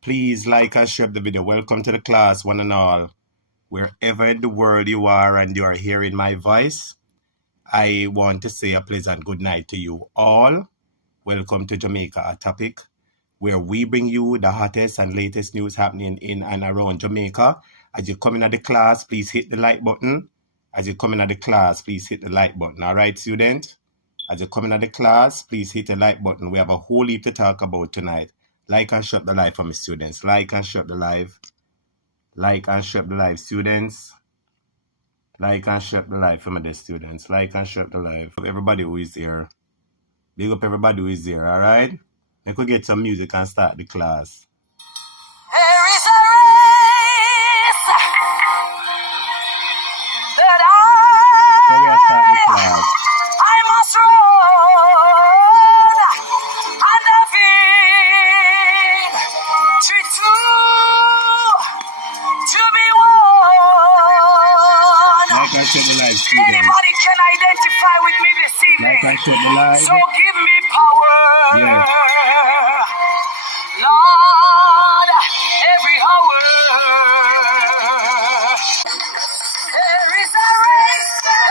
Please like and share the video. Welcome to the class, one and all. Wherever in the world you are and you are hearing my voice, I want to say a pleasant good night to you all. Welcome to Jamaica, a topic where we bring you the hottest and latest news happening in and around Jamaica. As you come in at the class, please hit the like button. As you come in at the class, please hit the like button. All right, student? As you come in at the class, please hit the like button. We have a whole heap to talk about tonight. Like and share the live for my students. Like and share the live. Like and share the live, students. Like and share the live for my students. Like and share the live. Everybody who is here. Big up everybody who is here, all right? We could get some music and start the class. There is a race that I must run, and the victory to be won. Like and share the live, students. Anybody can identify with me this evening. Like and share the live. So give me power. Yes. Lord, every hour. There is a race that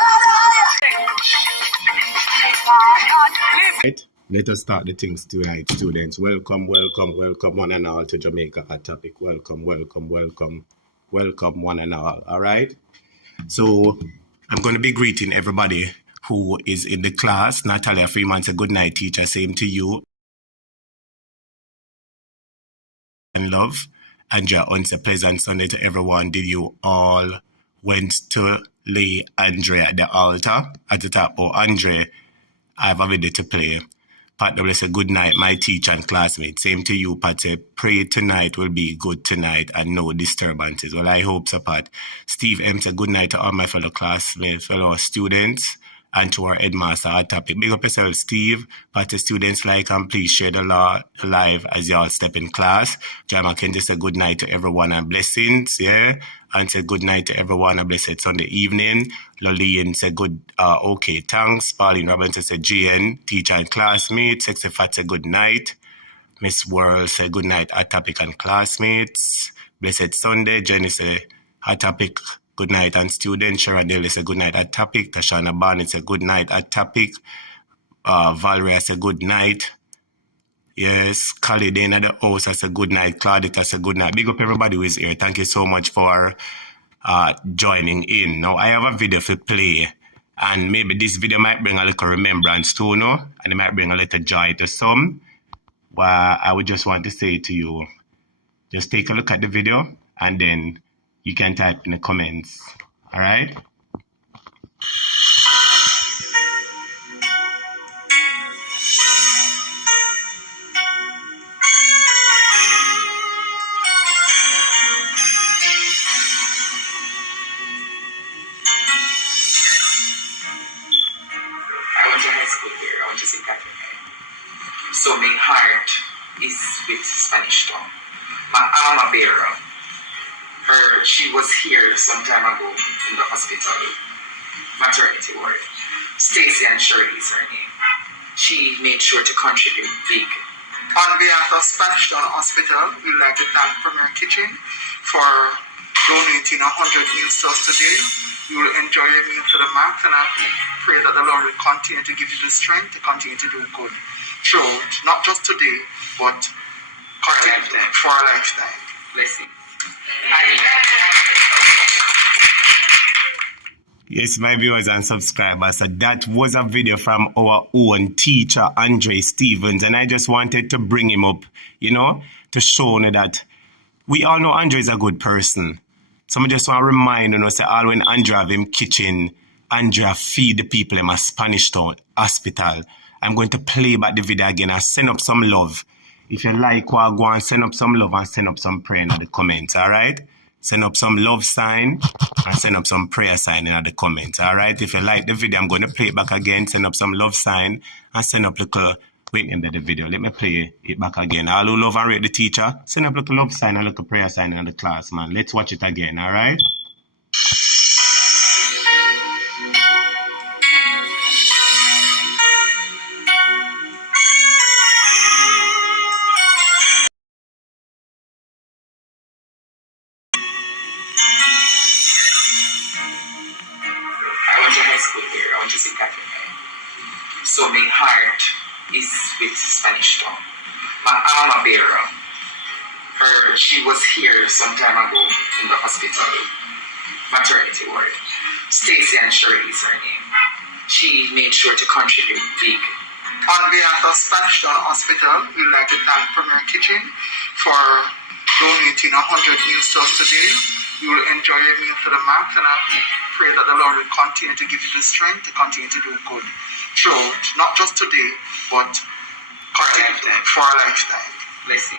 Right. Let us start the things tonight, students. Welcome, welcome, welcome one and all to Jamaica Hot Topic. Welcome, welcome, welcome, welcome one and all. All right. So I'm going to be greeting everybody who is in the class. Natalia Freeman's a good night, teacher. Same to you. And love. Andrea, once a pleasant Sunday to everyone. Did you all went to lay Andre at the altar at the top? Oh, Andre, I have a video to play. Pat W say good night, my teacher and classmate. Same to you, Pat. Say pray tonight will be good tonight and no disturbances. Well, I hope so, Pat. Steve M say good night to all my fellow classmates, fellow students, and to our headmaster. Our topic. Big up yourself, Steve. Pat, the students like and please share the live as y'all step in class. Jama Kenji say good night to everyone and blessings. Yeah. And say good night to everyone, a blessed Sunday evening. Lolian said good, okay, thanks. Pauline Robinson said GN, teacher and classmates. Sexy Fat said good night. Miss World said good night, Hot Topic and classmates. Blessed Sunday. Jenny said Hot Topic, good night and students. Sharon Daly said good night, Hot Topic. Tashana Barnett said good night, Hot Topic. Valeria said good night. Yes, Khalid in the house, I said good night. Claudette, I said good night. Big up everybody who is here. Thank you so much for joining in. Now, I have a video to play, and maybe this video might bring a little remembrance to you, and it might bring a little joy to some. But I would just want to say to you, just take a look at the video, and then you can type in the comments. All right? So my heart is with Spanish Town. My armor bearer, she was here some time ago in the hospital, maternity ward. Stacy and Shirley is her name. She made sure to contribute big. On behalf of Spanish Town Hospital, we'd like to thank Premier Kitchen for donating 100 meals to us today. You will enjoy your meal to the max, and I pray that the Lord will continue to give you the strength to continue to do good throughout, not just today, but for a lifetime. Blessing. Yes, my viewers and subscribers, so that was a video from our own teacher, Andre Stevens, and I just wanted to bring him up, to show you that we all know Andre is a good person. So I just want to remind you, say all when Andre have him kitchen, Andre feed the people in a Spanish Town hospital. I'm going to play back the video again and send up some love. If you like what, go and send up some love and send up some prayer in the comments, all right? Send up some love sign and send up some prayer sign in the comments, all right? If you like the video, I'm going to play it back again, send up some love sign and send up little, wait in the video. Let me play it back again. All who love and rate the teacher, send up little love sign and little prayer sign in the class, man. Let's watch it again, all right? She was here some time ago in the hospital, maternity ward. Stacy and Shirley is her name. She made sure to contribute big. On behalf of Spanish Town Hospital, we'd like to thank Premier Kitchen for donating 100 meals to us today. You will enjoy a meal for the month, and I pray that the Lord will continue to give you the strength to continue to do good throughout, not just today, but for a lifetime. Bless you.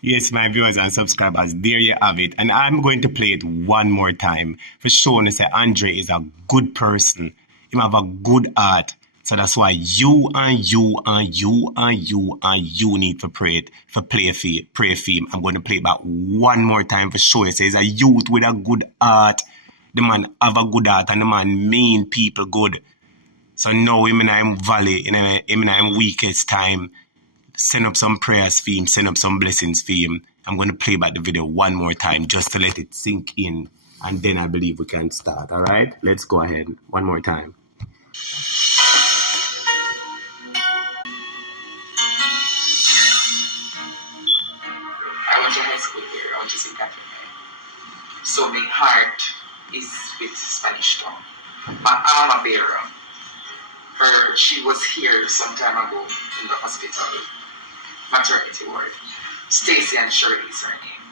Yes, my viewers and subscribers, there you have it. And I'm going to play it one more time for showing us that Andre is a good person. He have a good heart. So that's why you need to pray it, for pray for him. I'm going to play it back one more time for show you. It says a youth with a good heart. The man have a good heart and the man mean people good. So now him in I'm valley, him in I'm weakest time. Send up some prayers for him, send up some blessings for him. I'm going to play back the video one more time just to let it sink in. And then I believe we can start, all right? Let's go ahead. One more time. I went to high school here. I went to St. Catherine. So my heart is with Spanish Town. My alma bearer, she was here some time ago in the hospital, maternity ward. Stacy and Shirley is her name.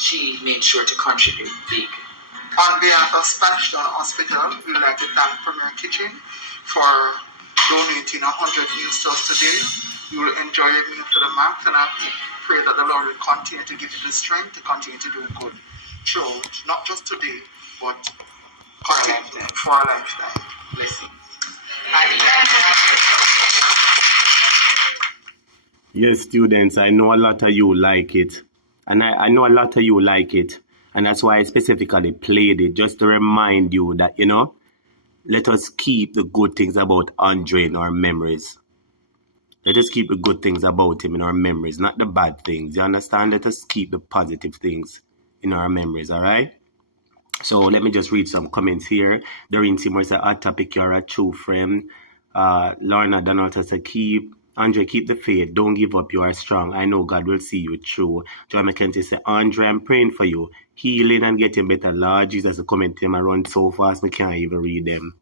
She made sure to contribute big. On behalf of Spanish Town Hospital, we'd like to thank Premier Kitchen for donating 100 meals to us today. You will enjoy a meal for the month, and I pray that the Lord will continue to give you the strength to continue to do good throughout, not just today, but for a lifetime. Bless you. Yes, students, I know a lot of you like it. And I know a lot of you like it. And that's why I specifically played it, just to remind you that, let us keep the good things about Andre in our memories. Let us keep the good things about him in our memories, not the bad things. You understand? Let us keep the positive things in our memories, all right? So let me just read some comments here. Doreen Seymour said, "Hot topic, you're a true friend." Lorna Donald said, Andre, keep the faith. Don't give up. You are strong. I know God will see you through. Joy McKenzie said, Andre, I'm praying for you. Healing and getting better. Lord Jesus, the comments them are run so fast, I can't even read them.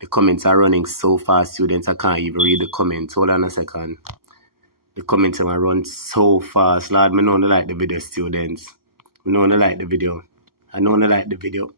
The comments are running so fast, students, I can't even read the comments. Hold on a second. The comments are run so fast. Lord, I know I like the video, students. I know I like the video. I know I like the video.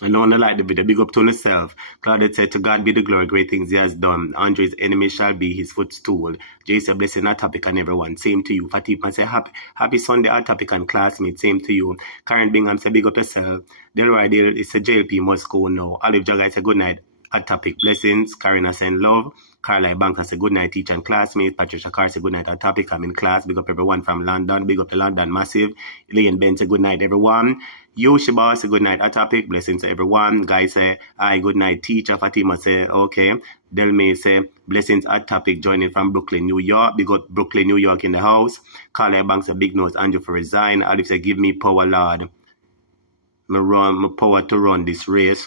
I know I like the video. Big up to yourself. Claudette said, to God be the glory, great things he has done. Andre's enemy shall be his footstool. Jason, blessing our topic and everyone. Same to you. Fatima said, happy Sunday, our topic and classmates. Same to you. Karen Bingham said, big up yourself. Delroy Dale is a JLP must go now. Olive Jagai said, good night. Our topic, blessings. Karina said, love. Carlisle Banks said, good night, teacher and classmates. Patricia Carr said, good night, our topic. I'm in class. Big up everyone from London. Big up to London Massive. Elaine Ben said, good night, everyone. Yoshiba said, good night, our topic. Blessings to everyone. Guy said, hi, good night, teacher. Fatima said, okay. Delmay said, blessings, our topic. Joining from Brooklyn, New York. Big up Brooklyn, New York in the house. Carlisle Banks said, big nose, Andrew for resign. Olive said, give me power, Lord. My power to run this race.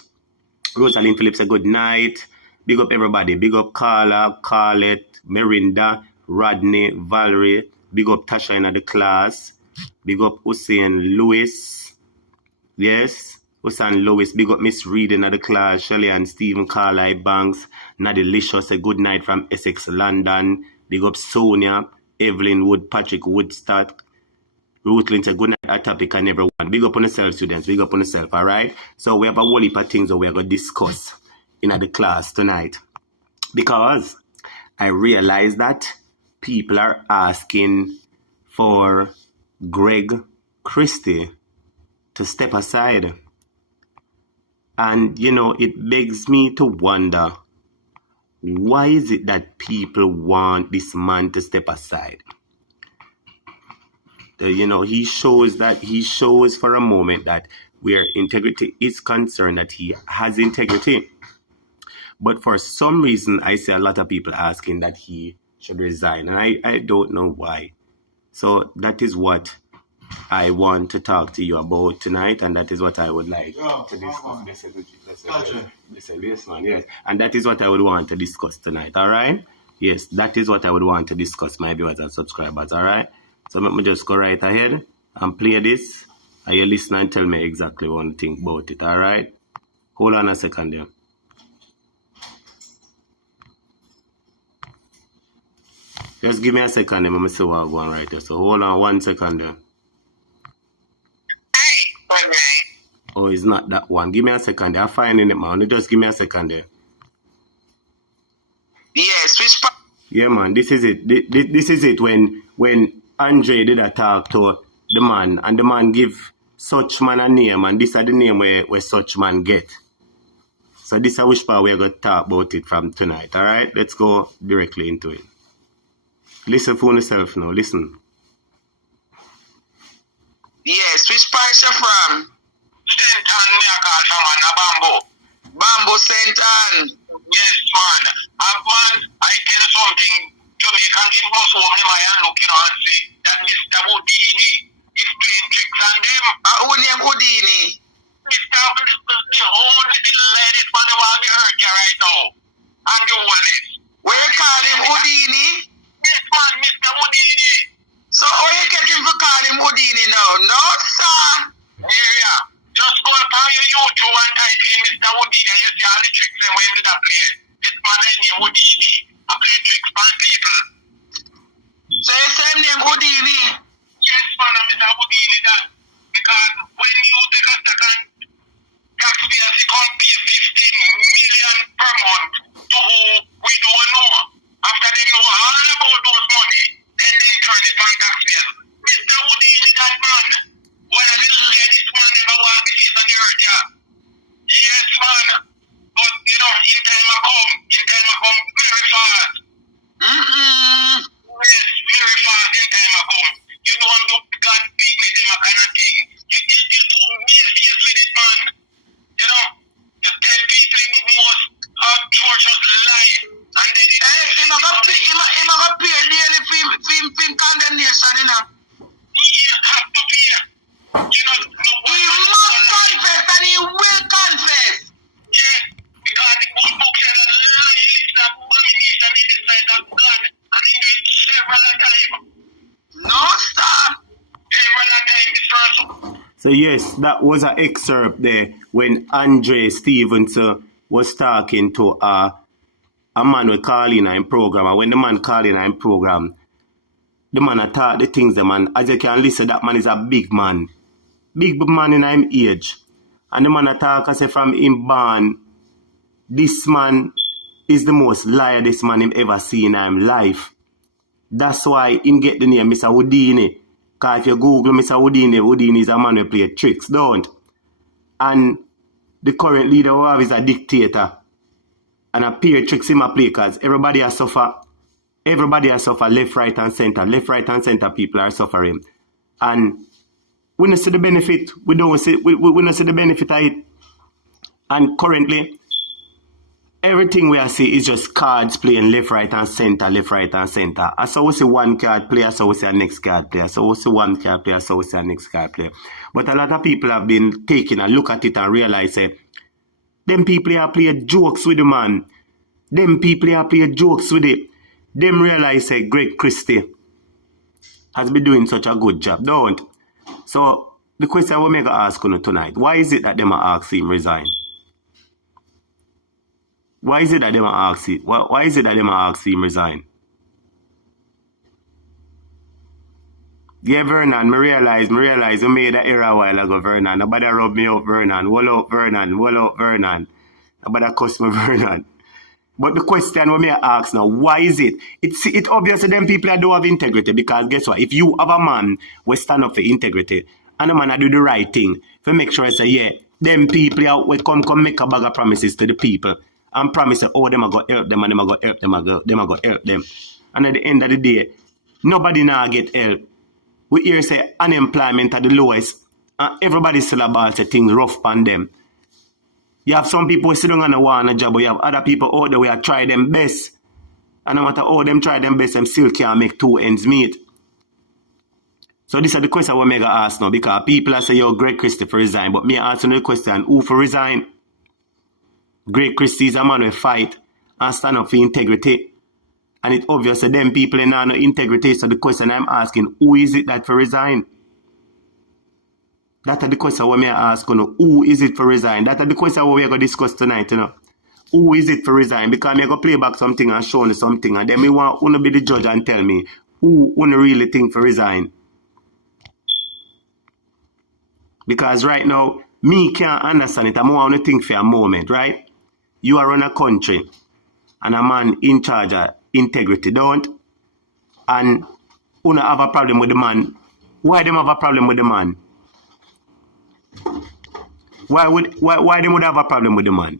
Rosalind Phillips said, good night. Big up everybody. Big up Carla, Carlette, Merinda, Rodney, Valerie. Big up Tasha in the class. Big up Hussein Lewis. Yes, Hussein Lewis. Big up Miss Reed in the class. Shelley and Stephen, Carlisle Banks. Nadelicious, a good night from Essex, London. Big up Sonia, Evelyn Wood, Patrick Woodstock. Ruth Lynn said, good night, our topic and everyone. Big up on yourself, students. Big up on yourself, all right? So we have a whole heap of things that we are going to discuss in the class tonight. Because I realize that people are asking for Greg Christie to step aside. And, it begs me to wonder, why is it that people want this man to step aside? He shows for a moment that where integrity is concerned, that he has integrity. But for some reason, I see a lot of people asking that he should resign. And I don't know why. So that is what I want to talk to you about tonight. And that is what I would like to discuss. Yes, man, yes. And that is what I would want to discuss tonight. All right? Yes, that is what I would want to discuss, my viewers and subscribers, all right? So let me just go right ahead and play this. And you listen and tell me exactly what you think about it, all right? Hold on a second there. Just give me a second there, let me see what I'm going right there. So hold on 1 second there. Oh, it's not that one. Give me a second there. I'm finding it, man. Just give me a second there. Yes, which part? Yeah, man. This is it. This is it when Andre did a talk to the man, and the man give such man a name, and this is the name where such man get. So this is which part we're going to talk about it from tonight, all right? Let's go directly into it. Listen for yourself now. Listen. Yes, which part you from? St. Ann, me a call from a Bamboo. Bamboo St. Ann. Yes, man. Man, I tell you something. Jamaican give us home them and look, and see that Mr. Houdini is playing tricks on them. Who name Houdini? Mr. The whole the ladies man they want to hurt you right now. And the Holness. Where you call him Houdini? Yes, man, Mr. Houdini. So how you get him to call him Houdini now? No, sir. Yeah. Just go upon your YouTube and type in Mr. Houdini and you see all the tricks them when he play. This man named Houdini. I play tricks on people. So you say him name Houdini? Yes, man, Mr. Houdini that. Because when you take a second, taxpayers they come pay 15 million per month to who we don't know. After they know all about those money, then they turn it on taxpayers. Mr. Houdini that man. Why a little ladies man never walk the face of the earth, yeah? Yes, man. But, you know, in time I come very fast. Yes, very fast in time I come. You know I'm the God big with them kind of thing. You do me a face with it, man. You know, you tell people the most atrocious lie. And then it him have a pay daily film condemnation, you know. He have to pay. You know, he must confess and he will confess. Yes, because the good book said that the lie is the abomination in the sight of God. And he did several times. No, sir. Several times this person. So yes, that was an excerpt there when Andre Stevenson was talking to a man with calling in program. And when the man calling in program, the man attack the things, the man, as you can listen, that man is a big man. Big man in him age. And the man attack, I say from him born, this man is the most liar this man him ever seen in him life. That's why him get the name Mr. Houdini. Because if you Google Mr. Houdini, Houdini is a man who play tricks, don't? And the current leader we have is a dictator. And a peer tricks him a play because everybody has suffer. Everybody has suffer left, right, and center. Left, right, and center people are suffering. And we don't see the benefit. We don't see the benefit of it. And currently, everything we are seeing is just cards playing left, right, and center, left, right, and center. I saw we see one card player, so we see a next card player. So we see one card player, so we see a next card player. But a lot of people have been taking a look at it and realize them people here play jokes with the man. Them people here play jokes with it. Them realize Greg Christie has been doing such a good job, don't? So the question we make ask you tonight, why is it that them are asking him resign? Why is it that them are asking? Why is it that them are asking him resign? Yeah, Vernon, me realize we made an error a while ago, Vernon. Nobody rub me up, Vernon. Wall up, Vernon. Nobody cuss me, Vernon. But the question we may ask now, why is it? It's obvious that them people don't have integrity, because guess what? If you have a man who stand up for integrity and a man that do the right thing, to make sure I say, yeah, them people will come make a bag of promises to the people and promise that, oh, them are going to help them and them are going to help them and them are going to help them. And at the end of the day, nobody now get help. We hear say unemployment at the lowest and everybody still about say things rough on them. You have some people sitting on a job, but you have other people out there who have tried them best. And no matter how them try them best, them still can't make two ends meet. So this is the question we make ask now, because people are saying, yo, Greg Christie for resign. But me asking the question, who for resign? Greg Christie is a man who fight and stand up for integrity. And it's obvious that them people in no integrity. So the question I'm asking, who is it that for resign? That's the question we may ask, who is it for resign? That's the question we're going to discuss tonight, Who is it for resign? Because I'm going to play back something and show you something. And then we want to be the judge and tell me who really think for resign. Because right now, me can't understand it. I want to think for a moment, right? You are on a country and a man in charge of integrity, don't? And you have a problem with the man. Why them have a problem with the man? Why them would have a problem with the man?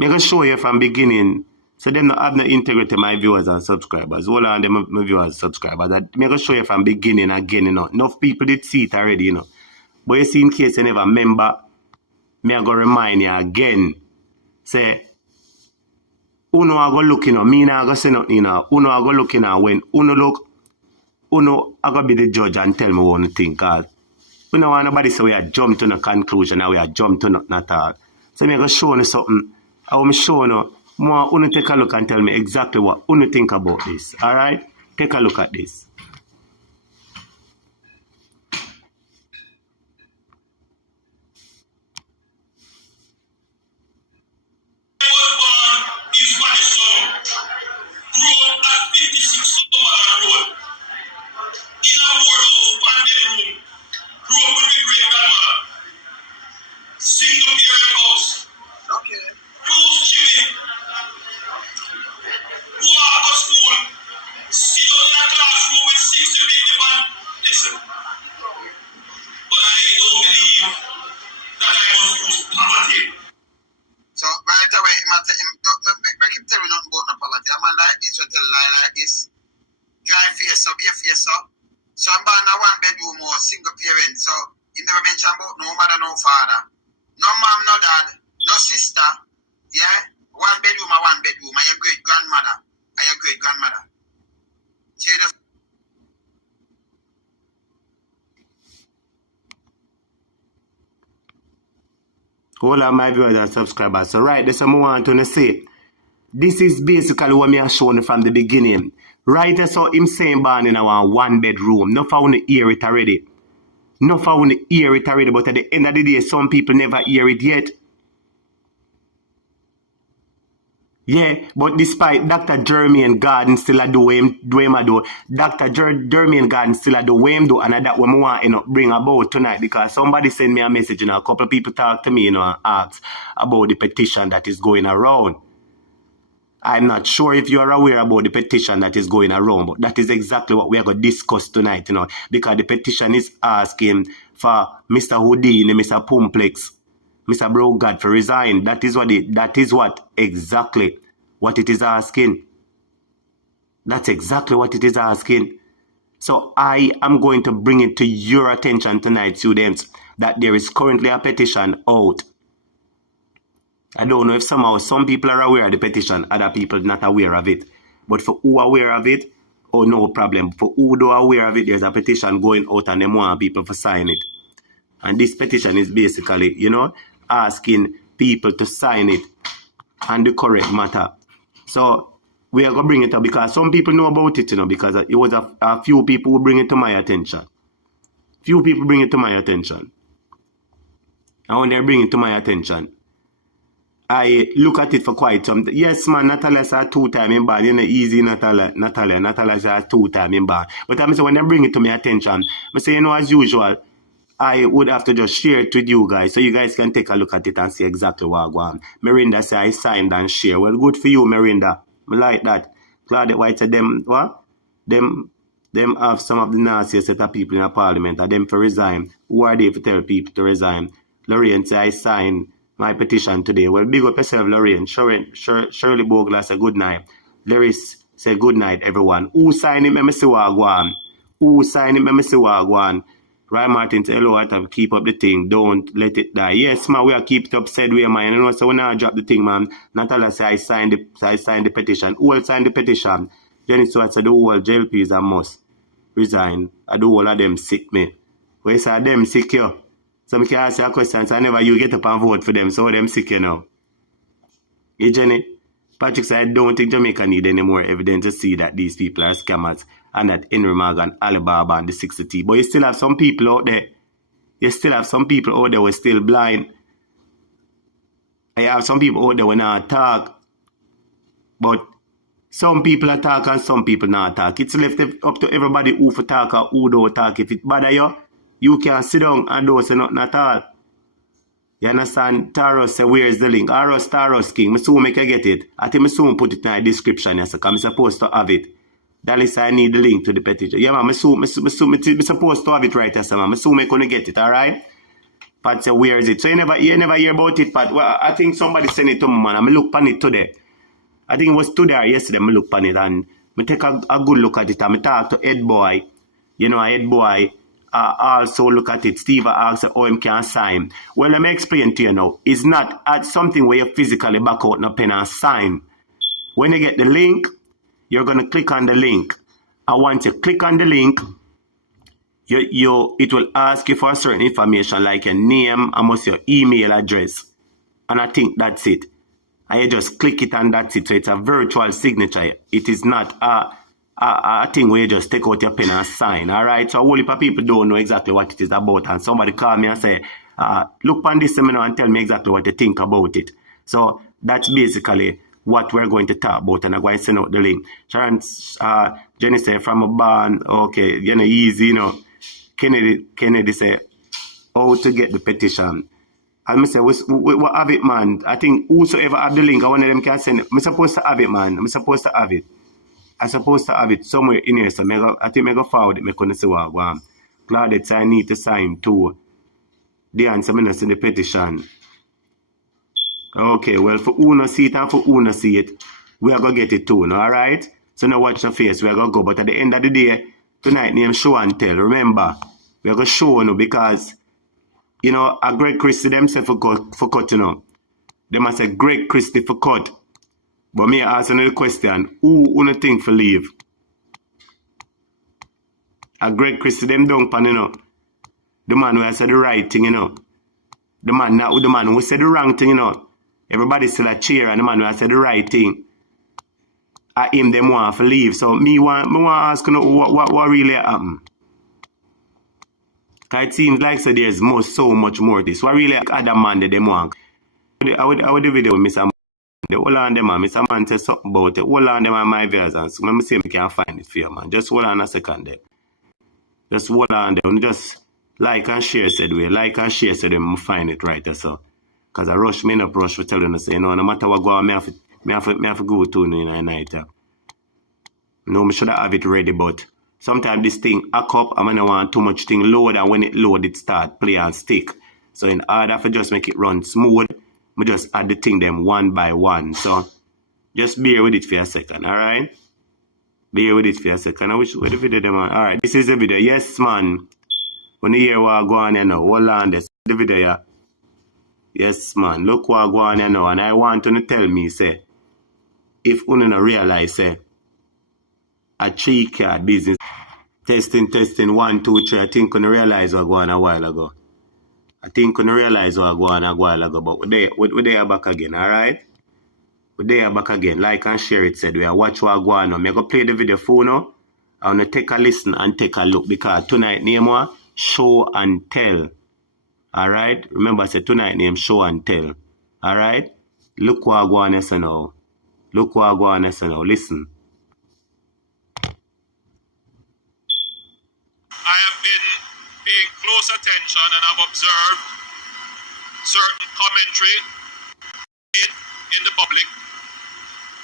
I'm going to show you from beginning. So them not have no integrity, my viewers and subscribers. Hold on, them my viewers and subscribers. I'm going to show you from beginning again, Enough people did see it already, But you see, in case you never remember, I'm going to remind you again. Say, uno I go look, me not go say nothing, Uno I go look, when uno look, uno I go be the judge and tell me what you think, cause we don't want nobody say we are jump to no conclusion and we are jump to nothing at all. So I'm going to show you something. I will show you more. Uno take a look and tell me exactly what uno think about this. Alright? Take a look at this. Hold on, my viewers and subscribers. So right, this is what I want to say. This is basically what me have shown from the beginning. Right, so him saying born in our one bedroom. No for to hear it already. No for to hear it already, but at the end of the day, some people never hear it yet. Yeah, but despite Dr. Jermaine Garden still a do what him do. Dr. Jermaine Garden still a do what him do, and that's what I want to bring about tonight, because somebody sent me a message, a couple of people talk to me, and ask about the petition that is going around. I'm not sure if you are aware about the petition that is going around, but that is exactly what we are going to discuss tonight, because the petition is asking for Mr. Houdini, Mr. Pumplex, Mr. Brogard for resign. That is what exactly what it is asking. That's exactly what it is asking. So I am going to bring it to your attention tonight, students, that there is currently a petition out. I don't know if somehow some people are aware of the petition, other people not aware of it. But for who are aware of it, oh, no problem. For who don't aware of it, there's a petition going out and they want people to sign it. And this petition is basically, asking people to sign it on the correct matter. So we are going to bring it up because some people know about it, because it was a few people who bring it to my attention. Few people bring it to my attention. And when they bring it to my attention, I look at it for quite some time. Yes, man, Natalia said 2-time in ban. Easy, Natalia said 2-time in ban. But I say when they bring it to my attention, I say, as usual, I would have to just share it with you guys so you guys can take a look at it and see exactly what I want. Merinda said I signed and share. Well, good for you, Merinda. I like that. Claudia White said them, what? Them have some of the nastiest set of people in the parliament and them for resign. Who are they to tell people to resign? Lorraine said I signed my petition today. Well, big up yourself, Lorraine. Shirley Bogler said good night. Laris said good night, everyone. Who signed it? Let me see what I want. Who signed it? Let me see what I want. Ryan Martin said, hello, I have keep up the thing. Don't let it die. Yes, man, we are keep it up, said we, man. So when I drop the thing, man, Natalia said I signed the petition. Who will sign the petition? Jenny Swart said the whole JLP is a must. Resign. I do all of them sick, me. Where is them sick, yo? Some can ask you a question, so I never you get up and vote for them, so them sick, you know. Hey, Jenny. Patrick said, I don't think Jamaica need any more evidence to see that these people are scammers and that Henry Morgan, Alibaba, and the 60T. But you still have some people out there. You still have some people out there who are still blind. You have some people out there who not talk. But some people are talk and some people not talk. It's left up to everybody who for talk or who don't talk. If it bother you, you can sit down and don't say nothing at all. You understand? Taros say, where's the link? Taros King. I soon make you get it. I think I soon put it in the description, yes, because I'm supposed to have it. Dallas, I need the link to the petition. Yeah, man, I'm supposed to have it right, yes, man. I soon make you get it, all right? Pat say, where is it? So you never hear about it, Pat. Well, I think somebody sent it to me, man. I'm look on it today. I think it was today or yesterday, I look on it, and I take a good look at it, and I talk to Head Boy. You know, Head Boy. Also look at it. Steve asks how him can sign. Well, let me explain to you now. It's not at something where you physically back out a pen and sign. When you get the link, you're going to click on the link. And once you click on the link, it will ask you for certain information like your name and your email address. And I think that's it. And you just click it and that's it. So it's a virtual signature. It is not a thing where you just take out your pen and sign, all right? So a whole heap of people don't know exactly what it is about, and somebody call me and say, look on this seminar and tell me exactly what you think about it. So that's basically what we're going to talk about, and I'm going to send out the link. Sharon, Jenny say, from a barn, okay, you know, easy, you know. Kennedy say, how to get the petition. And I say, we have it, man. I think whosoever have the link, one of them can send it. I'm supposed to have it, man. I'm supposed to have it. I'm supposed to have it somewhere in here, so I think I go forward it, I couldn't see what I want. Claudette, I need to sign too. The answer, I see the petition. Okay, well, for who no see it and for who no see it, we are going to get it too, all right? So now watch the face, we are going to go. But at the end of the day, tonight, name show and tell. Remember, we are going to show you because, you know, a Greg Christie themselves for cut, you know. They must say Greg Christie for cut. But me ask another question, who no think for leave? A Greg Christie them down pan, you know. The man who said the right thing, you know. The man who said the wrong thing, you know. Everybody still a cheer and the man who said the right thing. I him them want for leave. So me want ask you know what really happened. Cause it seems like so there's so much more this. What really other man that them want? I would the video with Mr. The whole on them, man. Mr. Man said something about it. Hold on them on my viewers and so let me see if I can find it for you, man. Just hold on a second there. Just hold on them. Just like and share said we. Like and share said them find it right there, so. Cause I rush me up rush for telling us, you know, no matter what go on, me have to go to in the night. No, me should have it ready, but sometimes this thing hack up and I don't want too much thing load, and when it load it start play and stick. So in order for just make it run smooth, we just add the thing them one by one. So just bear with it for a second, alright? Bear with it for a second. I wish where the video them on. Alright, this is the video. Yes, man. When you hear what go on here now, hold on this. The video, yeah. Yes, man. Look what go on here now. And I want you to tell me, say, if you don't realize, say, a 3-card business. Testing, 1, 2, 3. I think you realize what go on a while ago. I think you realize what go on a while ago, but we're there back again, alright? We're there back again. Like and share it, said we are watch what go on now. I'm going to play the video for now. I want to take a listen and take a look because tonight name was show and tell. Alright? Remember I said tonight name show and tell. Alright? Look what go on now. Look what go on now. Listen. I have been paying close attention and have observed certain commentary in the public,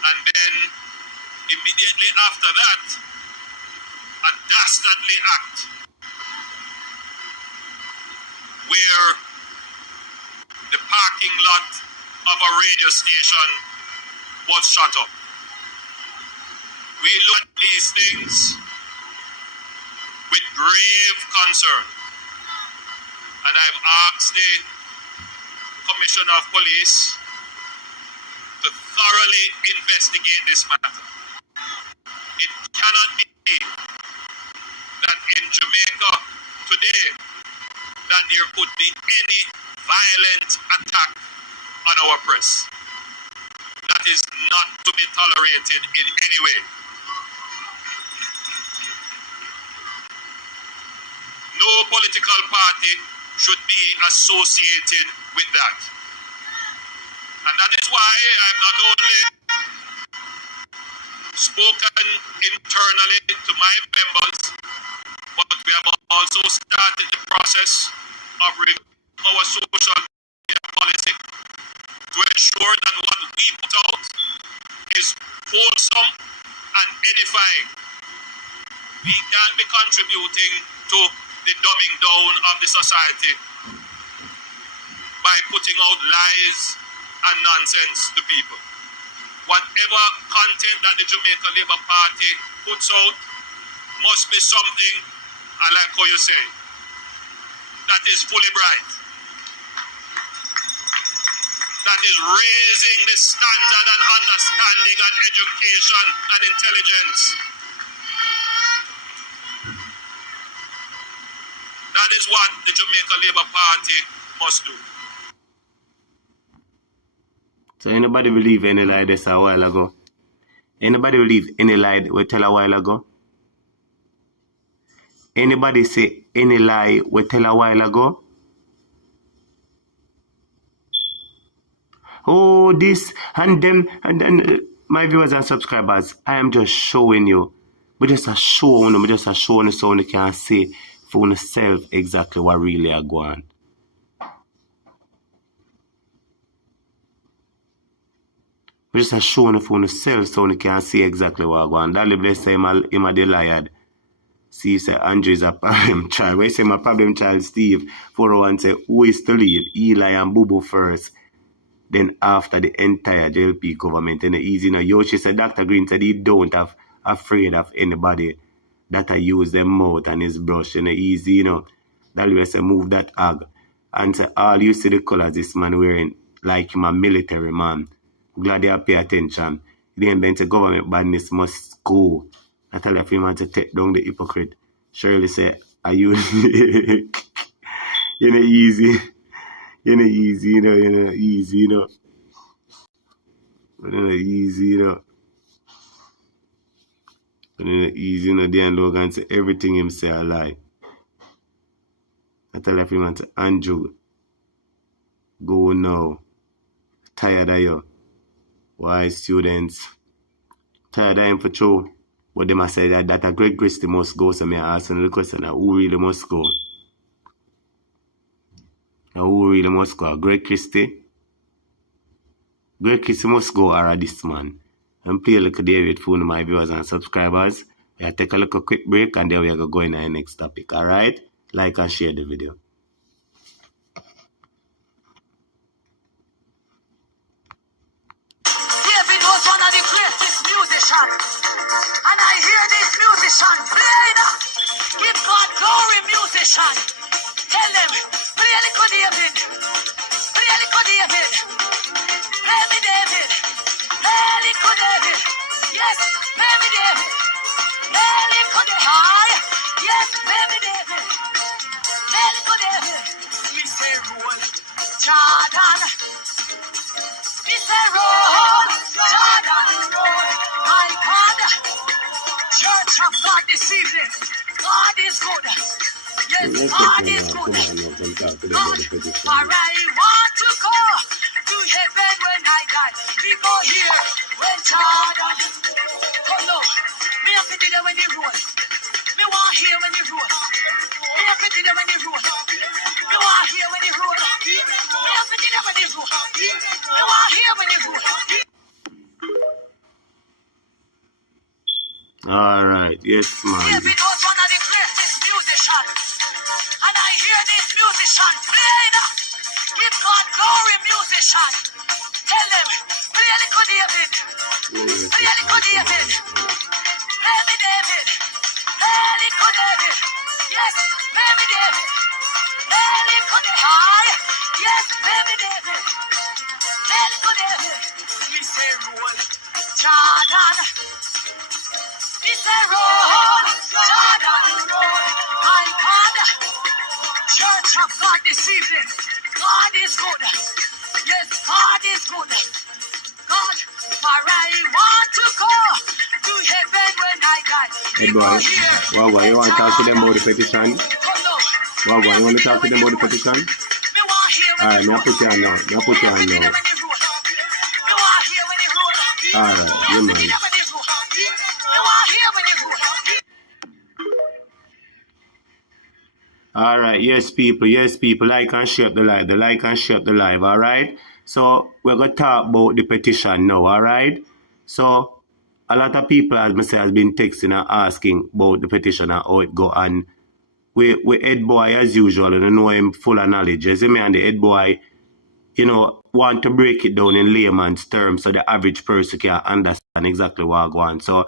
and then immediately after that, a dastardly act where the parking lot of a radio station was shut up. We look at these things with grave concern, and I've asked the Commissioner of Police to thoroughly investigate this matter. It cannot be that in Jamaica today that there could be any violent attack on our press. that is not to be tolerated in any way. No political party should be associated with that. And that is why I've not only spoken internally to my members, but we have also started the process of reviewing our social media policy to ensure that what we put out is wholesome and edifying. We can't be contributing to the dumbing down of the society by putting out lies and nonsense to people. Whatever content that the Jamaica Labour Party puts out must be something, I like how you say, that is fully bright, that is raising the standard and understanding and education and intelligence. That is what the Jamaica Labour Party must do. So anybody believe any lie this a while ago? Anybody believe any lie we tell a while ago? Anybody say any lie we tell a while ago? Oh, this and them and my viewers and subscribers, I am just showing you. But just a show you, just a show you so you can see for yourself exactly what really are going on. We just a show you for yourself so you can see exactly what are going on. Daddy bless him a the liar. See, say Andrew is a problem child. Where say my problem child Steve 401 say who is to lead? Eli and Bubu first. Then after the entire JLP government. And easy now. Yoshi said Dr. Green said he don't have afraid of anybody that I use them mouth and his brush. And easy, you know. That way say move that hag. And say all you see the colors this man wearing like him a military man. Glad they pay attention. Then Ben say government badness must go. I tell you if you want to take down the hypocrite. Shirley say, are you you know easy. You know easy, you know easy, you know. You know easy, you know. You know easy, you know, Dan Logan say everything him say a lie. I tell you if you want to Andrew. Go now. Tired of you. Why students? Tired of him for true. But they must say that a Greg Christie must go, so me asking the question, who really must go? Now who really must go? Greg Christie? Greg Christie must go or this man. And play a little David for my viewers and subscribers. We'll take a little quick break and then we're going to go in our next topic, alright? Like and share the video. David was one of the greatest musicians. And I hear this musician playing. Give God glory, musician. Tell them, play a little David. Play a little David. Play me David. Play a little David. Yes, play me David. Play a little David. Yes, play me David. Play a little David. We say roll, Jordan. We say roll, Jordan, roll. My God. Church of God this evening. God is good. Yes, God is good. God, for I want to go to heaven when I die. We go here when Jordan. Oh no, me have to do that when you roll. Me want here when you roll. Me have to do that when you roll. Me want here when you roll. Me have to do that when you roll. Me want here when you roll. Alright, yes, man. David was one of the greatest musicians. And I hear this musician playing. Give God glory, musician. Tell them, play a little David. Play a little David. Play me David. Play a little David. Yes, play me David. Play a little David. Yes, play me David. Play a little David. We say roll, Jordan. We say roll, Jordan, roll. My God, Church of God this evening. God is good. Yes, God is good. God, Hey boy, Wagwan, you want to talk to them about the petition? Wagwan, you want to talk to them about the petition? Alright, now put you on now. Now put you on now. Alright, you man. Alright, yes people, like and share the live, alright? So we're gonna talk about the petition now, alright? So a lot of people, as I say, has been texting and asking about the petition and how it go, and we head boy as usual, and I know him full of knowledge. You see me, and the head boy, you know, want to break it down in layman's terms so the average person can understand exactly what I want. So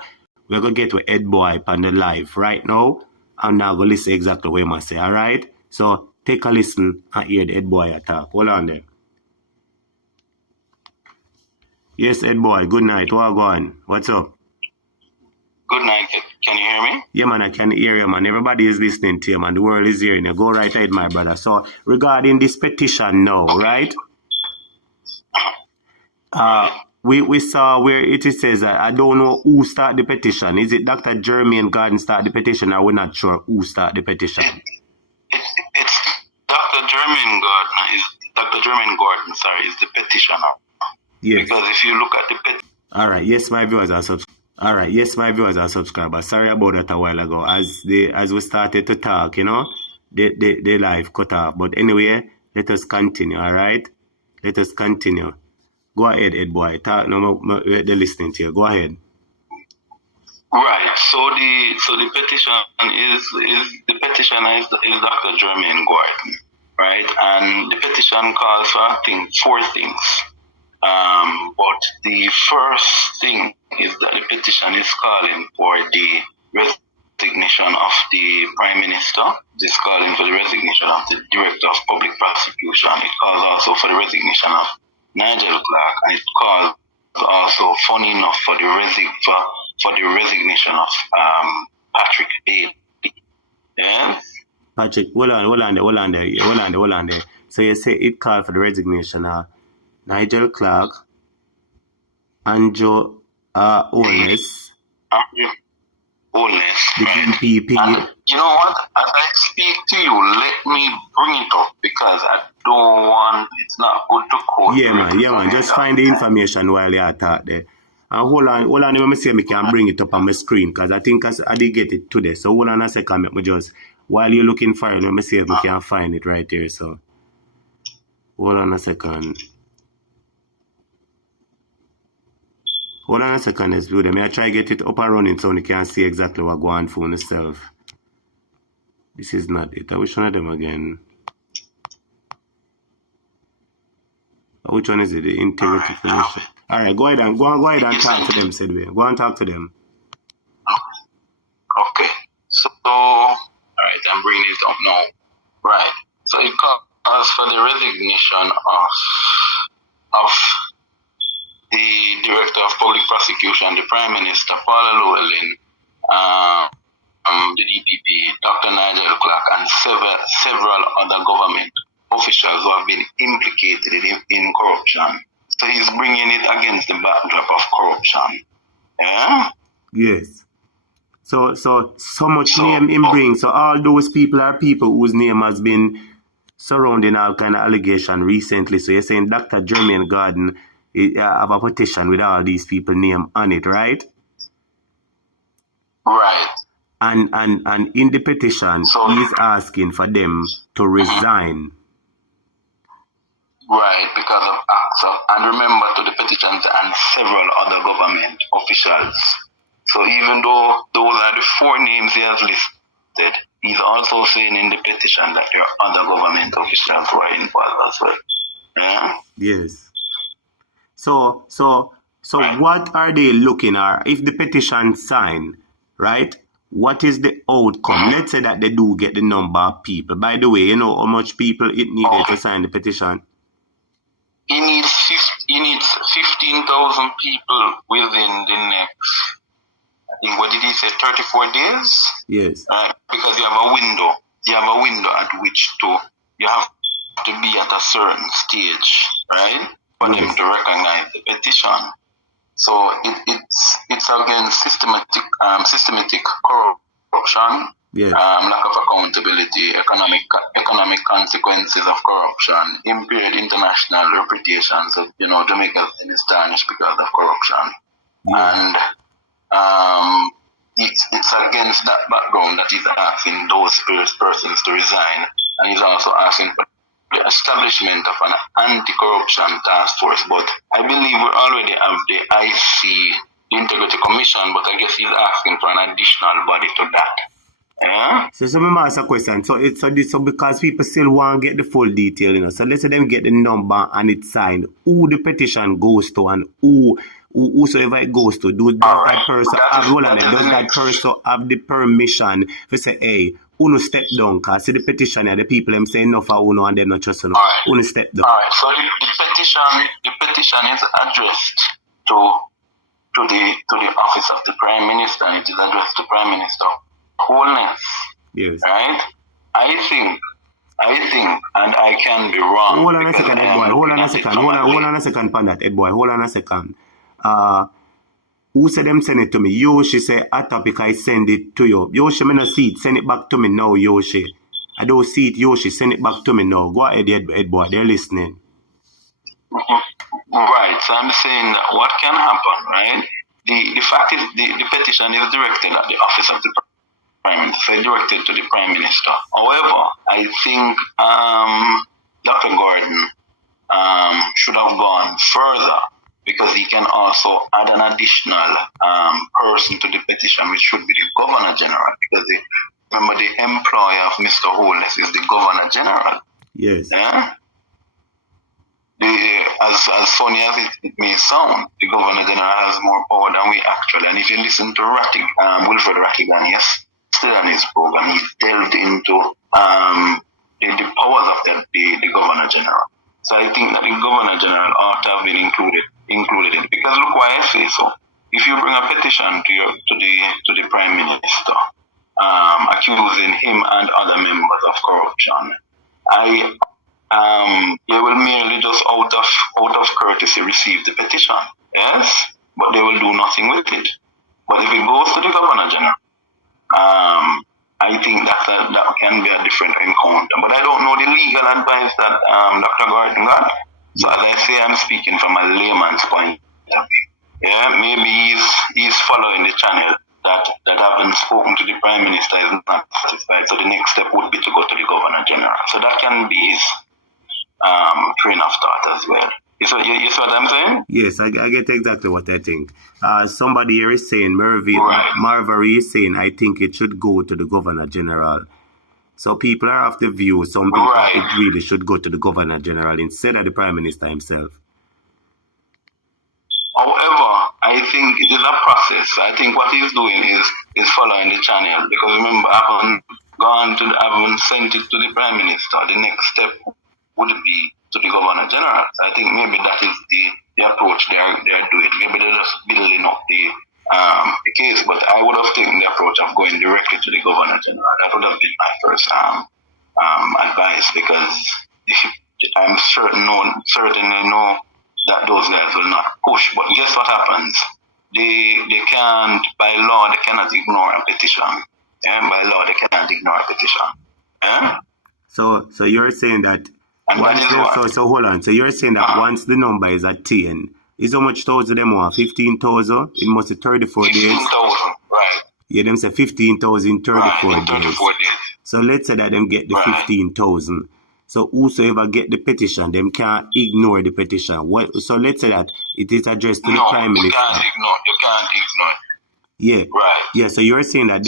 we're gonna get with head boy on the live right now. I'm now gonna listen exactly what he must say, alright? So take a listen and hear the head boy talk. Hold on there. Yes, head boy, good night. What go on? What's up? Good night. Can you hear me? Yeah, man, I can hear you, man. Everybody is listening to you, man. The world is hearing you. Go right ahead, my brother. So regarding this petition now, right? We saw where it says, I don't know who started the petition. Is it Dr. Jermaine Gordon started the petition, or we're not sure who started the petition? It's Dr. Jermaine Gordon. Dr. Jermaine Gordon, sorry, is the petitioner. Yes. Because if you look at the petition... All right, yes, my viewers are subscribers. Sorry about that a while ago. As we started to talk, you know, the live cut off. But anyway, let us continue, all right? Let us continue. Go ahead, Ed boy. Talk, no, they're listening to you. Go ahead. Right. So the petition is Dr. Jermaine Gordon, right? And the petition calls for, I think, 4 things. But the first thing is that the petition is calling for the resignation of the Prime Minister. It's calling for the resignation of the Director of Public Prosecution. It calls also for the resignation of Nigel Clark, and it calls also, funny enough, for the resignation of Patrick Bailey. Yeah? Patrick, hold on there. So you say it called for the resignation of Nigel Clark, Andrew Holness, the DPP. You know what? As I speak to you, let me bring it up because I don't want. It's not good to quote. Yeah, man. Just find the information while you are talking there. And hold on. Let me see if I can bring it up on my screen because I think I did get it today. So hold on a second. Let me just, while you're looking for it, let me see if I can find it right here. So hold on a second. Hold on a second, let's do them. I try to get it up and running so you can see exactly what going on for yourself. This is not it. Which one of them again? Which one is it? The integrity fellowship. Alright, go ahead and talk to them, said we. Go and talk to them. Okay. So alright, I'm bringing it up now. Right. So it calls for the resignation of the Director of Public Prosecution, the Prime Minister, Paula Llewellyn, the DPP, Dr. Nigel Clark, and several other government officials who have been implicated in corruption. So he's bringing it against the backdrop of corruption. Yeah? Yes. So much name in bring. So all those people are people whose name has been surrounding all kind of allegation recently. So you're saying Dr. Jermaine Gordon have a petition with all these people name on it, right? Right. And in the petition, so he's asking for them to resign. Right, because of acts of, and remember to the petitions and several other government officials. So even though those are the 4 names he has listed, he's also saying in the petition that there are other government officials who are involved as well. Yeah? Yes. So right. What are they looking at? If the petition signed, right? What is the outcome? Let's say that they do get the number of people. By the way, you know how much people it needed to sign the petition? He needs 15,000 people within the next, I think, what did he say, 34 days? Yes. Because you have a window. You have a window at which you have to be at a certain stage, right? For them to recognize the petition. So it's it's against systematic corruption, lack of accountability, economic consequences of corruption, impaired international reputation. So Jamaica is tarnished because of corruption, and it's against that background that he's asking those persons to resign, and he's also asking for the establishment of an anti-corruption task force. But I believe we already have the IC, the Integrity Commission, but I guess he's asking for an additional body to that. Yeah? So let me ask a question. So because people still want to get the full detail, so let's say them get the number and it's signed, who the petition goes to and whosoever it goes to, does that person have the permission to say, hey, uno step down, because see the petition and the people them say no for uno and them not trust uno. Uno step down. Alright, so the petition is addressed to the office of the Prime Minister, and it is addressed to Prime Minister Holness. Yes. Right? I think, and I can be wrong. Hold on a second, Ed boy. Hold on a second, Pandat, Ed boy. Hold on a second. Who said them send it to me? Yoshi say, a topic I send it to you. Yoshi, me no see it. Send it back to me now, Yoshi. I don't see it, Yoshi. Send it back to me now. Go ahead, Ed boy. They're listening. Right. So I'm saying that what can happen, right? The fact is the petition is directed at the office of the Prime Minister, so directed to the Prime Minister. However, I think Dr. Gordon should have gone further, because he can also add an additional person to the petition, which should be the Governor General, because remember the employer of Mr. Holness is the Governor General. Yes. Yeah? As funny as it may sound, the Governor General has more power than we actually. And if you listen to Wilfred Rattigan yesterday on his program, he delved into the powers of the Governor General. So I think that the Governor General ought to have been included in it, because look why I say so. If you bring a petition to the Prime Minister, accusing him and other members of corruption, they will merely just out of courtesy receive the petition, yes, but they will do nothing with it. But if it goes to the Governor General, I think that can be a different encounter. But I don't know the legal advice that Dr. Gordon got. So as I say, I'm speaking from a layman's point of view. Yeah, maybe he's following the channel that having spoken to the Prime Minister is not satisfied. So the next step would be to go to the Governor General. So that can be his train of thought as well. You see what I'm saying? Yes, I get exactly what I think. Somebody here is saying, Marvery is saying, I think it should go to the Governor General. So people are of the view, some people it really should go to the Governor General instead of the Prime Minister himself. However, I think it is a process. I think what he's doing is following the channel, because remember, I haven't sent it to the Prime Minister. The next step would be to the Governor General. I think maybe that is the approach they are doing. Maybe they're just building up the case, but I would have taken the approach of going directly to the Governor General. That would have been my first advice, because I'm certainly know that those guys will not push. But guess what happens? They can't, by law, they cannot ignore a petition. Yeah? By law, they cannot ignore a petition. Yeah? So you're saying that. So hold on. So you're saying that once the number is at 10, is how much thousand them want? 15,000? It must be 34 days. 15,000, right. Yeah, them say 15,000 34 days. So let's say that them get the 15,000. So whosoever get the petition, them can't ignore the petition. So let's say that it is addressed to the Prime Minister. You can't ignore it. Yeah. Right. Yeah, so you're saying that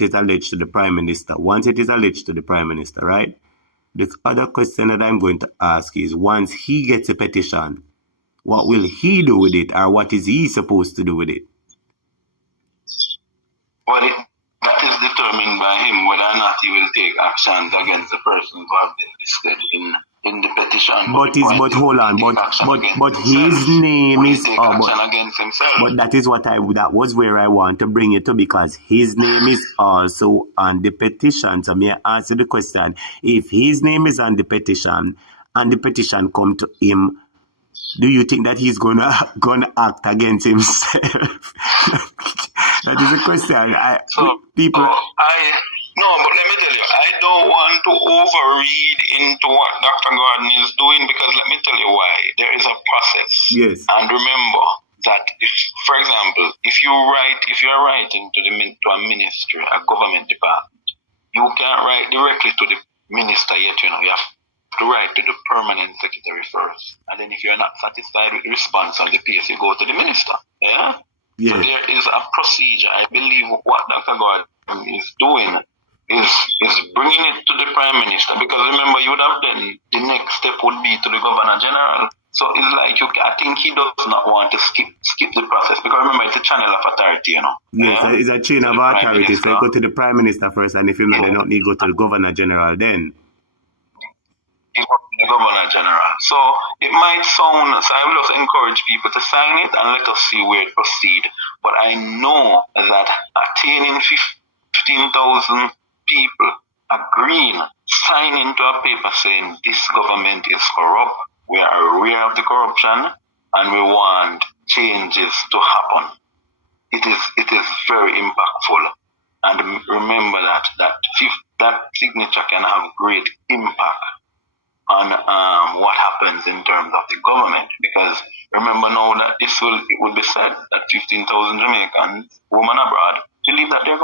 it's alleged to the Prime Minister. Once it is alleged to the Prime Minister, right? The other question that I'm going to ask is, once he gets a petition, what will he do with it, or what is he supposed to do with it? Well, that is determined by him whether or not he will take actions against the person who have been listed in the petition. But hold on, but his name is against himself. But that is that was where I want to bring it to, because his name is also on the petition. So may I answer the question? If his name is on the petition and the petition come to him Do you think that he's gonna act against himself? That is a question. No, but let me tell you, I don't want to overread into what Dr. Gordon is doing, because let me tell you why. There is a process. Yes. And remember that if, for example, if you're writing to a ministry, a government department, you can't write directly to the minister yet, you have to write to the permanent secretary first. And then if you're not satisfied with the response on the piece, you go to the minister. Yeah? Yes. So there is a procedure. I believe what Dr. Gordon is doing is bringing it to the Prime Minister, because remember, you would have done, the next step would be to the Governor General. So it's like, I think he does not want to skip the process, because remember, it's a channel of authority, Yes, it's a chain of authority. So you go to the Prime Minister first, and if you know, they don't need to go to the Governor General then. You go to the Governor General. So it might sound, so I will just encourage people to sign it and let us see where it proceeds. But I know that attaining 15,000 people agreeing, signing to a paper saying this government is corrupt, we are aware of the corruption, and we want changes to happen. It is very impactful. And remember that signature can have great impact on what happens in terms of the government. Because remember now that it will be said that 15,000 Jamaicans, women abroad, believe that their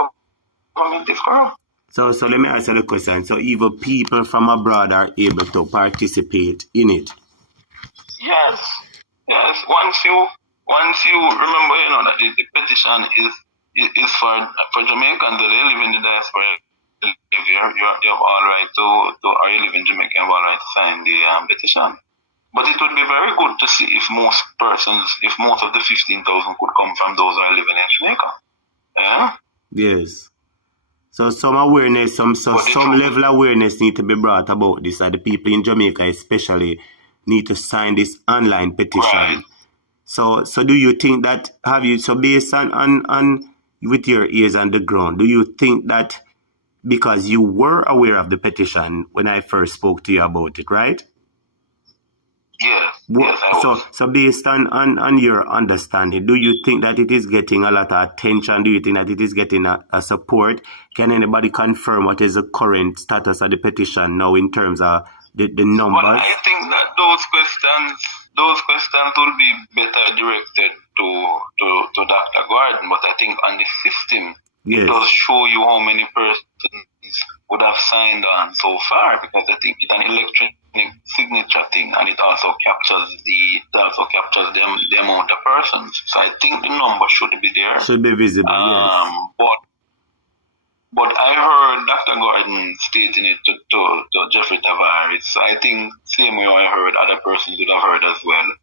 government is corrupt. So let me answer the question. So even people from abroad are able to participate in it? Yes. Once you remember, that the petition is for Jamaicans that they live in the diaspora. If you have all right or you live in Jamaica, you have all right to sign the petition. But it would be very good to see if most of the 15,000 could come from those who are living in Jamaica. Yeah? Yes. So some awareness, some level of awareness need to be brought about this. The people in Jamaica especially need to sign this online petition. Right. So do you think that, based on with your ears on the ground, do you think that because you were aware of the petition when I first spoke to you about it, right? Yes, I was. So based on your understanding, do you think that it is getting a lot of attention? Do you think that it is getting a support? Can anybody confirm what is the current status of the petition now in terms of the numbers? Well, I think that those questions will be better directed to Dr. Gordon, but I think on the system, yes, it does show you how many persons would have signed on so far, because I think it's an electronic signature thing, and it also captures the amount of persons. So I think the number should be there. Should be visible, yes. But I heard Dr. Gordon stating it to Jeffrey Tavares. So I think same way I heard other persons would have heard as well.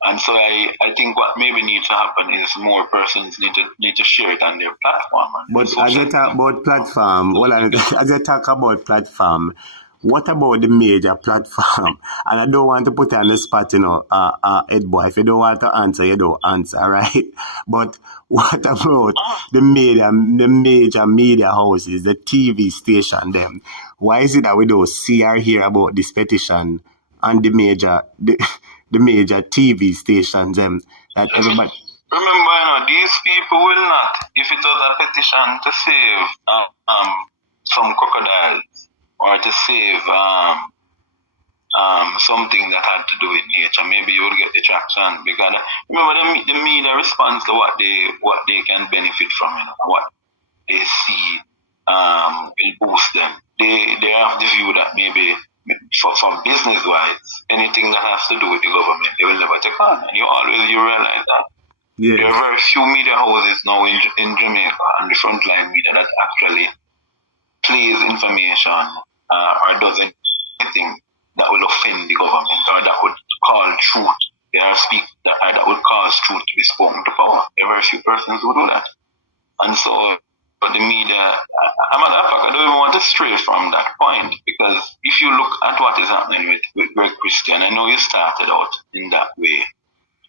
And so I think what maybe needs to happen is more persons need to share it on their platform. But as you talk about platform, what about the major platform? And I don't want to put you on the spot, Ed boy. If you don't want to answer, you don't answer, right? But what about the major media houses, the TV station, them? Why is it that we don't see or hear about this petition and the major TV stations, them, that everybody... Remember, these people will not, if it was a petition to save some crocodiles, or to save something that had to do with nature, maybe you will get the traction. Because remember, the media responds to what they can benefit from, what they see will boost them. They have the view that maybe for business-wise, anything that has to do with the government, they will never take on. And you realize that. Yeah. There are very few media houses now in Jamaica and the frontline media that actually plays information or does anything that will offend the government or that would call truth. That would cause truth to be spoken to power. There are very few persons who do that. And so the media, I don't even want to stray from that point, because if you look at what is happening with Greg Christie, and I know you started out in that way,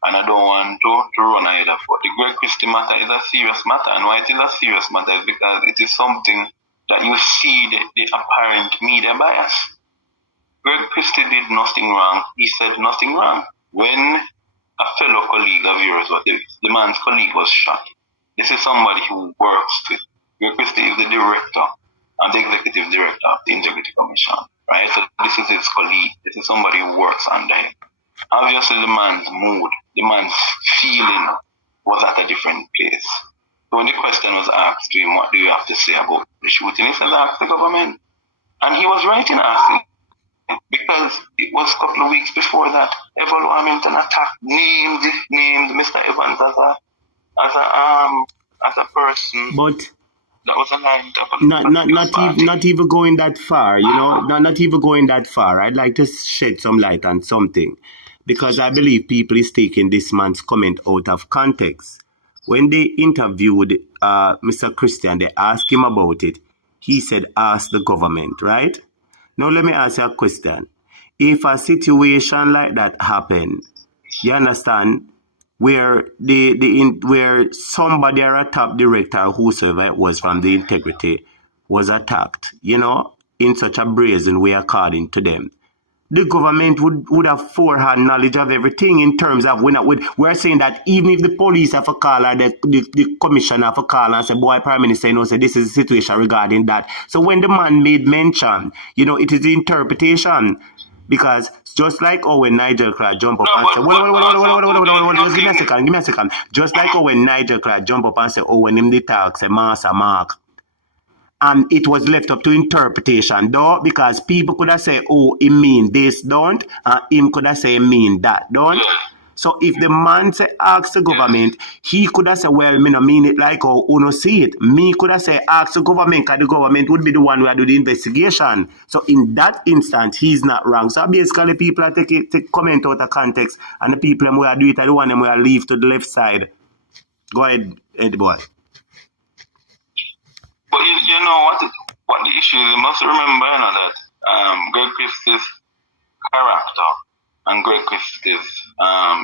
and I don't want to run either foot. The Greg Christie matter is a serious matter, and why it is a serious matter is because it is something that you see the apparent media bias. Greg Christie did nothing wrong. He said nothing wrong. When a fellow colleague of yours, the man's colleague was shot, this is somebody who works with. Greg Christie is the director and the executive director of the Integrity Commission, right? So this is his colleague. This is somebody who works under him. Obviously, the man's mood, the man's feeling was at a different place. So when the question was asked to him, what do you have to say about the shooting? He said, ask the government. And he was right in asking, because it was a couple of weeks before that, Eval Hamilton attack named Mr. Evans as a person. But that was a line. Not even going that far, not even going that far. I'd like to shed some light on something, because I believe people is taking this man's comment out of context. When they interviewed Mr. Christian, they asked him about it. He said, ask the government, right? Now let me ask you a question. If a situation like that happened, you understand, where where somebody or a top director, whosoever it was from the integrity, was attacked, in such a brazen way according to them, the government would have forehand knowledge of everything in terms of we're saying that even if the police have a call or the commissioner have a call and say, boy, Prime Minister, say this is the situation regarding that. So when the man made mention, it is the interpretation. Because just like when Nigel Clark jump up and say, just give me a second. Just like when Nigel Clark jump up and say, when him the talk, say, Master Mark. And it was left up to interpretation, though, because people could have said, it mean this, don't, and him could have said, it mean that, don't. So if the man say, ask the government, he could have said, well, me no mean it like how uno see it. Me could have said, ask the government, because the government would be the one who do the investigation. So in that instance, he's not wrong. So basically, people are take comment out of context, and the people who are do it are the one who are leave to the left side. Go ahead, Eddie boy. But you know what the issue is? You must remember that Greg Christie's character and Greg Christie's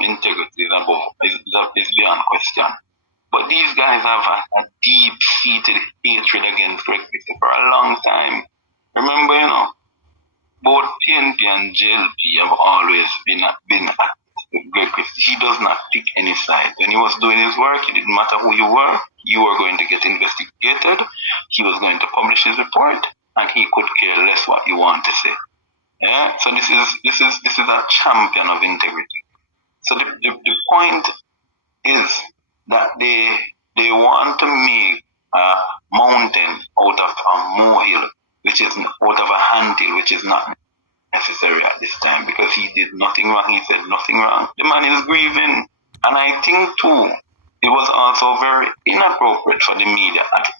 integrity is beyond question. But these guys have a deep-seated hatred against Greg Christie for a long time. Remember, both PNP and JLP have always been Greg Christie. He does not pick any side. When he was doing his work, it didn't matter who you were going to get investigated. He was going to publish his report, and he could care less what you want to say. Yeah. So this is a champion of integrity. So the point is that they want to make a mountain out of a molehill, which is out of a anthill, which is not necessary at this time, because he did nothing wrong. He said nothing wrong. The man is grieving, and I think too, it was also very inappropriate for the media at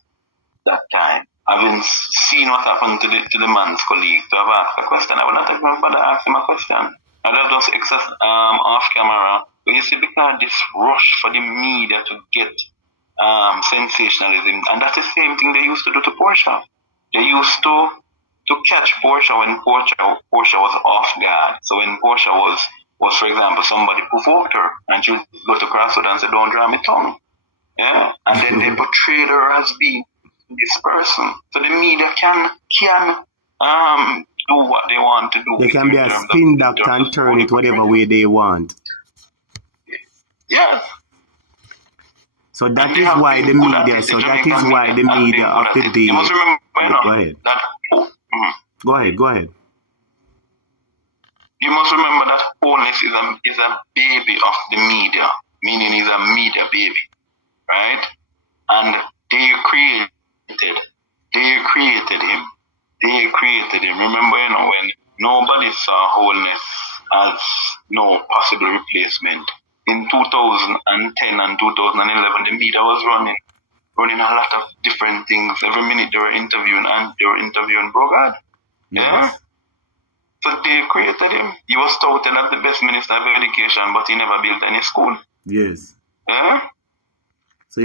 that time, having seen what happened to the man's colleague, to have asked a question. I would not have bother ask him a question. I'd have just access off camera. But you see, because this rush for the media to get sensationalism, and that's the same thing they used to do to Portia. They used to catch Portia when Portia was off guard. So when Portia was, for example, somebody provoked her, and she would go to Crossroad and say, don't draw me tongue. Yeah? And then they portrayed her as being this person. So the media can do what they want to do. They can be a spin doctor and turn it whatever way they want. Yeah. So that is why the media, of the day. You must remember, go ahead. Go ahead. You must remember that Holness is a baby of the media, meaning he's a media baby, right? And they created him. Remember, when nobody saw Holness as no possible replacement. In 2010 and 2011, the media was running a lot of different things. Every minute they were interviewing Brogard. Yeah. So they created him. He was touted as the best minister of education, but he never built any school. Yes. Yeah. So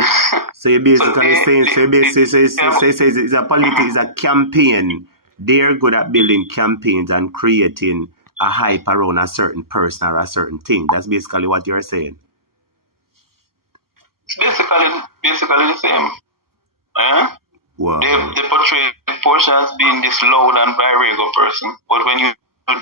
you basically saying it's a campaign. They're good at building campaigns and creating a hype around a certain person or a certain thing. That's basically what you're saying. It's basically the same. Wow. They portray Portia as being this loud and virego person, but when you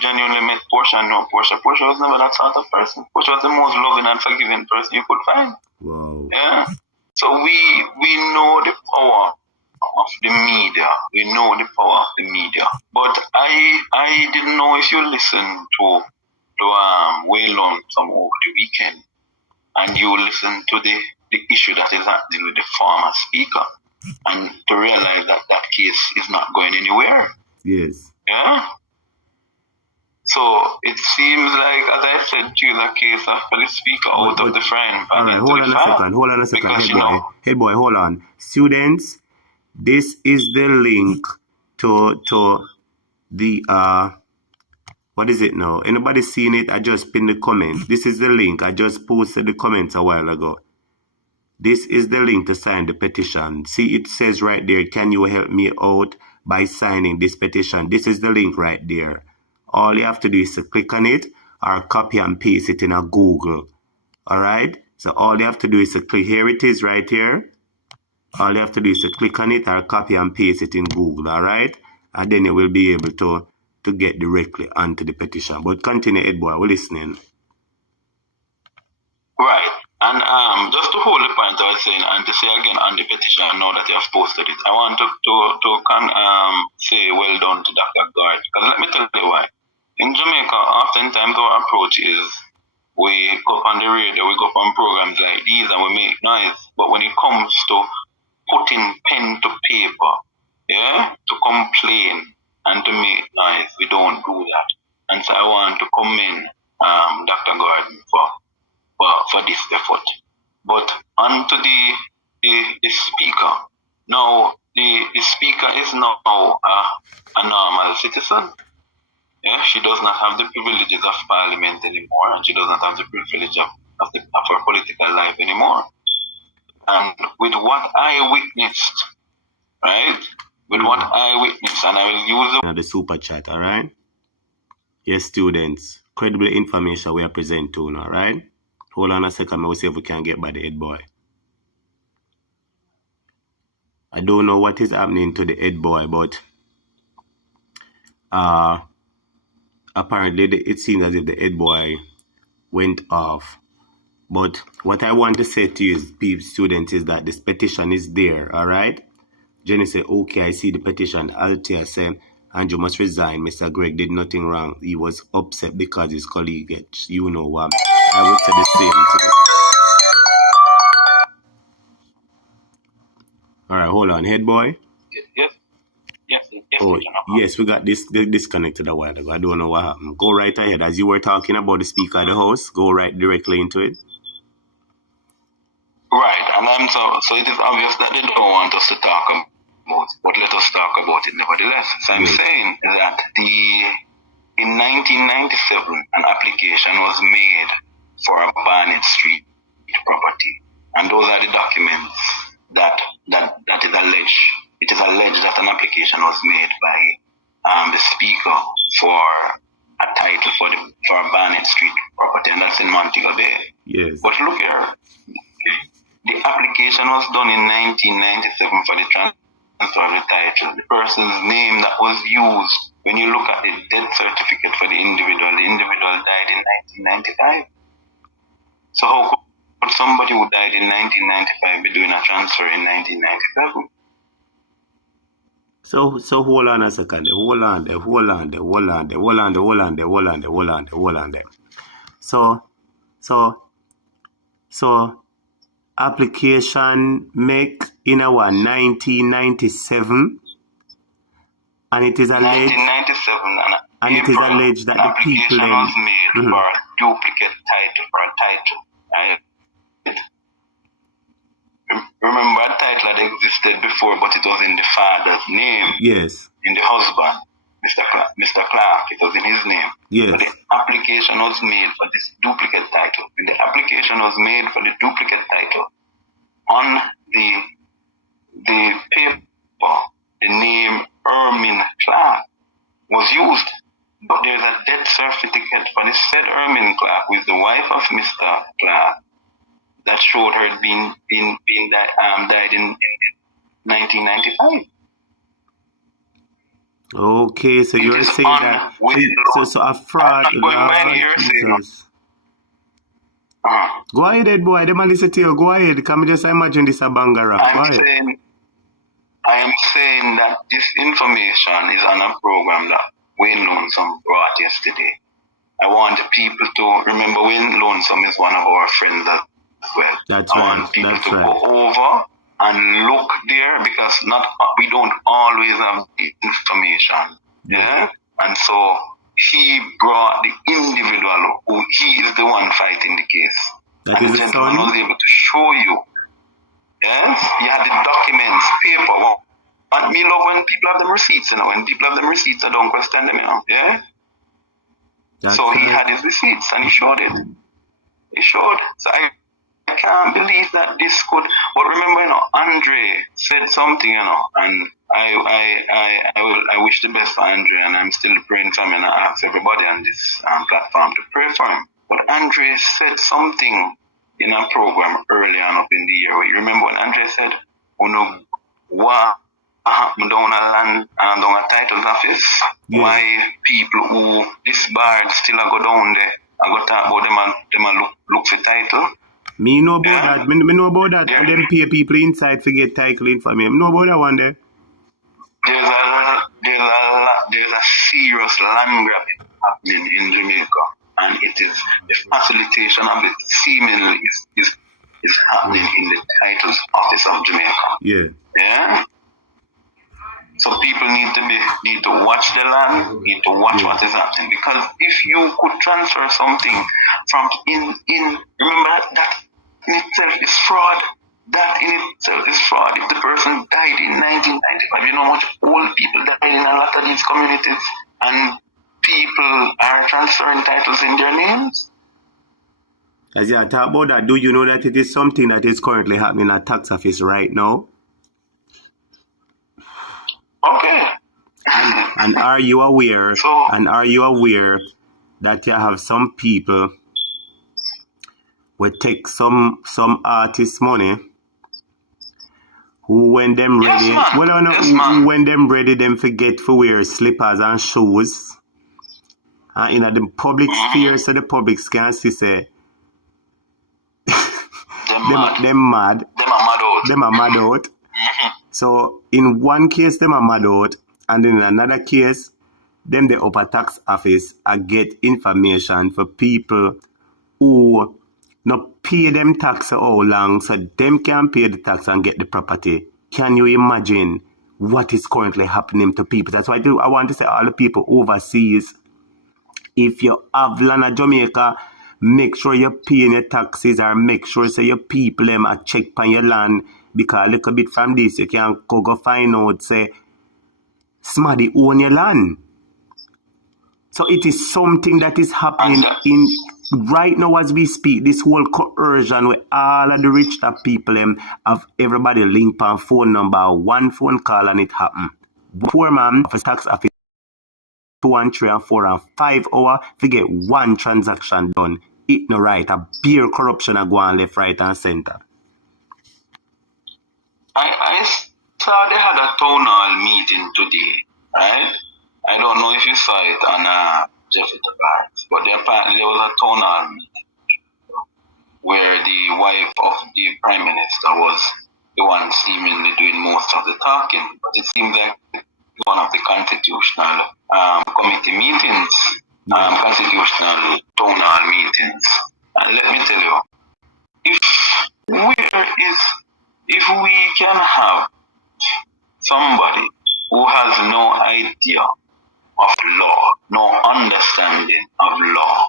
genuinely met Portia know Portia. Portia was never that sort of person. Portia was the most loving and forgiving person you could find. Wow. Yeah. So we know the power of the media. We know the power of the media. But I didn't know if you listened to Waylon from over the weekend and you listen to the issue that is happening with the former speaker and to realize that that case is not going anywhere. Yes. Yeah. So it seems like, as I said to you, the case of the speaker out of the frame. All right, hold on a second. Because, Head boy, hold on. Students, this is the link to the what is it now? Anybody seen it? I just pinned the comment. This is the link. I just posted the comments a while ago. This is the link to sign the petition. See, it says right there, can you help me out by signing this petition? This is the link right there. All you have to do is to click on it or copy and paste it in a Google. All right? So all you have to do is to click. Here it is right here. All you have to do is to click on it or copy and paste it in Google. All right? And then you will be able to get directly onto the petition. But continue, Ed boy. We're listening. Right. And just to hold the point I was saying, and to say again on the petition, now that you have posted it, I want to say well done to Dr. Gard. Because let me tell you why. In Jamaica, oftentimes our approach is we go on the radio, we go on programs like these and we make noise. But when it comes to putting pen to paper, yeah, to complain and to make noise, we don't do that. And so I want to commend Dr. Gordon for this effort. But on to the speaker. Now, the speaker is now a normal citizen. Yeah, she does not have the privileges of parliament anymore, and she does not have the privilege of her political life anymore. And with what I witnessed, right? With what I witnessed, and I will use the super chat, all right? Yes, students, credible information we are present to, all right? Hold on a second, we'll see if we can get by the head boy. I don't know what is happening to the head boy, but apparently it seems as if the head boy went off. But what I want to say to you, students, is that this petition is there, all right? Jenny said, okay, I see the petition. Althea said, Andrew must resign. Mr. Greg did nothing wrong. He was upset because his colleague gets, you know what. I would say the same thing. All right, hold on. Head boy? Yes. Oh, yes, we got disconnected a while ago. I don't know what happened. Go right ahead. As you were talking about the Speaker of the House, go right directly into it. Right, and so it is obvious that they don't want us to talk about it, but let us talk about it nevertheless. So I'm saying that in 1997, an application was made for a Barnett Street property, and those are the documents that is alleged. It is alleged that an application was made by the Speaker for a title for a Barnett Street property, and that's in Montego Bay. Yes. But look here, the application was done in 1997 for the transfer of the title. The person's name that was used, when you look at the death certificate for the individual died in 1995. So how could somebody who died in 1995 be doing a transfer in 1997? So hold on a second. Hold on there. So application make in our 1997, and it is alleged 1997, and it is alleged that the people was made for a duplicate title, right? Remember, a title had existed before, but it was in the father's name. Yes. In the husband, Mr. Clark, it was in his name. Yes. But the application was made for this duplicate title. When the application was made for the duplicate title, on the paper, the name Ermin Clark was used. But there's a death certificate for the said Ermin Clark, who is the wife of Mr. Clark, that showed her died in 1995. Okay, so It you're is saying that so a fraud. I'm not going by the hearsay. No. Go ahead, boy. Them a listen to you. Go ahead. Can me just imagine this a bangara. I am saying that this information is on a program that Wayne Lonesome brought yesterday. I want people to remember Wayne Lonesome is one of our friends as well. That's I right. want people to go over and look there because we don't always have the information. Yeah? And so he brought the individual who he is the one fighting the case. That and is the gentleman was able to show you. Yes? He had the documents, paper. And me love when people have them receipts, When people have them receipts, I don't question them, Yeah? So he had his receipts and he showed it. He showed. So I can't believe that this could. But remember, Andre said something, and I wish the best for Andre, and I'm still praying for him, and I ask everybody on this platform to pray for him. But Andre said something in a program early on up in the year. You remember when Andre said, what happened down a land and down a title's office? Yeah. Why people who disbarred still go down there and go talk about them and look for title? Me know about that. Me know about that. Yeah. And them pay people inside to get title in for me. Me know about that one there. There's a serious land grabbing happening in Jamaica, and it is the facilitation of it seemingly is happening in the titles office of Jamaica. Yeah. So people need to watch the land, need to watch what is happening, because if you could transfer something from remember that in itself is fraud. That in itself is fraud. If the person died in 1995, you know how much old people died in a lot of these communities, and people are transferring titles in their names. As you talk about that, do you know that it is something that is currently happening at tax office right now? Okay. And are you aware? That you have some people will take some artists' money, who when them ready, when them ready, them forget to wear slippers and shoes. And in the public sphere, so the public can see say them mad. Them are mad out. So in one case, them are mad out, and in another case, them the upper tax office get information for people who not pay them tax how long, so them can pay the tax and get the property. Can you imagine what is currently happening to people? That's why I want to say all the people overseas, if you have land in Jamaica, make sure you're paying your taxes, or make sure so your people them a check on your land, because a little bit from this you can go find out say somebody own your land. So it is something that is happening in right now as we speak. This whole coercion where all of the rich people have everybody linked on phone number, one phone call, and it happen. Poor man for tax office 2 and 3 and 4 and 5 hours to get one transaction done. It no right. A beer corruption a go on left, right, and center. I saw they had a town hall meeting today, right? I don't know if you saw it on Jeffrey Barnes, but apparently there was a town hall meeting where the wife of the Prime Minister was the one seemingly doing most of the talking. But it seems like one of the constitutional committee meetings, constitutional town hall meetings. And let me tell you, if we can have somebody who has no idea of law, no understanding of law,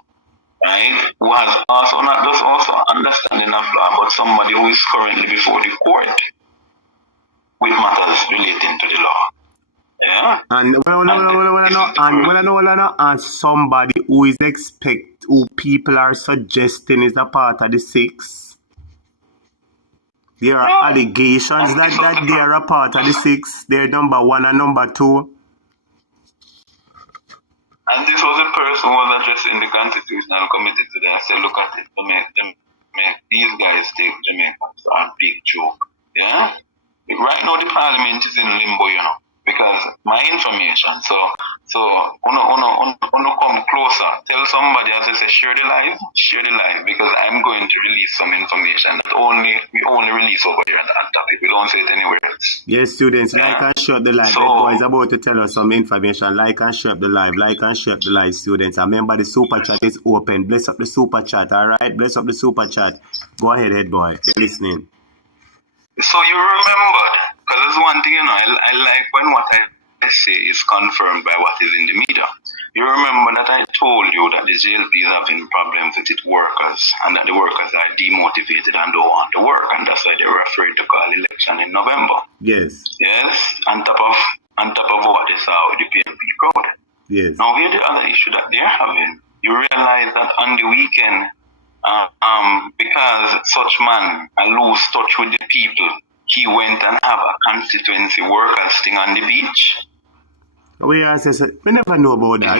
right? Who has also not just also understanding of law, but somebody who is currently before the court with matters relating to the law. Yeah. And somebody who is who people are suggesting is a part of the 6. There are allegations that they are a part of the 6. They're number 1 and number 2. And this was a person who was addressing the Constitutional Committee today. I said, look at it, to make these guys take Jamaica a big joke. Yeah? Right now the Parliament is in limbo, because my information. So uno come closer. Tell somebody, as I say, share the live, because I'm going to release some information that we only release over here at topic. We don't say it anywhere else. Yes, students, like and share the live. So, Edgar is about to tell us some information. Like and share the live, students. And remember, the super chat is open. Bless up the super chat, all right? Bless up the super chat. Go ahead, head boy. They're listening. So you remembered, because there's one thing, I like when what I say is confirmed by what is in the media. You remember that I told you that the JLP is having problems with its workers, and that the workers are demotivated and don't want to work, and that's why they were afraid to call election in November. Yes. Yes, on top of what they saw with the PNP crowd. Yes. Now here's the other issue that they're having. You realize that on the weekend, because such man lose touch with the people, he went and have a constituency workers thing on the beach. We never know about that.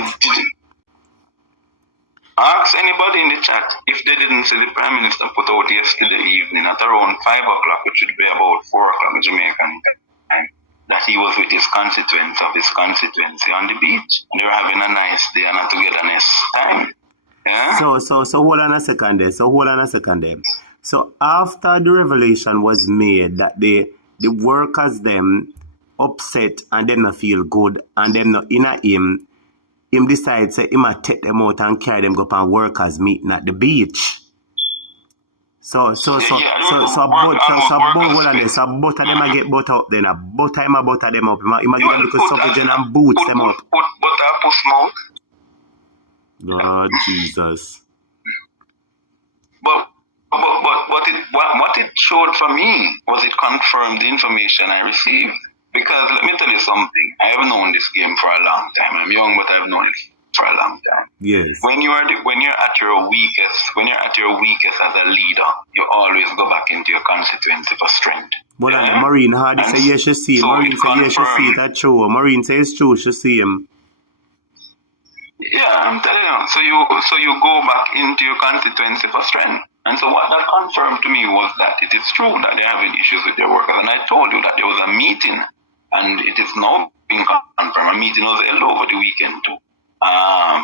Ask anybody in the chat if they didn't see the Prime Minister put out yesterday evening at around 5 o'clock, which would be about 4 o'clock Jamaican time, that he was with his constituents of his constituency on the beach. They were having a nice day and a togetherness time. Yeah? So hold on a second there. So after the revelation was made that the workers them upset and them not feel good and them not in him decides say him take them out and carry them go up and workers meeting at the beach. So both of them I get butt up then a butter him a butter them up. Him a give them little suffragette and boots them up. Put butter push mouth. Lord Jesus. But what it showed for me was it confirmed the information I received. Because let me tell you something, I have known this game for a long time. I'm young, but I've known it for a long time. Yes. When you're at your weakest as a leader, you always go back into your constituency for strength. But Maureen Hardy say yes, she see him. Maureen say yes, she see that true. Maureen says it's true, she see him. Yeah, I'm telling you. So you go back into your constituency for strength. And so what that confirmed to me was that it is true that they're having issues with their workers. And I told you that there was a meeting, and it is now being confirmed. A meeting was held over the weekend too.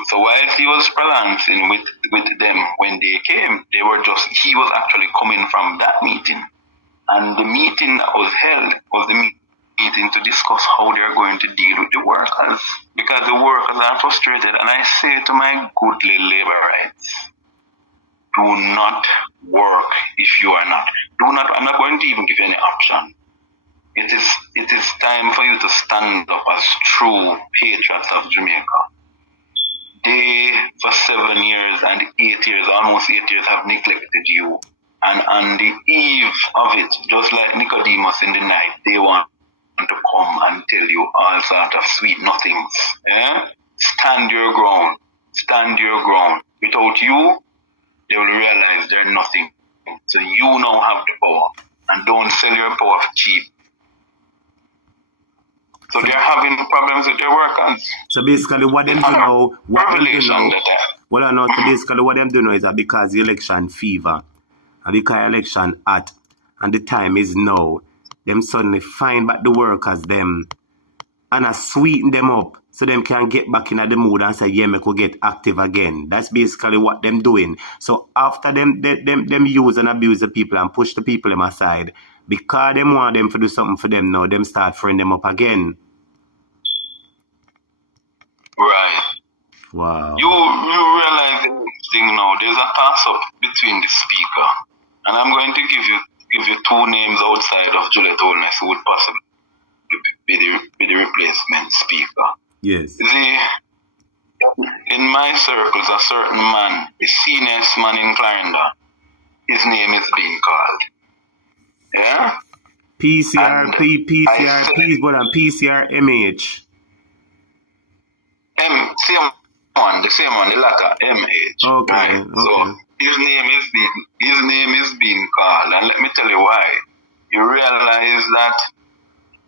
So whilst he was balancing with them when they came, he was actually coming from that meeting. And the meeting that was held was the meeting to discuss how they're going to deal with the workers. Because the workers are frustrated. And I say to my goodly labor rights, do not work if you are not. I'm not going to even give you any option. It is time for you to stand up as true patriots of Jamaica. They, for 7 years and 8 years, almost 8 years, have neglected you. And on the eve of it, just like Nicodemus in the night, they want to come and tell you all sorts of sweet nothings. Yeah? Stand your ground. Stand your ground. Without you, they will realize they're nothing. So you now have the power. And don't sell your power for cheap. So they're having problems with their workers. So basically what them do now, so basically what them do now is that because the election fever, and because election hot, and the time is now, them suddenly find back the workers them, and sweeten them up, so them can get back in the mood and say, yeah, me could get active again. That's basically what them doing. So after them use and abuse the people and push the people them aside, because them want them to do something for them now, them start freeing them up again. Right. Wow. You realize this thing now, there's a toss-up between the speaker, and I'm going to give you two names outside of Juliet Holness who would possibly be the replacement speaker. Yes. See, in my circles, a certain man, the seniorest man in Clarendon, his name is being called. Yeah? PCR, P's, but I'm PCR, MH. The same one, the latter, MH. Okay, right? okay. So his name is being called, and let me tell you why. You realize that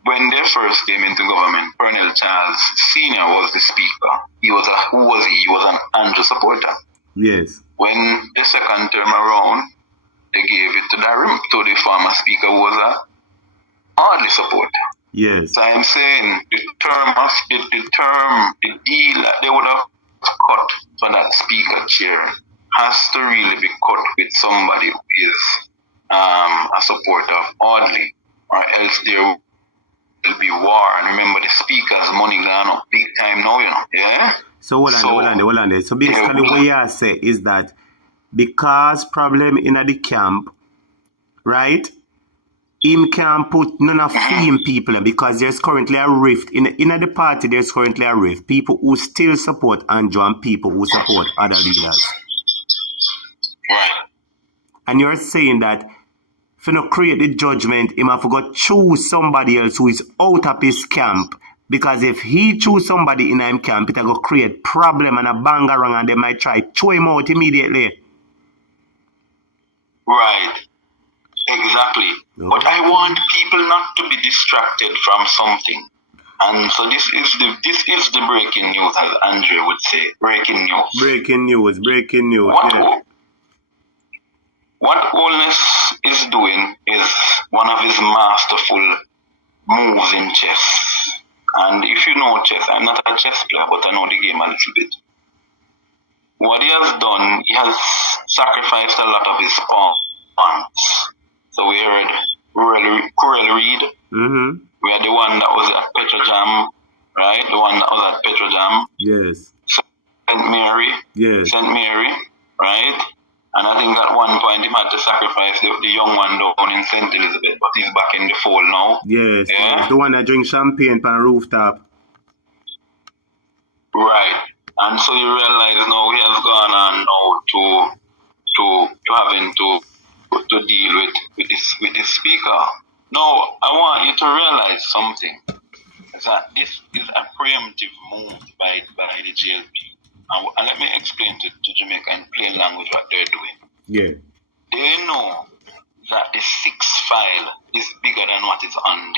when they first came into government, Colonel Charles Sr. was the speaker. He was an Andrew supporter. Yes. When the second term around, they gave it to the former speaker who was a Hardly supporter. Yes. So I'm saying the deal that they would have cut for that speaker chair has to really be cut with somebody who is a supporter of Audley, or else there will be war. And remember, the speaker's money gone up big time now, you know. Yeah. So hold on there. So basically, what you say is that because problem in the camp, right? Him can't put none of him people in because there's currently a rift in the party. There's currently a rift. People who still support Andrew and people who support other leaders. Right. And you're saying that if you don't create the judgment, he might forgot choose somebody else who is out of his camp. Because if he choose somebody in his camp, it'll go create problem and a bang around and they might try to throw him out immediately. Right. Exactly. No. But I want people not to be distracted from something. And so this is the breaking news, as Andre would say. Breaking news. Breaking news. What Holness is doing is one of his masterful moves in chess. And if you know chess, I'm not a chess player, but I know the game a little bit. What he has done, he has sacrificed a lot of his pawns. So we heard Corel Reed. Mm-hmm. We had the one that was at Petrojam, right? The one that was at Petrojam. Yes. St. Mary. Yes. St. Mary, right? And I think at one point he had to sacrifice the young one down in St. Elizabeth, but he's back in the fold now. Yes. Yeah? The one that drinks champagne on rooftop. Right. And so you realize now he has gone on now to having to deal with this speaker. Now, I want you to realize something, that this is a preemptive move by the JLP. And let me explain to Jamaica in plain language what they're doing. Yeah. They know that the 6th file is bigger than what is on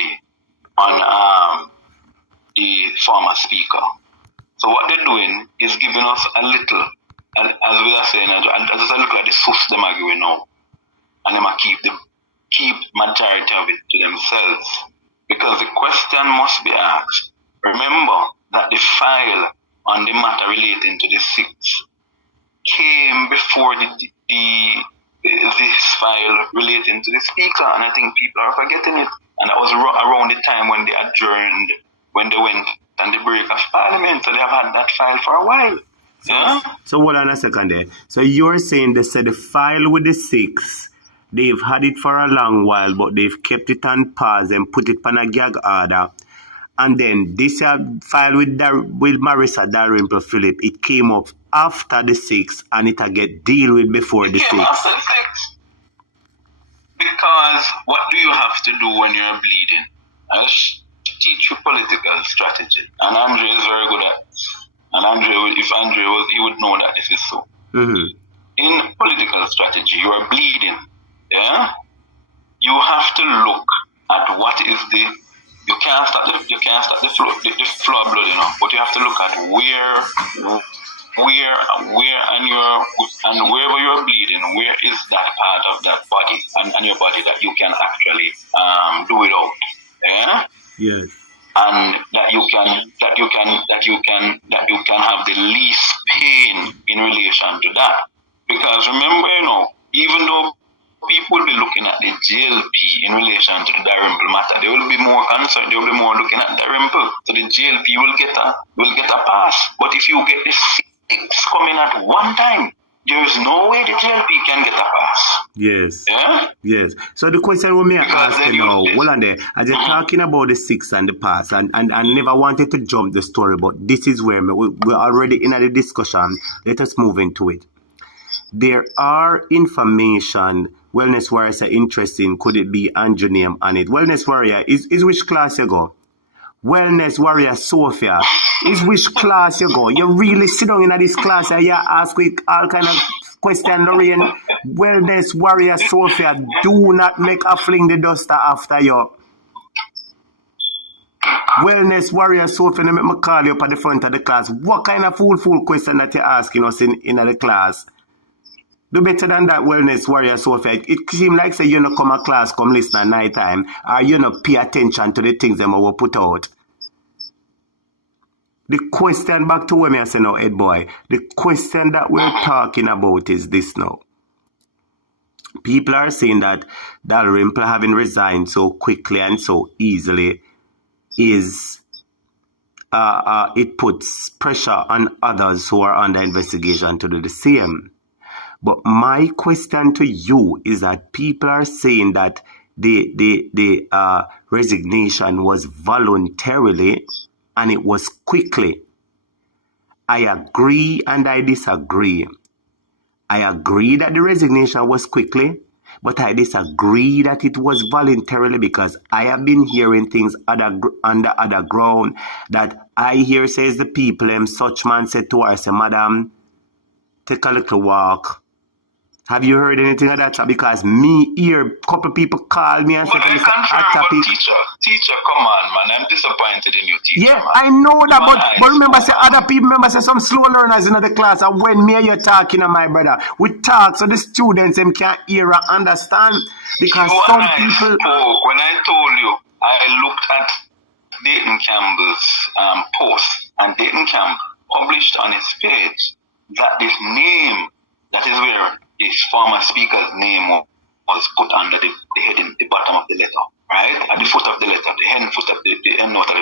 the former speaker. So what they're doing is giving us a little, and as we are saying, just a look at the sus them arguing now. And they might keep majority of it to themselves. Because the question must be asked. Remember that the file on the matter relating to the 6th came before this file relating to the speaker, and I think people are forgetting it. And that was around the time when they adjourned, when they went and the break of parliament, so they have had that file for a while. Yeah? So hold on a second there. So you're saying they said the file with the 6th, they've had it for a long while, but they've kept it on pause and put it on a gag order. And then this file with Marissa Dalrymple Phillip, it came up after the 6th and it get deal with before the 6th. After the 6th. Because what do you have to do when you're bleeding? I just teach you political strategy. And Andre is very good at it. And if Andre was, he would know that this is so. Mm-hmm. In political strategy, you are bleeding. Yeah? You have to look at what is you can't start the flow of blood, you know, but you have to look at where and wherever you're bleeding, where is that part of that body and your body that you can actually do it out. Yeah? Yes. And that you can have the least pain in relation to that. Because remember, you know, even though people will be looking at the JLP in relation to the Dalrymple matter, they will be more concerned, they will be more looking at Dalrymple. So the JLP will get a pass. But if you get the 6 coming at one time, there is no way the JLP can get a pass. Yes. Yeah? Yes. So the question we may ask you now, hold on there, as you're talking about the 6 and the pass, and I never wanted to jump the story, but this is where we're already in the discussion. Let us move into it. There are information. Wellness Warriors are interesting. Could it be Andrew name on it? Wellness Warrior is which class you go? Wellness Warrior Sophia is which class you go? You really sit down in this class and you ask all kind of question, Lorraine. Wellness Warrior Sophia, do not make a fling the duster after you. Wellness Warrior Sophia, let me call you up at the front of the class. What kind of fool question that you're asking us in the class? Do better than that, wellness warrior Sophia. It seems like say you no come a class, come listen at night time, or you no pay attention to the things them will put out. The question back to where me I say now, Ed boy, the question that we're talking about is this now. People are saying that Dalrymple having resigned so quickly and so easily is it puts pressure on others who are under investigation to do the same. But my question to you is that people are saying that the resignation was voluntarily and it was quickly. I agree and I disagree. I agree that the resignation was quickly, but I disagree that it was voluntarily because I have been hearing things under other ground that I hear says the people, such man said to her, say, Madam, take a little walk. Have you heard anything of that? Because me here, a couple people call me and say, teacher, come on, man. I'm disappointed in you, teacher. Yeah, man. I know that, but remember, say other people, remember, say some slow learners in the class, and when me and you talking, my brother, we talk so the students them can hear and understand. Because some people. When I told you, I looked at Dayton Campbell's post, and Dayton Campbell published on his page that this name, that is where his former speaker's name was put under the heading, the bottom of the letter, right? At the foot of the letter, the end note of the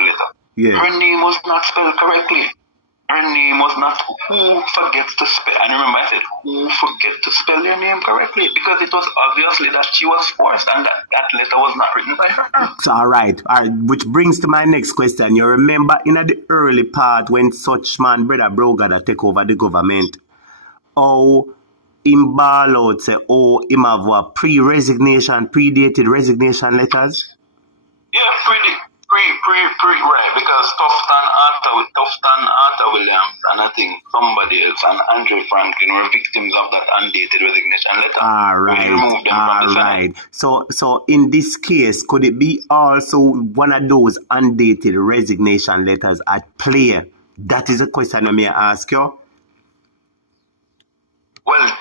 letter. Yeah. Her name was not spelled correctly. Her name was not who forgets to spell. And remember, I said, who forgets to spell your name correctly? Because it was obviously that she was forced and that letter was not written by her. So, all right. Which brings to my next question. You remember in the early part when such man, Brother Brogada, take over the government, him ball out say, him have a predated resignation letters? Yeah, right, because Tufton, Arthur Williams, and I think somebody else, and Andrew Franklin were victims of that undated resignation letter. All right. So in this case, could it be also one of those undated resignation letters at play? That is a question I may ask you. Well, if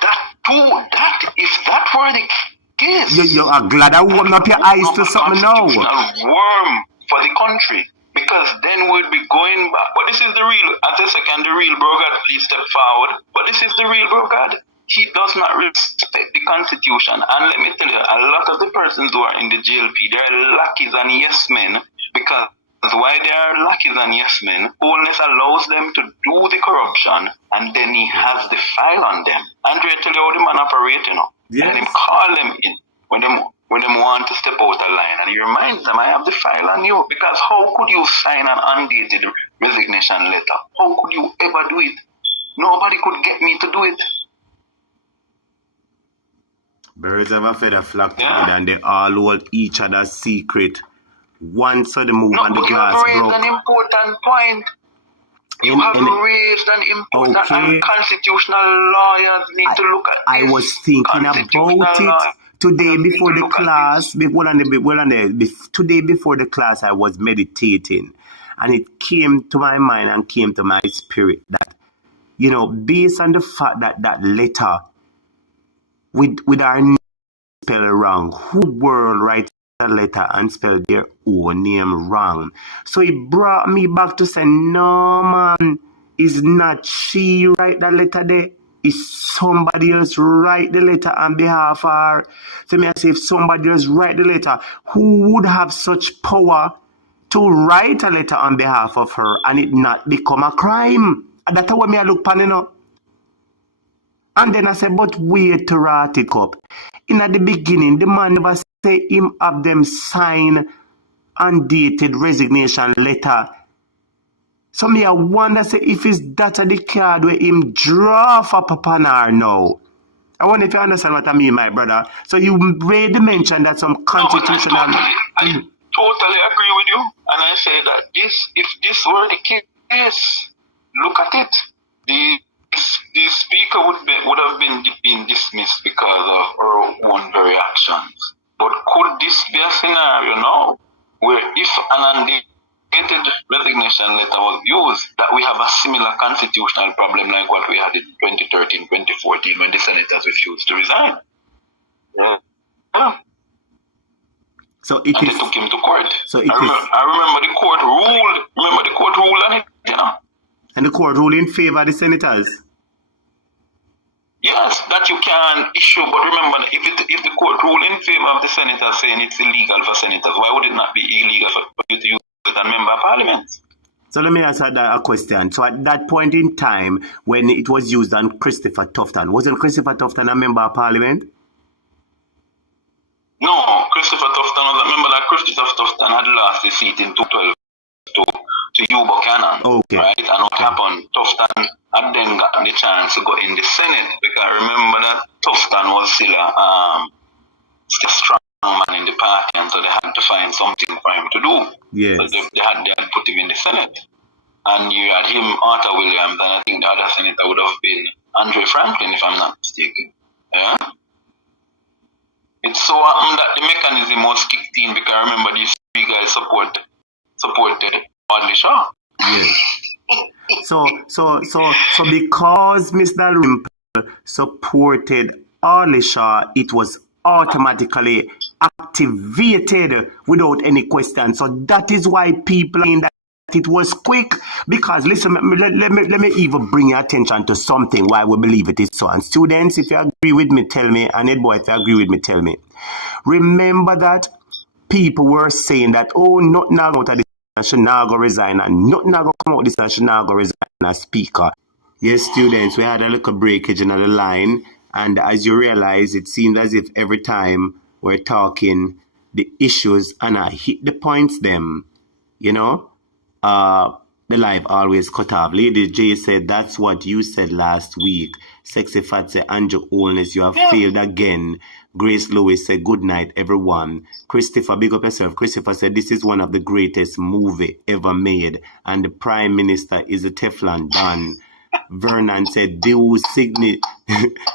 that were the case, you are glad I opened up your eyes to something now. Worm for the country, because then we'd be going back. But this is the real, as a second, the real Brogard, please step forward. But this is the real Brogard. He does not respect the Constitution. And let me tell you, a lot of the persons who are in the JLP, they are lackeys and yes men, because why they are lackeys and yes men, Holness allows them to do the corruption, and then he has the file on them. Andrea tell you how the man operate, you know. Yes. And him call them in when them want to step out of line, and he reminds them, I have the file on you. Because how could you sign an undated resignation letter? How could you ever do it? Nobody could get me to do it. Birds of a feather flock together, and they all hold each other's secret. Once so they move on the glass broke. You have raised an important point. You have raised an important and constitutional lawyers need to look at this. I was thinking about it today before the class. Today before the class, I was meditating, and it came to my mind and came to my spirit that, you know, based on the fact that that letter with our name spelled wrong, who world write a letter and spell their own name wrong? So it brought me back to say, no man, is not she write that letter there? Is somebody else write the letter on behalf of her? So me I say, if somebody else write the letter, who would have such power to write a letter on behalf of her and it not become a crime? And that's what me I look pan, you know. And then I said, but wait to rat it up. In at the beginning, the man never say him have them sign undated resignation letter. So me I wonder say if it's that the card where him draw for Papa now. I wonder if you understand what I mean, my brother. So you made the mention that some constitutional... I totally agree with you. And I say that if this were the case, look at it. The speaker would have been dismissed because of her own very actions. But could this be a scenario now where if an undated resignation letter was used, that we have a similar constitutional problem like what we had in 2013, 2014 when the senators refused to resign. Yeah. So it and is. They took him to court. So it I remember the court ruled. Remember the court ruled on it, And the court ruled in favor of the senators. Yes, that you can issue, but remember, if the court ruled in favor of the senators saying it's illegal for senators, why would it not be illegal for you to use it as member of parliament? So let me answer a question. So at that point in time, when it was used on Christopher Tufton, wasn't Christopher Tufton a member of parliament? No, Christopher Tufton was a member. That Christopher Tufton had lost his seat in 2012 to Hugh Buchanan. Okay. Right? And what happened? Tufton had then gotten the chance to go in the Senate, because remember that Tufton was still a strong man in the party, and so they had to find something for him to do. Yes. So they had put him in the Senate. And you had him, Arthur Williams, and I think the other senator would have been Andre Franklin, if I'm not mistaken. Yeah? It's so happened that the mechanism was kicked in, because I remember these three guys supported Audley Shaw. Yes. So because Mr. Dalrymple supported Audley Shaw, it was automatically activated without any question. So that is why people in that it was quick. Because listen, let me even bring your attention to something why we believe it is so. And students, if you agree with me, tell me. And Ed boy, if you agree with me, tell me. Remember that people were saying that, oh, not now out of this and should now go resign, and not now go come out this and should now go resign as speaker. Yes, students, we had a little breakage in the line, and as you realize, it seems as if every time we're talking the issues and I hit the points them, the live always cut off. Lady J said, that's what you said last week. Sexy Fat said, Andrew Holness, you have failed again. Grace Lewis said, good night, everyone. Christopher, big up yourself. Christopher said, this is one of the greatest movie ever made. And the Prime Minister is a Teflon Don. Vernon said,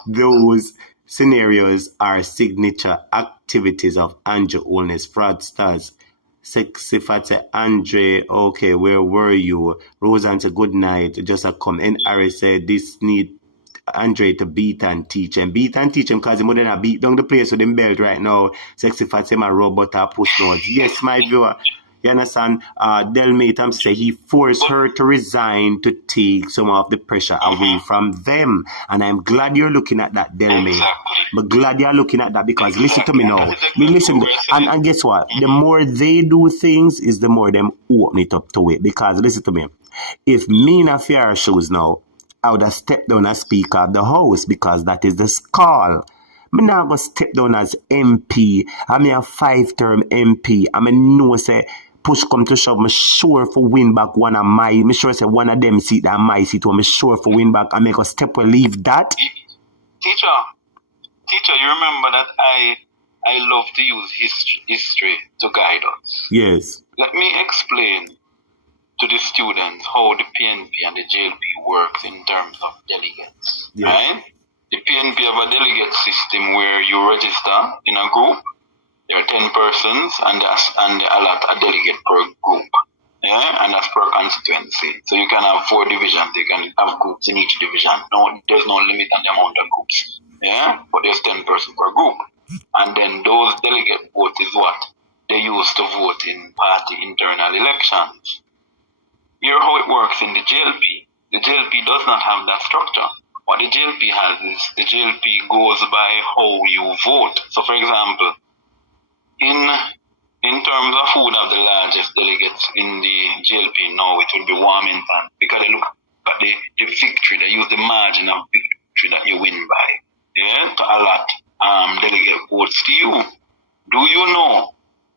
those scenarios are signature activities of Andrew Holness, fraudsters. Sexy Fat said, Andre, okay, where were you? Roseanne said, good night. Just a come. And Harry said, this need Andre to beat and teach him. Beat and teach him because he wouldn't beat down the place with him belt right now. Sexy Fat said, my robot are push notes. Yes, my viewer. You understand? Delmate say he forced her to resign to take some of the pressure away from them. And I'm glad you're looking at that, Delmate. But glad you're looking at that, because listen to me now. And guess what? The more they do things is the more them open it up to it. Because listen to me. If me in a fair shoes now, I would have stepped down as Speaker of the House, because that is the call. I'm not going to step down as MP. I'm a 5-term MP. I know say push come to shove, I'm sure for win back one of my, I'm sure say one of them seat that my seat, I'm sure for win back. I make a step or leave that. Teacher, you remember that I love to use history to guide us. Yes. Let me explain to the students how the PNP and the JLP works in terms of delegates. Yes. Right? The PNP have a delegate system where you register in a group. There are 10 persons, and they allot a delegate per group. Yeah, and that's per constituency. So you can have 4 divisions. You can have groups in each division. No, there's no limit on the amount of groups. Yeah, but there's 10 persons per group. And then those delegate votes is what they use to vote in party internal elections. Here how it works in the JLP. The JLP does not have that structure. What the JLP has is the JLP goes by how you vote. So for example, in terms of who would have the largest delegates in the JLP now, it would be Warmington, because they look at the victory, they use the margin of victory that you win by, to allot delegate votes to you. Do you know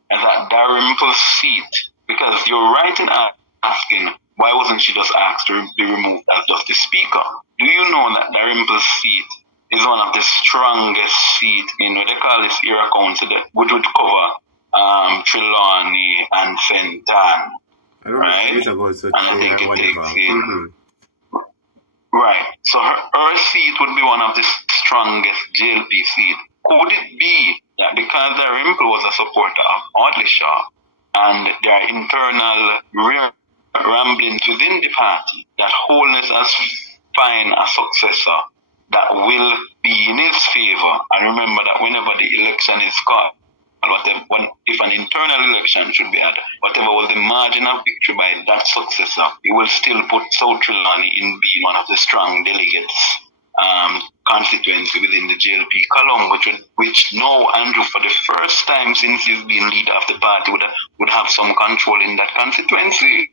that Dalrymple's seat, because you're right in asking, why wasn't she just asked to be removed as just the speaker? Do you know that Dalrymple's seat is one of the strongest seats in what they call this era council, which would cover Trelawney and Fenton, right? And I think it takes in. Right. So her seat would be one of the strongest JLP seats. Could it be that because Dalrymple was a supporter of Audley Shaw, and there are internal ramblings within the party that Holness has find a successor that will be in his favor. And remember that whenever the election is called, if an internal election should be had, whatever was the margin of victory by that successor, it will still put South Trelawney in being one of the strong delegates constituency within the JLP column, which now Andrew, for the first time since he's been leader of the party, would have some control in that constituency.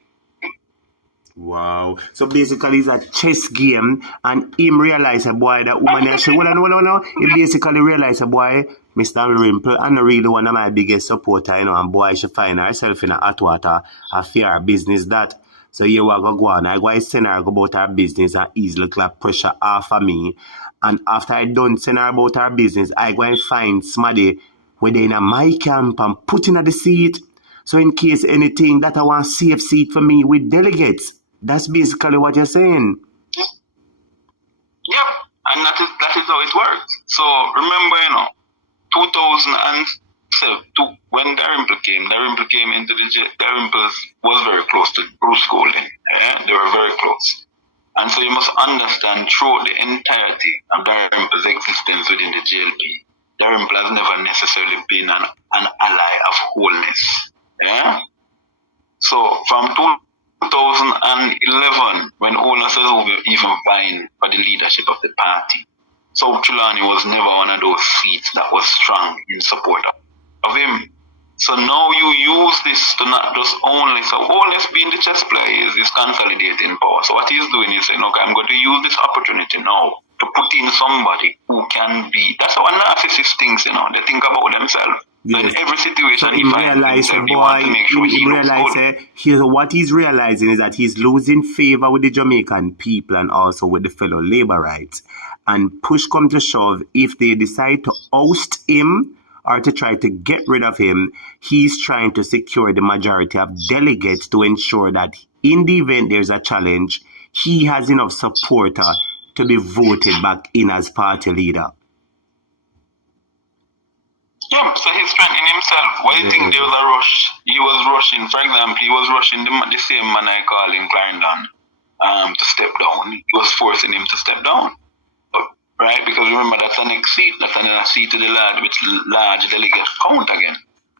Wow. So basically it's a chess game, and him realize a boy that woman and say, no. He basically realize a boy, Mr. Rimple, and really one of my biggest supporter, and boy she find herself in a hot water, a fear business that. So here we go on. I go send her about her business and easily clap pressure off of me. And after I done send her about her business, I go and find somebody where they in a my camp and put in at the seat. So in case anything that I want safe seat for me with delegates. That's basically what you're saying. Yep, and that is how it works. So remember, 2007, when Dalrymple came into the Dalrymple was very close to Bruce Golding. Yeah? They were very close. And so you must understand throughout the entirety of Dalrymple's existence within the JLP, Dalrymple has never necessarily been an ally of Holness. Yeah? So from 2011, when Holness was even vying for the leadership of the party, South Trelawney was never one of those seats that was strong in support of him. So now you use this to not just only, so Holness being the chess player is consolidating power. So what he's doing is saying, okay, I'm going to use this opportunity now to put in somebody who can be, that's how a narcissist thinks, they think about themselves. Yes. In every situation, so he realizes, what he's realizing is that he's losing favor with the Jamaican people and also with the fellow Labourites. And push come to shove, if they decide to oust him or to try to get rid of him, he's trying to secure the majority of delegates to ensure that in the event there's a challenge, he has enough supporter to be voted back in as party leader. Yeah, so he's strengthening himself. Why do you think there was a rush? He was rushing, for example, the same man I call in Clarendon to step down. He was forcing him to step down. Right? Because remember, that's the next seat. That's another seat to the large delegate count again.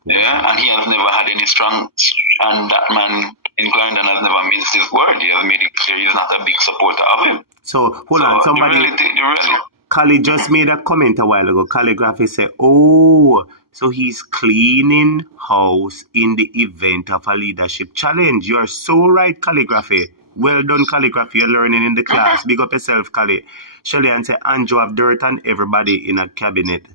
Yeah? And he has never had any and that man in Clarendon has never minced his word. He has made it clear he's not a big supporter of him. So, hold on, somebody... Kali just made a comment a while ago. Calligraphy said, so he's cleaning house in the event of a leadership challenge. You're so right, Calligraphy. Well done, Calligraphy. You're learning in the class. Big up yourself, Callie. Shelly and say, Andrew have dirt on everybody in a cabinet.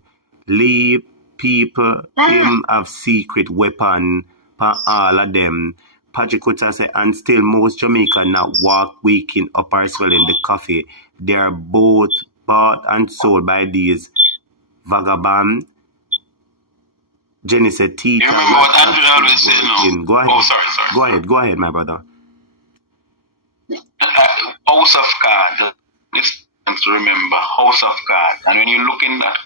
Leave people him have secret weapon for all of them. Patrick Kutsa say, and still most Jamaican not walk waking up or swelling the coffee. They are both bought and sold by these vagabond. Jenny said, teacher. You remember what Andrew always said, no? Go ahead. Oh, sorry. Go ahead, my brother. House of Cards. This is to remember, House of Cards. And when you look in that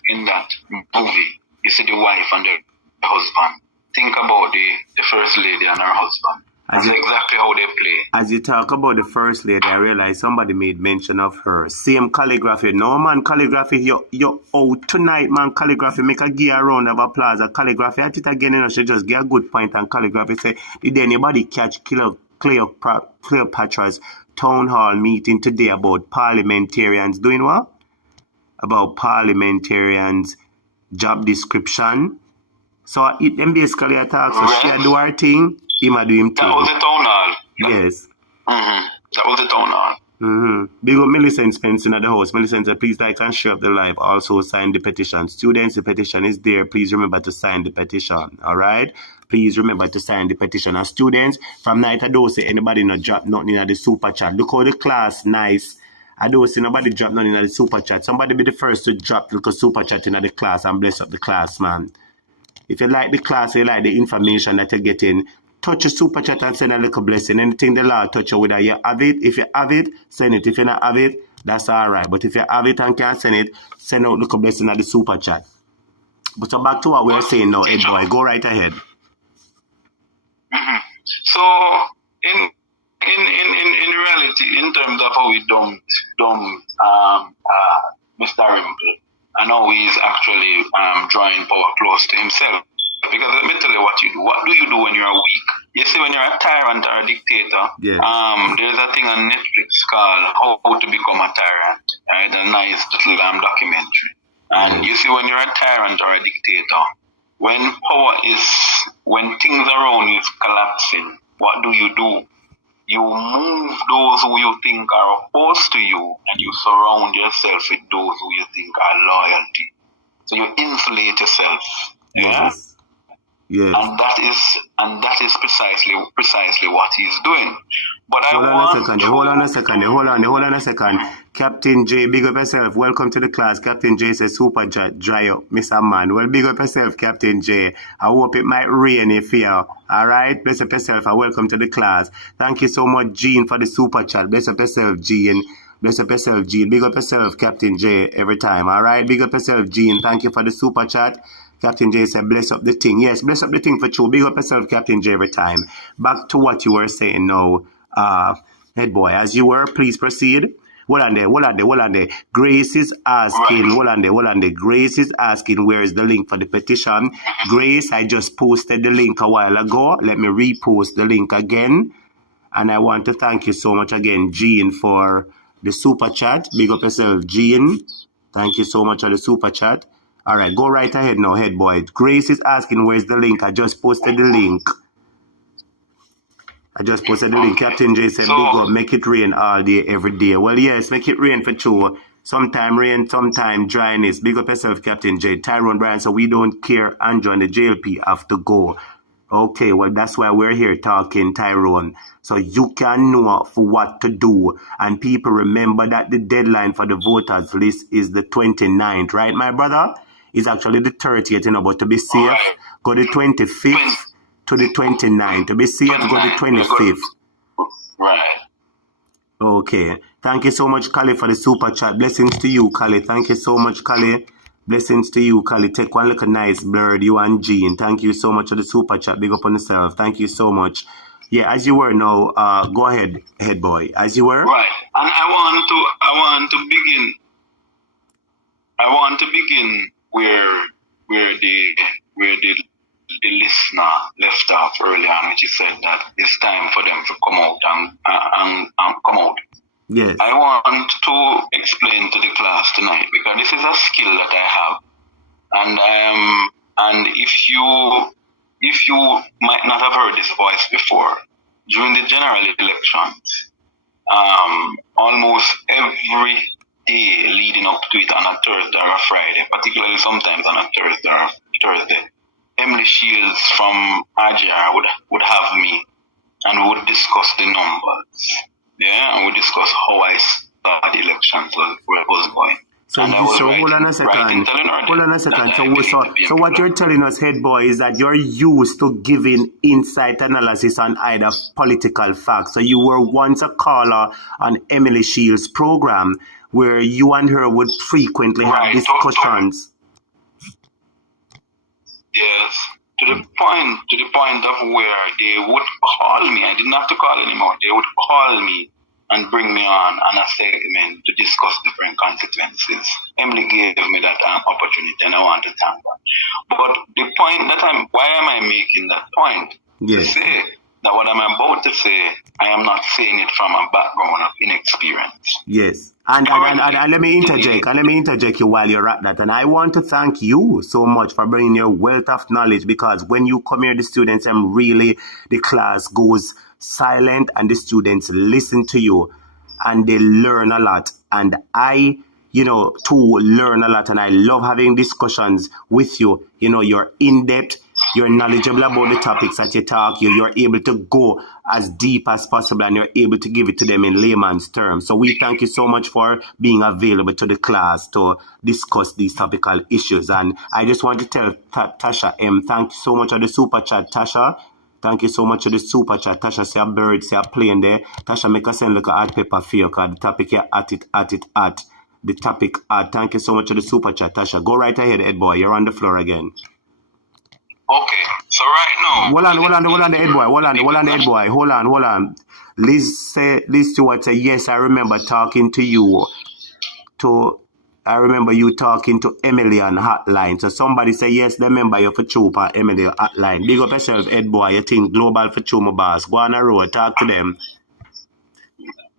movie, you see the wife and the husband. Think about the first lady and her husband. That's exactly how they play. As you talk about the first lady, I realize somebody made mention of her. Same Calligraphy. No, man, Calligraphy, you're out tonight, man. Calligraphy, make a give a round of applause. Calligraphy, at it again, she just get a good point. And Calligraphy say, did anybody catch Cleopatra's town hall meeting today about parliamentarians doing what? About parliamentarians' job description. So it them basically attack. So she do her thing. Him do him too. That was the town hall. Yes. That was the town hall. Big up Millicent Spencer at the house. Millicent said, please like and share up the live. Also sign the petition. Students, the petition is there. Please remember to sign the petition. Alright? Please remember to sign the petition. And students, from night I don't see anybody not drop nothing in the super chat. Look how the class nice. I don't see nobody drop nothing in the super chat. Somebody be the first to drop little super chat in the class and bless up the class, man. If you like the class, you like the information that you're getting, touch a super chat and send a little blessing. Anything the Lord touch you with, you have it. If you have it, send it. If you not have it, that's all right. But if you have it and can't send it, send out little blessing at the super chat. But so back to what we're saying now, Ed boy, go right ahead. So in reality, in terms of how we dumped Mr. Rimple, and how he's actually drawing power close to himself. Because let me tell you what you do. What do you do when you're weak? You see, when you're a tyrant or a dictator, there's a thing on Netflix called How to Become a Tyrant. Right? A nice little documentary. And you see, when you're a tyrant or a dictator, when things around you is collapsing, what do? You move those who you think are opposed to you, and you surround yourself with those who you think are loyal to you. So you insulate yourself. Yes. Yes. And that is precisely what he's doing. But Hold on a second. Captain J, big up yourself. Welcome to the class. Captain J says super dry up, Mr. Man. Well, big up yourself, Captain J. I hope it might rain if you are. All right? Bless up yourself and welcome to the class. Thank you so much, Gene, for the super chat. Bless up yourself, Gene. Bless up yourself, Gene. Big up yourself, Captain J, every time. All right? Big up yourself, Gene. Thank you for the super chat. Captain J said, bless up the thing. Yes, bless up the thing for true. Big up yourself, Captain J, every time. Back to what you were saying now, head boy. As you were, please proceed. Hold on there. Grace is asking, hold on there. Grace is asking, where is the link for the petition? Grace, I just posted the link a while ago. Let me repost the link again. And I want to thank you so much again, Jean, for the super chat. Big up yourself, Jean. Thank you so much for the super chat. All right, go right ahead now, head boy. Grace is asking, where's the link? I just posted the link. Captain J said, big up, make it rain all day, every day. Well, yes, make it rain for sure. Sometime rain, sometime dryness. Big up yourself, Captain J. Tyrone Bryan, so we don't care. Andrew and the JLP have to go. Okay, well, that's why we're here talking, Tyrone. So you can know for what to do. And people remember that the deadline for the voters list is the 29th, right, my brother? It's actually the 30th, but to be safe, go the 25th to the 29th. To be safe, go the 25th. Right. Okay. Thank you so much, Kali, for the super chat. Blessings to you, Kali. Thank you so much, Kali. Blessings to you, Kali. Take one look at nice bird, you and Jean. Thank you so much for the super chat. Big up on yourself. Thank you so much. Yeah, as you were now, go ahead, head boy. As you were. Right. And I want to begin where the listener left off earlier on, which he said that it's time for them to come out and come out. Yes. I want to explain to the class tonight, because this is a skill that I have, and if you might not have heard this voice before, during the general elections, almost every day leading up to it on a Thursday or a Friday, particularly sometimes on a Thursday, Emily Shields from RGR would have me and would discuss the numbers. Yeah, and we discuss how I saw the elections, where it was going. So hold on a second. So what you're telling us, head boy, is that you're used to giving insight analysis on either political facts. So you were once a caller on Emily Shields' program, where you and her would frequently have discussions. Yes, to the point of where they would call me. I didn't have to call anymore. They would call me and bring me on a segment to discuss different constituencies. Emily gave me that opportunity, and I want to thank her. But the point why am I making that point? Yes. To say that what I'm about to say, I am not saying it from a background of inexperience. Yes. And let me interject you while you're at that. And I want to thank you so much for bringing your wealth of knowledge, because when you come here, the students, and really the class goes silent and the students listen to you and they learn a lot. And I, too, learn a lot, and I love having discussions with you. You're in-depth, you're knowledgeable about the topics that you talk, you're able to go as deep as possible, and you're able to give it to them in layman's terms. So we thank you so much for being available to the class to discuss these topical issues. And I just want to tell Tasha M, thank you so much for the super chat, Tasha. Thank you so much for the super chat. Tasha, say a bird, say a plane there. Tasha, make us send like a hot pepper for you, because the topic here at the topic at. Thank you so much for the super chat, Tasha. Go right ahead, Ed boy. You're on the floor again. Okay, so right now. Hold on, the head boy. Hold on. Liz Stewart said, yes, I remember talking to you. I remember you talking to Emily on hotline. So somebody say, yes, they remember you for true on Emily hotline. Big up yourself, head boy. You think global for true, my boss. Go on a road, talk to them.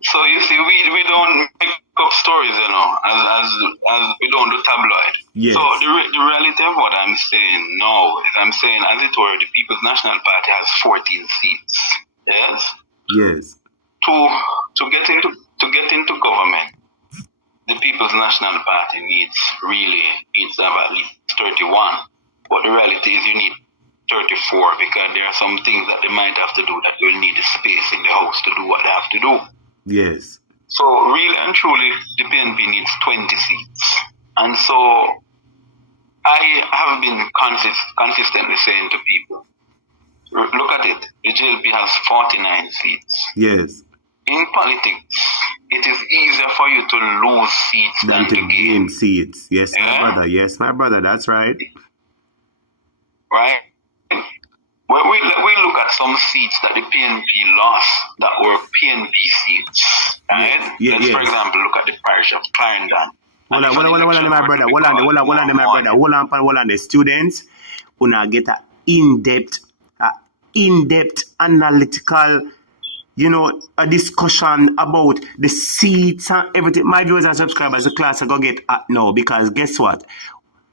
So you see, we don't make up stories, as we don't do tabloid. Yes. So the reality of what I'm saying now is I'm saying, as it were, the People's National Party has 14 seats. Yes. Yes. To get into government, the People's National Party needs to have at least 31. But the reality is you need 34 because there are some things that they might have to do that will need the space in the house to do what they have to do. Yes. So really and truly, the PNP needs 20 seats. And so I have been consistently saying to people, look at it, the JLP has 49 seats. Yes. In politics, it is easier for you to lose seats than to gain seats. Yes, yeah? My brother, that's right. Right? When we look at some seats that the PNP lost that were PNP seats, right? Let's, for example, look at the parish of Clarendon. Hold on, my brother. Hold on, the students who now get an in-depth analytical, a discussion about the seats and everything. My viewers and subscribers, the class are going to get at now because guess what?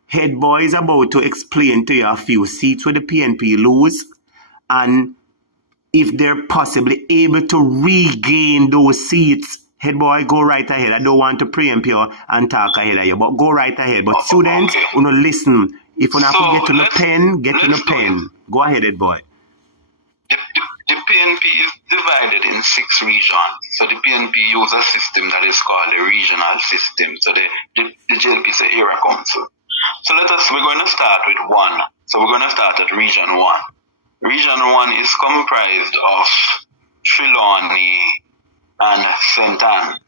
Head boy is about to explain to you a few seats where the PNP lose and if they're possibly able to regain those seats. Head boy, go right ahead. I don't want to preempt you and talk ahead of you, but go right ahead. But students, listen. If you have to get to the pen, get to the pen. Go ahead, head boy. The PNP is divided in 6 regions. So the PNP uses a system that is called a regional system. So the JLP is an area council. So we're going to start with 1. So we're going to start at Region 1. Region 1 is comprised of Trelawney and St. Anne.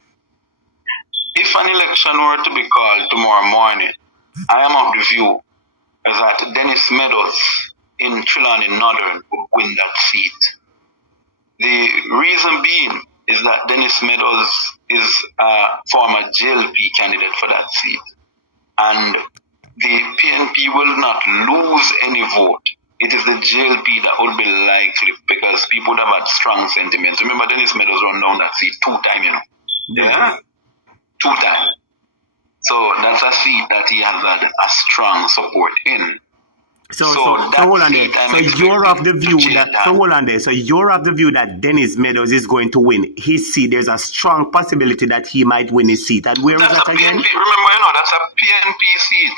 If an election were to be called tomorrow morning, I am of the view that Dennis Meadows in Trelawney Northern would win that seat. The reason being is that Dennis Meadows is a former JLP candidate for that seat. And the PNP will not lose any vote. It is the JLP that would be likely because people would have had strong sentiments. Remember, Dennis Meadows run down that seat 2 times, Yeah? 2 times. So that's a seat that he has had a strong support in. So hold on there. So you're of the view that Dennis Meadows is going to win his seat. There's a strong possibility that he might win his seat. And where is that again? Remember, that's a PNP seat.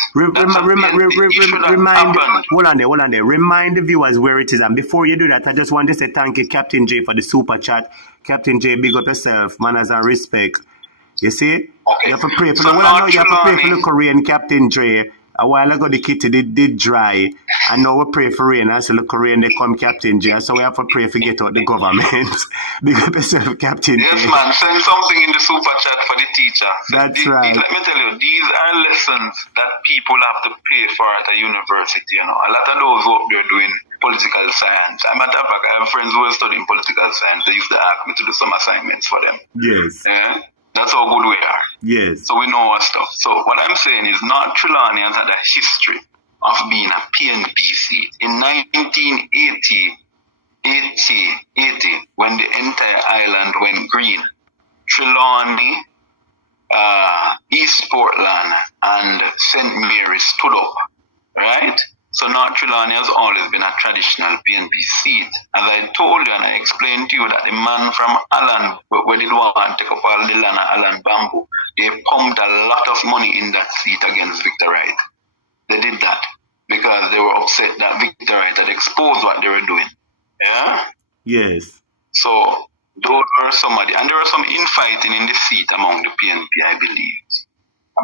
Hold on there. Remind the viewers where it is. And before you do that, I just want to say thank you, Captain J, for the super chat. Captain J, big up yourself, manners and respect. You see? Okay. You have to pray for the Korean Captain J. A while ago, the kitty did dry, and now we pray for rain. And so the Korean, they come Captain J. So we have to pray for get out the government. Big up yourself, Captain J. Yes, man. Send something in the super chat for the teacher. That's right. Let me tell you, these are lessons that people have to pay for at a university. A lot of those who are doing political science. As a matter of fact, I have friends who are studying political science. They used to ask me to do some assignments for them. Yes. Yeah. That's how good we are. Yes. So we know our stuff. So what I'm saying is North Trelawney has had a history of being a PNP seat. In 1980, when the entire island went green, Trelawney, East Portland, and St. Mary stood up, right? So North Trelawney has always been a traditional PNP seat. As I told you and I explained to you that the man from Allen, where did want to take up all the land at Allen Bamboo, they pumped a lot of money in that seat against Victor Wright. They did that because they were upset that Victor Wright had exposed what they were doing. Yeah? Yes. So those were somebody, and there was some infighting in the seat among the PNP, I believe.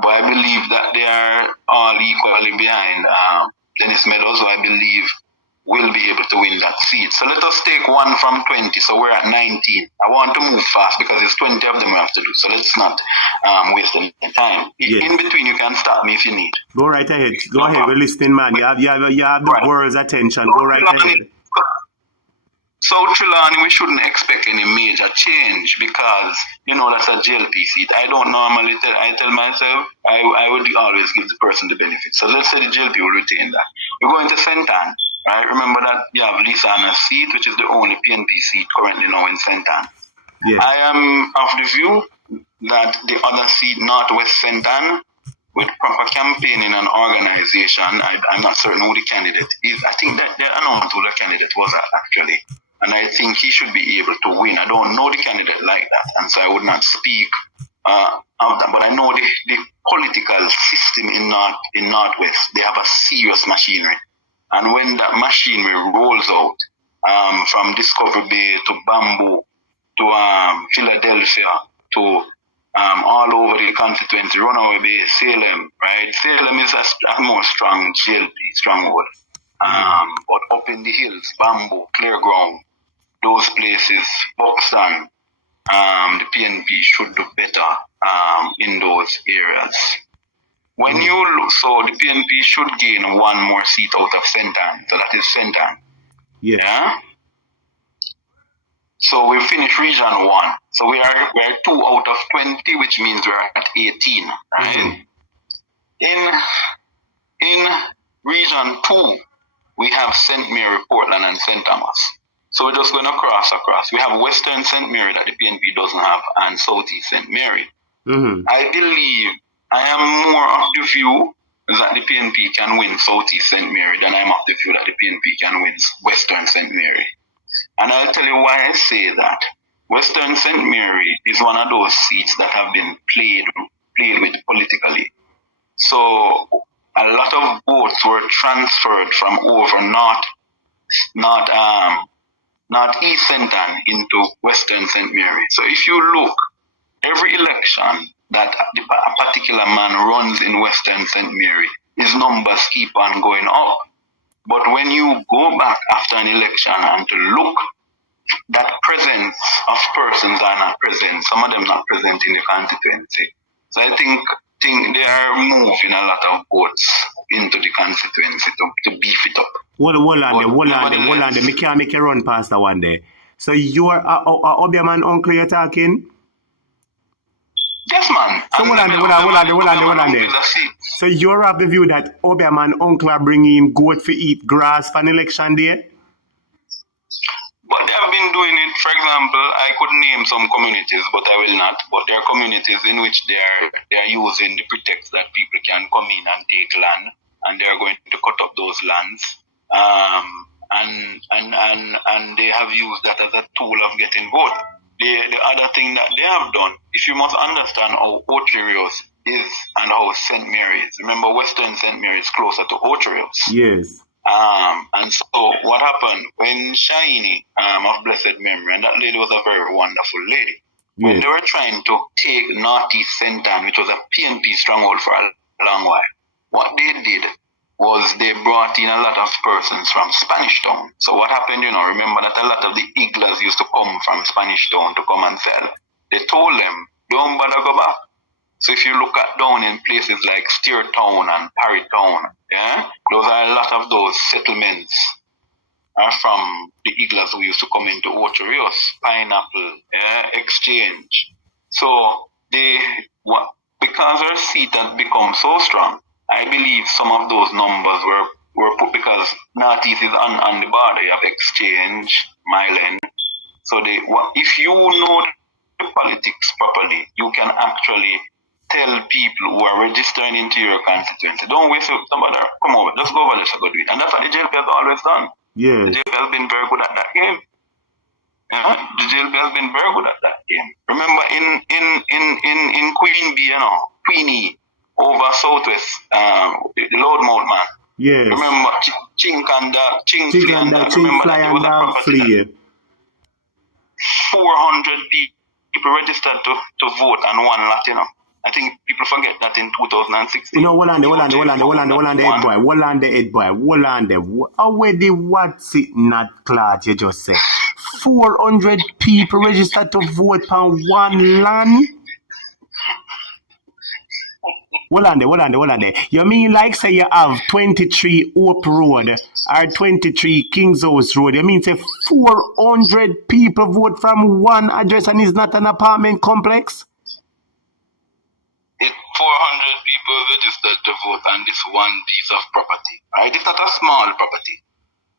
But I believe that they are all equally behind Dennis Meadows, who I believe will be able to win that seats. So let us take 1 from 20. So we're at 19. I want to move fast because it's 20 of them we have to do. So let's not waste any time. Yes. In between, you can stop me if you need. Go right ahead. Go ahead. We're listening, man. You have the world's attention. Go right ahead. So Trelawney, we shouldn't expect any major change because, that's a JLP seat. I don't normally tell myself, I would always give the person the benefit. So let's say the JLP will retain that. We're going to St. Anne, right? Remember that you have Lisa Anna's seat, which is the only PNP seat currently now in St. Anne. Yeah. I am of the view that the other seat, Northwest St. Anne, with proper campaigning and organization, I'm not certain who the candidate is. I think that they announced who the candidate was actually. And I think he should be able to win. I don't know the candidate like that, and so I would not speak of that. But I know the political system in Northwest, they have a serious machinery. And when that machinery rolls out from Discovery Bay to Bamboo to Philadelphia to all over the constituency, Runaway Bay, Salem, right? Salem is a more strong JLP, stronghold. But up in the hills, Bamboo, Clear Ground, those places, Buxton, the PNP should do better in those areas. When you look, so the PNP should gain 1 more seat out of St. Anne, so that is St. Anne. Yeah. So we finished Region 1. So we're 2 out of 20, which means we're at 18, right? In Region 2, we have St. Mary, Portland, and St. Thomas. So we're just going to cross across. We have Western St. Mary that the PNP doesn't have, and Southeast St. Mary. I believe I am more of the view that the PNP can win Southeast St. Mary than I'm of the view that the PNP can win Western St. Mary. And I'll tell you why I say that. Western St. Mary is one of those seats that have been played with politically. So a lot of votes were transferred from over Northeast St. Anne into Western St. Mary. So if you look, every election that a particular man runs in Western St. Mary, his numbers keep on going up. But when you go back after an election and to look, that presence of persons are not present. Some of them not present in the constituency. So I think they are moving a lot of votes into the constituency to beef it up. Hold on there. Me can't make a run past that one day. So you are Obiaman uncle you're talking? Yes, man. So hold on there. So you're of the view that Obiaman uncle are bringing him goat for eat grass for an election day? But they have been doing it. For example, I could name some communities, but I will not. But there are communities in which they are using the pretext that people can come in and take land, and they are going to cut up those lands. And they have used that as a tool of getting vote. The other thing that they have done, if you must understand how Ocherios is and how St. Mary is. Remember, Western St. Mary is closer to Ocherios. Yes. And so what happened when Shiny of blessed memory, and that lady was a very wonderful lady, when they were trying to take Northeast St. Anne, which was a PNP stronghold for a long while, what they did was they brought in a lot of persons from Spanish Town. So what happened, remember that a lot of the Iglas used to come from Spanish Town to come and sell. They told them, don't bother go back. So if you look at down in places like Steer Town and Parry Town, those are a lot of those settlements are from the Iglas who used to come into Ocherios, Pineapple, Exchange. So because our seat had become so strong, I believe some of those numbers were put because Northeast is on the border. You have Exchange, Milan. So if you know the politics properly, you can actually tell people who are registering into your constituency, don't waste somebody, come over, just go over, let's go do it. And that's what the JLP has always done. Yeah. The JLP has been very good at that game. The JLP has been very good at that game. Remember in Queen Bee, Queenie, over Southwest, the Loudmouth man. Yes. Remember Ching Fly and Dog Flea. 400 people registered to vote and 1 Latino. I think people forget that in 2016. Hold on there. Already what's it not clear, you just say? 400 people registered to vote on one land? Hold on there. You mean like say you have 23 Hope Road or 23 King's House Road? You mean say 400 people vote from one address and it's not an apartment complex? 400 people registered to vote on this one piece of property, right? It's not a small property,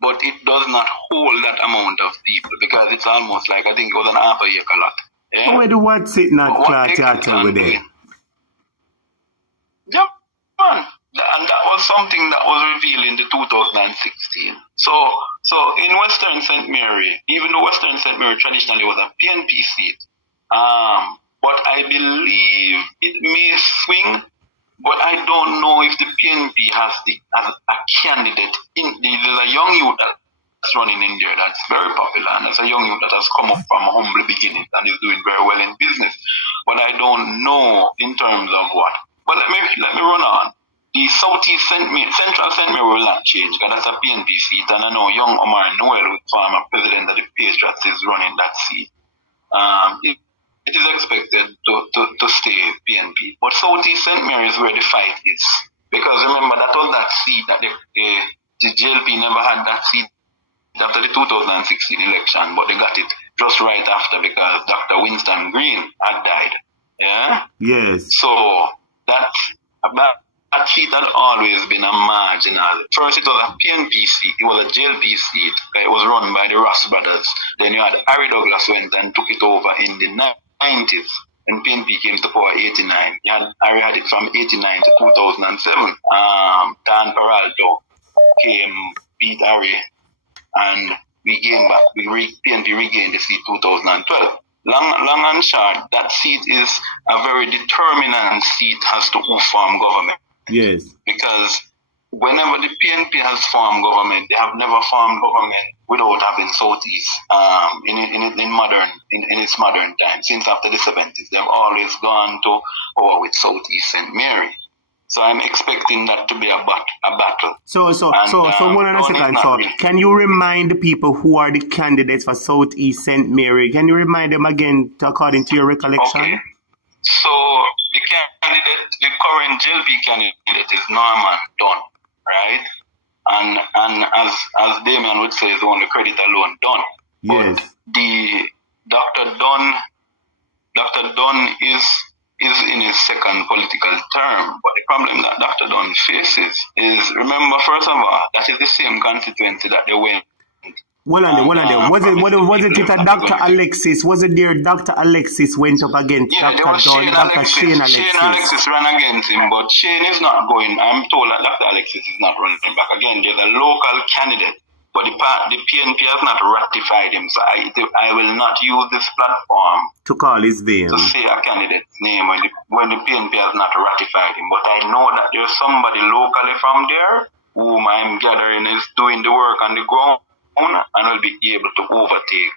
but it does not hold that amount of people because it's almost like, I think it was an half a acre lot. Yeah? Where do what's it not clear with it? Yeah, man. And that was something that was revealed in the 2016. So in Western St. Mary, even though Western St. Mary traditionally was a PNP seat, but I believe it may swing, but I don't know if the PNP has a candidate. There's a young youth that's running in there that's very popular, and there's a young youth that has come up from humble beginnings and is doing very well in business. But I don't know in terms of what. But let me run on. The Southeast Central St. Mary will not change because that's a PNP seat, and I know young Omar Noel, who's former president of the Patriots, is running that seat. It is expected to stay PNP. But Southeast St. Mary is where the fight is. Because remember, that was that seat that the JLP never had that seat after the 2016 election, but they got it just right after because Dr. Winston Green had died. Yeah? Yes. So that seat had always been a marginal. First it was a PNP seat, it was a JLP seat. It was run by the Ross brothers. Then you had Harry Douglas went and took it over in the 90s. When PNP came to power 89. Harry had it from 89 to 2007. Dan Peralto came, beat Harry, and we gained back. PNP regained the seat 2012. Long and short, that seat is a very determinant seat as to who form government. Yes. Because whenever the PNP has formed government, they have never formed government without having Southeast in its modern time. Since after the 70s, they've always gone to power with Southeast St. Mary. So I'm expecting that to be a battle. So one and a second. So can you remind the people who are the candidates for Southeast St. Mary? Can you remind them again according to your recollection? Okay. So the current JLP candidate is Norman Dunn, right? And as Damien would say, is on the credit alone, Dunn. Yes. But the Dr. Dunn is in his second political term. But the problem that Dr. Dunn faces is, remember, first of all, that is the same constituency that they went. Was it Dr. Alexis? Was it there Dr. Alexis went up against Dr. Dunn? Dr. Shane Alexis ran against him, but Shane is not going. I'm told that Dr. Alexis is not running back again. There's a local candidate, but the PNP has not ratified him, so I will not use this platform to call his name, to say a candidate's name when the PNP has not ratified him. But I know that there's somebody locally from there whom I'm gathering is doing the work on the ground and will be able to overtake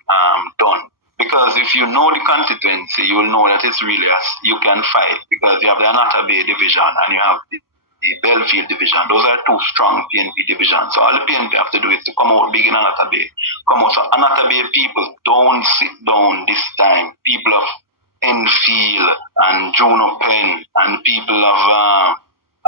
Dunn. Because if you know the constituency, you will know that it's really you can fight, because you have the Anata Bay division and you have the Belfield division. Those are two strong PNP divisions. So all the PNP have to do is to come out big in Anata Bay. Come out. So Anata Bay people don't sit down this time. People of Enfield and Juno Penn and people of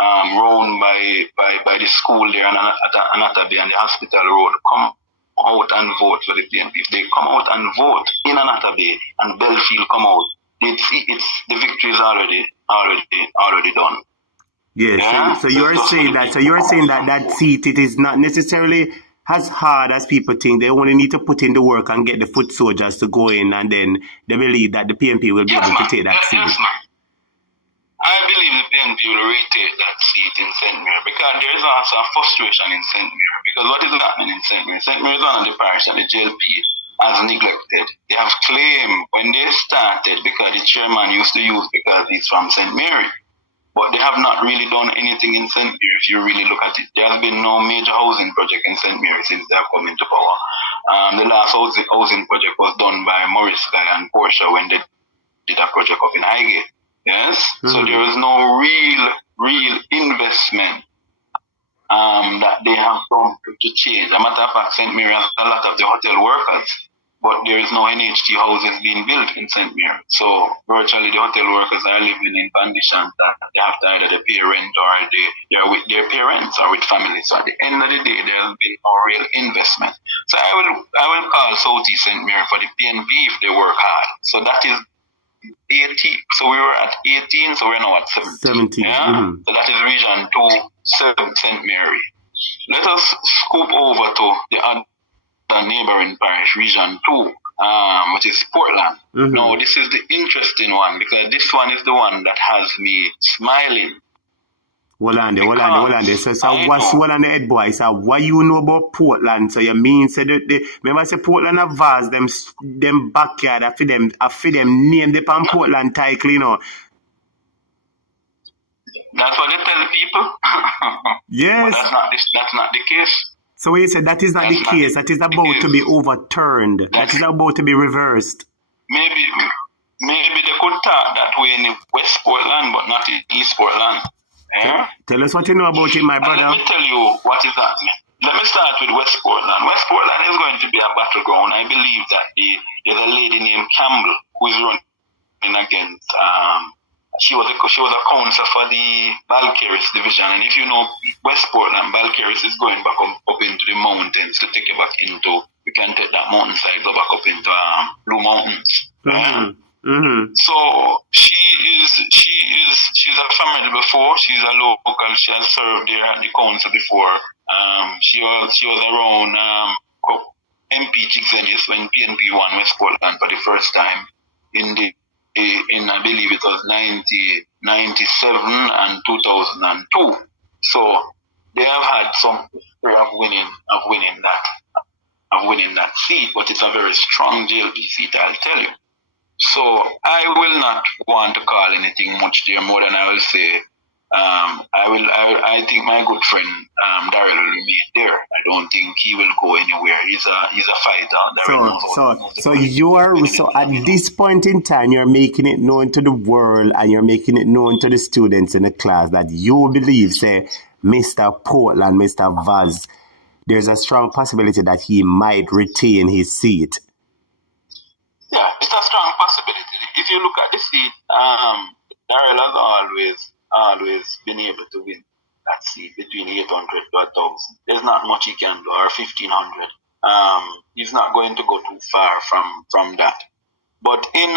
round by the school there and Anata Bay and the hospital road come out and vote for the PNP. If they come out and vote in Anata Bay and Belfield come out, it's the victory is already done. Yes. Yeah? So you're saying that seat, it is not necessarily as hard as people think. They only need to put in the work and get the foot soldiers to go in, and then they believe that the PNP will be able to take that seat. Yes, I believe the PNP will retake that seat in St. Mary, because there is also a frustration in St. Mary. Because what is happening in St. Mary? St. Mary is one of the parish that the JLP has neglected. They have claimed when they started, because the chairman used to use because he's from St. Mary. But they have not really done anything in St. Mary if you really look at it. There has been no major housing project in St. Mary since they have come into power. The last housing project was done by Morris Guy and Porsche when they did a project up in Highgate. Yes? So there is no real investment that they have done to change. As a matter of fact, St. Mary has a lot of the hotel workers, but there is no NHT houses being built in St. Mary. So virtually the hotel workers are living in conditions that they have to either pay rent or they are with their parents or with family. So at the end of the day, there has been no real investment. So I will call Southeast St. Mary for the PNP if they work hard. So that is 18. So we were at 18, so we're now at 17. Yeah? So that is Region 2, St. Mary. Let us scoop over to the other neighboring parish, Region 2, which is Portland. Now, this is the interesting one because this one is the one that has me smiling. Hold on there. So what's all on the head, boy? So what you know about Portland? So you mean say remember I say Portland have vast them backyard I feed them name the pan Portland title, you know. That's what they tell people. Yes. But that's not the case. So you said that is not the case. That is about to be overturned. That is about to be reversed. Maybe they could talk that way in West Portland, but not in East Portland. Yeah? Tell us what you know about it, my brother. Let me tell you what is happening. Let me start with West Portland. West Portland is going to be a battleground. I believe that there's a lady named Campbell who is running against. She was a councillor for the Balcarres division, and if you know West Portland, Balcarres is going back up into the mountains to take you back into. We can take that mountainside, go back up into Blue Mountains. So she's a family before. She's a local. She has served there at the council before. She was around MP Chigzenis when PNP won West Portland for the first time in I believe it was 1997 and 2002. So they have had some history of winning that seat, but it's a very strong JLP seat, I'll tell you. So I will not want to call anything much there more than I will say. I think my good friend Daryl will remain there. I don't think he will go anywhere. He's a fighter. So at this point in time, you're making it known to the world and you're making it known to the students in the class that you believe, say, Mr. Portland, Mr. Vaz, there's a strong possibility that he might retain his seat. Yeah, it's a strong possibility. If you look at the seat, Daryl has always been able to win that seat between 800 to 1,000. There's not much he can do, or 1,500. He's not going to go too far from that. But in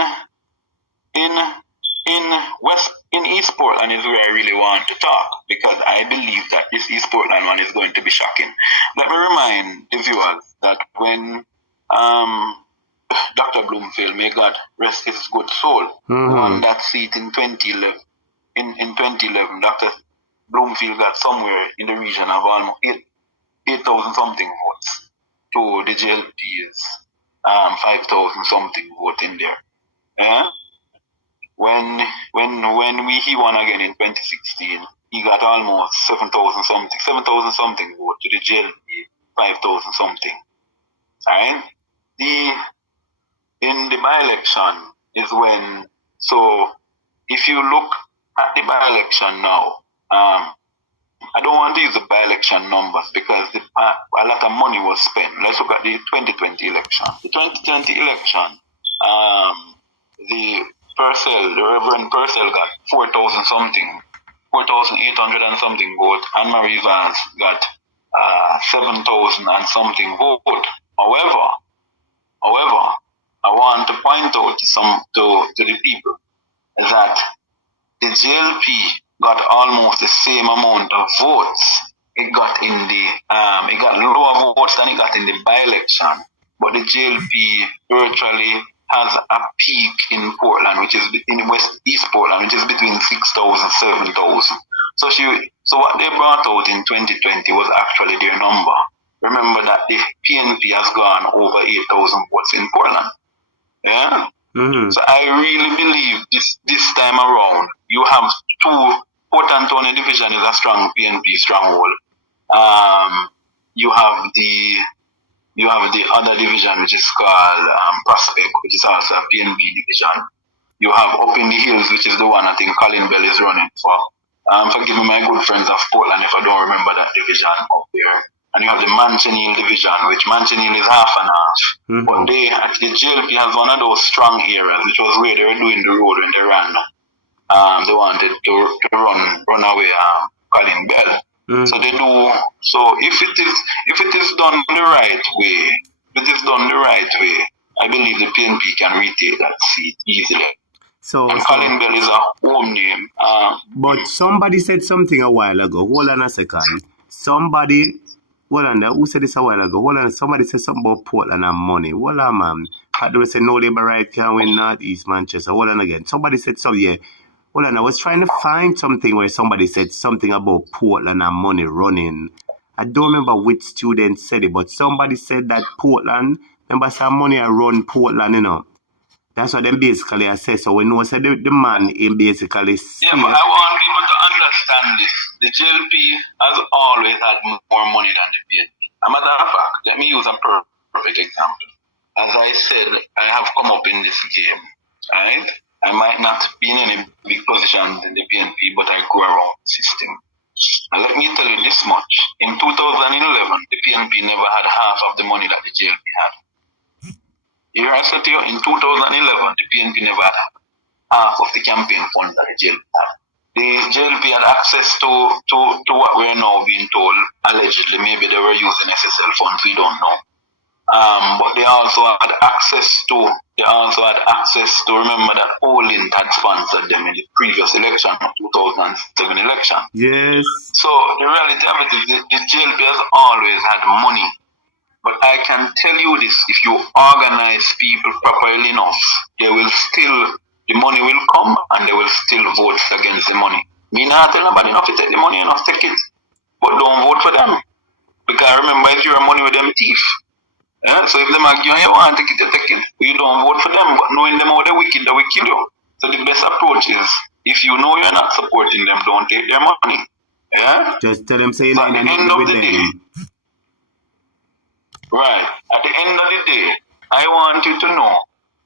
East Portland is where I really want to talk, because I believe that this East Portland one is going to be shocking. Let me remind the viewers that when Dr. Bloomfield, may God rest his good soul, won that seat in 2011. In 2011, Dr. Bloomfield got somewhere in the region of almost 8,000 something votes to the JLP's 5,000 something vote in there. Yeah? When he won again in 2016, he got almost 7,000 something vote to the JLP 5,000 something. Alright? In the by-election is when, so if you look at the by-election now, I don't want to use the by-election numbers because a lot of money was spent. Let's look at the 2020 election. The 2020 election, the Reverend Purcell got 4,000 something, 4,800 and something vote, and Marie Vance got 7,000 and something vote. However, I want to point out to the people that the JLP got almost the same amount of votes. It got lower votes than it got in the by-election. But the JLP virtually has a peak in Portland, which is in East Portland, which is between 6,000 and 7,000. So what they brought out in 2020 was actually their number. Remember that the PNP has gone over 8,000 votes in Portland. Yeah? So I really believe this time around, you have Port Antonio division is a strong PNP stronghold. You have the other division, which is called Prospect, which is also a PNP division. You have Up in the Hills, which is the one I think Colin Bell is running for. Forgive me, my good friends of Portland, if I don't remember that division up there. And you have the Mansion Hill division, which Mansion Hill is half and half. But the JLP has one of those strong areas, which was where they were doing the road when they ran. They wanted to run away Colin Bell. So they do. So if it is done the right way, I believe the PNP can retake that seat easily. And Colin Bell is a home name. But somebody said something a while ago. Hold on a second. Who said this a while ago? Somebody said something about Portland and money. Hold on, man. They said no Labour right can win North East Manchester. Hold on again. Somebody said something, yeah. Hold on, I was trying to find something where somebody said something about Portland and money running. I don't remember which student said it, but somebody said that Portland, remember some money I run Portland, you know. That's what them basically I say. So we know so the man in basically. Yeah, but I want people to understand this. The JLP has always had more money than the PNP. As a matter of fact, let me use a perfect example. As I said, I have come up in this game, right? I might not be in any big positions in the PNP, but I grew around the system. And let me tell you this much. In 2011, the PNP never had half of the money that the JLP had. Here I said to you, in 2011, the PNP never had half of the campaign fund that the JLP had. The JLP had access to what we are now being told, allegedly, maybe they were using SSL funds, we don't know. But they also had access to, remember that Holness had sponsored them in the previous election, 2007 election. Yes. So the reality of it is the JLP has always had money. But I can tell you this, if you organize people properly enough, the money will come and they will still vote against the money. Me not tell nobody not to take the money, enough take it. But don't vote for them. Because remember, if you're money with them thief. Yeah? So if them argue you want to take it, you take it. You don't vote for them, but knowing them how they're wicked, they will kill you. So the best approach is, if you know you're not supporting them, don't take their money. Yeah? Just tell them say at the end of the day. Right. At the end of the day, I want you to know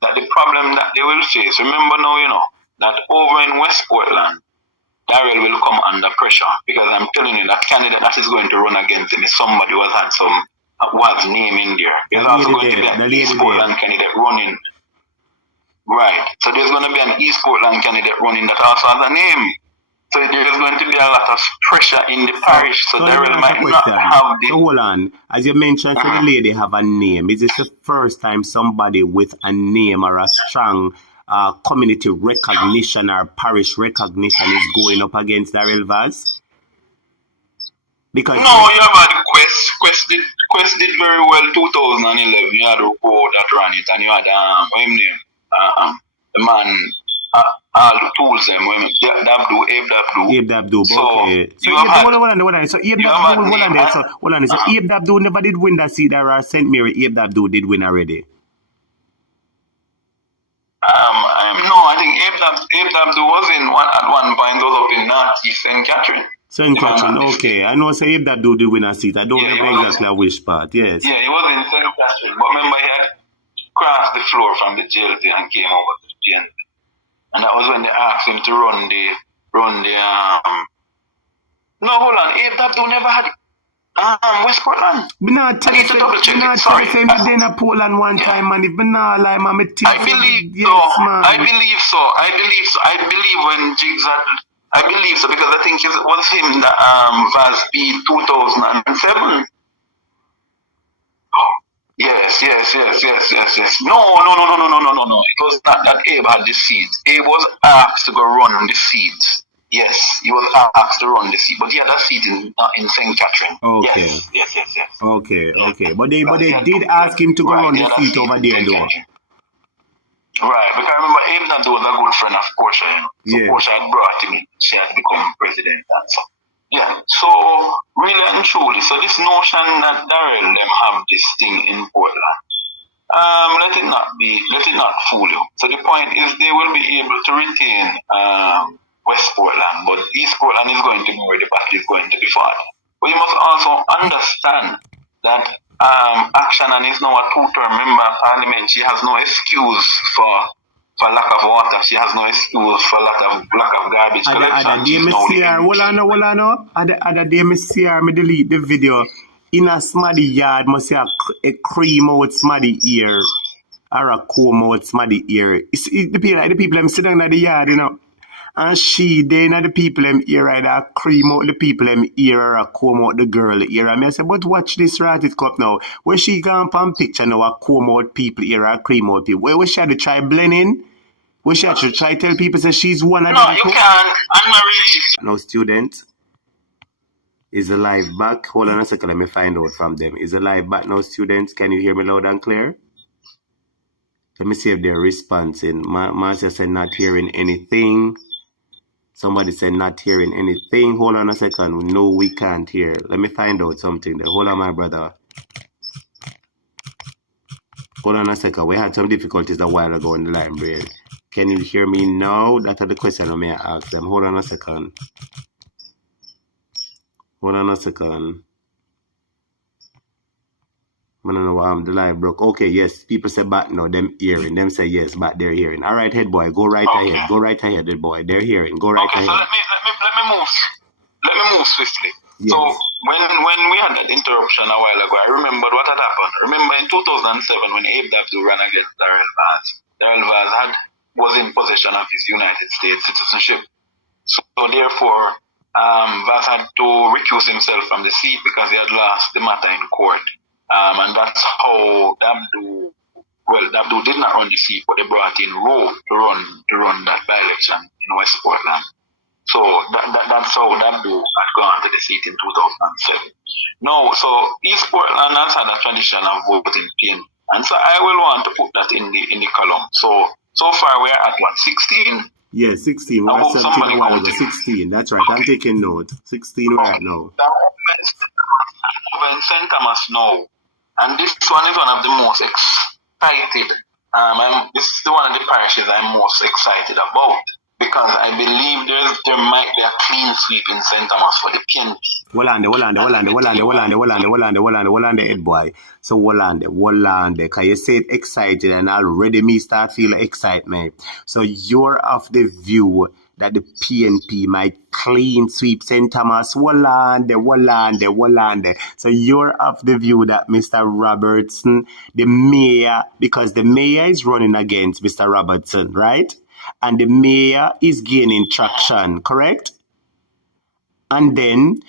that the problem that they will face, remember now, you know, that over in Westmoreland, Darrell will come under pressure, because I'm telling you that candidate that is going to run against him is somebody who has had was name in there. There's also going to be an East Portland candidate running. Right. So there's going to be an East Portland candidate running that also has a name. So there's going to be a lot of pressure in the parish. So Darrell might not have the... So hold on. As you mentioned, so the lady have a name. Is this the first time somebody with a name or a strong community recognition or parish recognition is going up against Darrell Vaz? Because no, you have had Quest did very well 2011. You had a road that ran it, and you had the man all the tools them women Abe Dabdu. Okay. So you have so Abe Dabdu So Abe Dabdu never did win that seat or St. Mary. Abe Dabdu did win already. No, I think Abe Dabdu was at one point was up in North East St. Catherine. St. Catherine, okay. I know say Abe Dabdu did win a seat. I don't remember exactly which part, yes. Yeah, he was in St. Catherine. But remember he had crossed the floor from the JLP and came over to the PNP. And that was when they asked him to run the no, hold on. Abe Dabdu never had Westmoreland. I need to double check it. Sorry. I been in Poland one time, man. If not like, man, I believe so. I believe when Jigs had. I believe so because I think it was him that Vaz beat 2007. Yes. No. It was not that Abe had the seat. Abe was asked to go run the seat. Yes, he was asked to run the seat, but he had a seat in St. Catherine. Okay. Yes. Okay. But they did ask him to go run the seat over there, though. Right, because I remember Abe Dabdu was a good friend of Portia, you know. So yeah. Portia had brought him in, she had become president and so. Yeah, so really and truly, so this notion that Darrell them have this thing in Portland, let it not fool you. So the point is they will be able to retain West Portland, but East Portland is going to be where the battle is going to be fought. But you must also understand that Action and is now a two-term member of parliament. She has no excuse for for lack of water. She has no excuse for lack of garbage collection. Other day, me see her. Hold on. Other day, me see her. Me delete the video. In a smaddy yard, must see a cream out smaddy ear. Or a comb out smaddy ear. The people them sit down at the yard, you know. And she, they know the people them ear either cream out the people them ear or a comb out the girl ear. And I say, but watch this ratted cup now. Where she gone from picture now a comb out people ear or cream out people. Where she had to try blending? Where she had to try tell people say she's one of them? No, you can't. Anne-Marie. Now, student, is the live back? Hold on a second, let me find out from them. Is the live back now, students? Can you hear me loud and clear? Let me see if they're responding. Marcia said not hearing anything. Somebody said not hearing anything. Hold on a second. No, we can't hear. Let me find out something there. Hold on, my brother. Hold on a second. We had some difficulties a while ago in the library. Can you hear me now? That's the question I may ask them. Hold on a second. Hold on a second. I don't know the live broke. Okay, yes. People say back now, them hearing. Them say yes, but they're hearing. All right, head boy, go right ahead. Go right ahead, head boy. They're hearing. Go right ahead. So let me move swiftly. Yes. So when we had that interruption a while ago, I remembered what had happened. Remember in 2007 when Abe Dabdu ran against Darrell Vaz was in possession of his United States citizenship. So therefore, Vaz had to recuse himself from the seat because he had lost the matter in court. And that's how Dabdu did not run the seat, but they brought in Rowe to run that by-election in Westmoreland. So that's how Dabdu had gone to the seat in 2007. No, so East Portland has had a tradition of voting PNP, and so I will want to put that in the column. So far we're at what, 16? Yeah, 16. We're at 17 while ago. 16. That's right. I'm taking note. 16 right now. In St. Thomas now. And this one is one of the most excited. This is one of the parishes I'm most excited about because I believe there might be a clean sweep in St. Thomas for the PNP. Hold on, head boy. So hold on, because you said excited and already me start feeling excitement. So you're of the view that the PNP might clean sweep St. Thomas. Hold on. So you're of the view that Mr. Robertson, the mayor, because the mayor is running against Mr. Robertson, right? And the mayor is gaining traction, correct? And then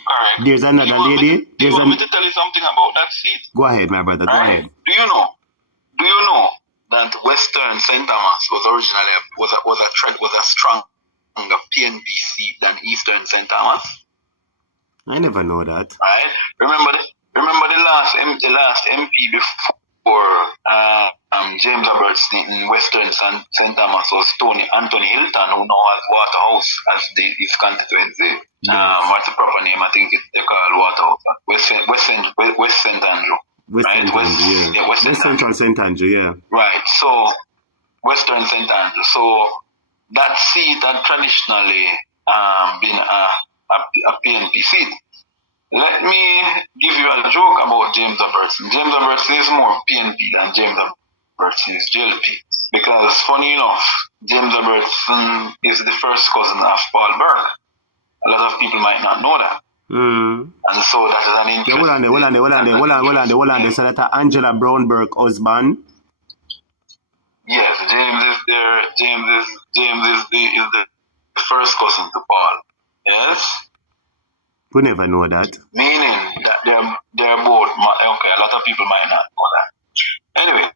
there's another lady. Do you want me to tell you something about that seat? Go ahead, my brother. Go ahead. Do you know that Western St. Thomas was originally was a strong PNP seat than Eastern St. Thomas? I never know that. Right? Remember the last MP before James Roberts in Western St. Thomas was Anthony Hilton, who now has Waterhouse as his constituency. Yes. What's the proper name? I think they call Waterhouse. West St. Andrew. West Central St. Andrew, yeah. Right. So Western St. Andrew. So that seat had traditionally been a PNP seat. Let me give you a joke about James Robertson. James Robertson is more PNP than James Robertson is JLP. Because, funny enough, James Robertson is the first cousin of Paul Burke. A lot of people might not know that. And so that is an interesting... Hold on. So that's Angela Brown Burke husband? Yes, James is the first cousin to Paul. Yes? We never know that. Meaning that they're both, okay, a lot of people might not know that. Anyway,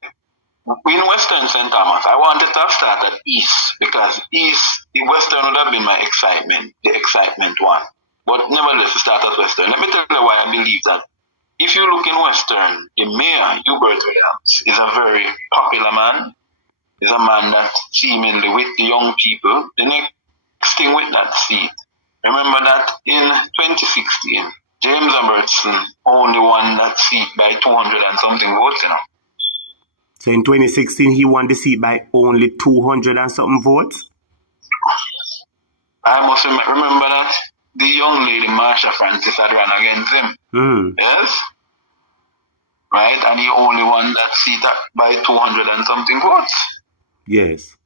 in Western St. Thomas, I wanted to start at East, because the Western would have been my excitement, the excitement one. But nevertheless, to start at Western. Let me tell you why I believe that. If you look in Western, the mayor, Hubert Williams, is a very popular man. He's a man that seemingly with the young people. The next thing with that seat, remember that in 2016, James Robertson only won that seat by 200 and something votes, you know. So in 2016, he won the seat by only 200 and something votes? I must remember that the young lady, Marsha Francis, had run against him. Yes? Right? And he only won that seat by 200 and something votes. Yes.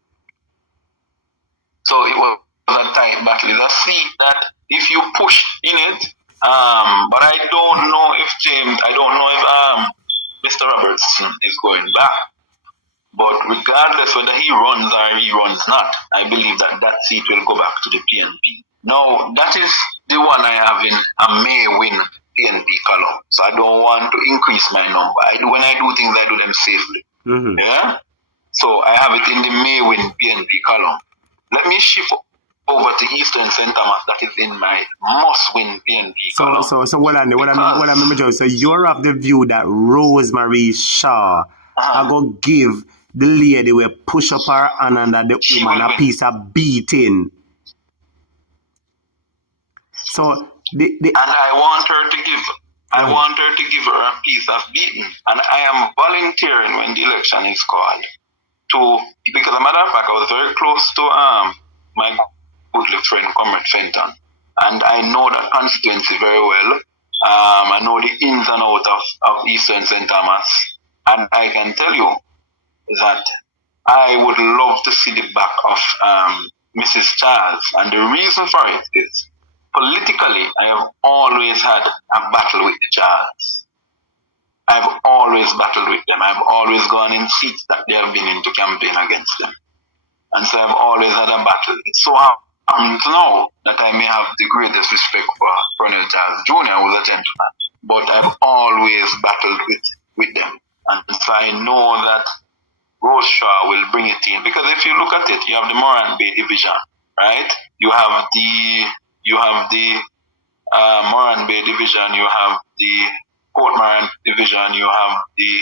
So it was a tight battle. It's a seat that if you push in it, but I don't know if Mr. Robertson is going back. But regardless whether he runs or he runs not, I believe that seat will go back to the PNP. Now, that is the one I have in a may win PNP column. So I don't want to increase my number. When I do things, I do them safely. Mm-hmm. Yeah? So I have it in the may win PNP column. Let me shift over to Eastern St. Thomas. That is in my must win PNP column. So what I mean, so you're of the view that Rosemary Shaw I go give the lady will push up her hand under the woman a piece of beating. So and I want her to give her a piece of beating. And I am volunteering when the election is called because as a matter of fact I was very close to my good friend Comrade Fenton. And I know that constituency very well. I know the ins and outs of Eastern St. Thomas. And I can tell you that I would love to see the back of Mrs. Charles. And the reason for it is, politically, I have always had a battle with the Charles. I've always battled with them. I've always gone in seats that they have been in to campaign against them. And so I've always had a battle. It so happens now that I may have the greatest respect for Colonel Charles Jr., who was a gentleman. But I've always battled with them. And so I know that Rose Shaw will bring it in. Because if you look at it, you have the Moran Bay division, right? You have the Moran Bay division, you have the Port Moran division, you have the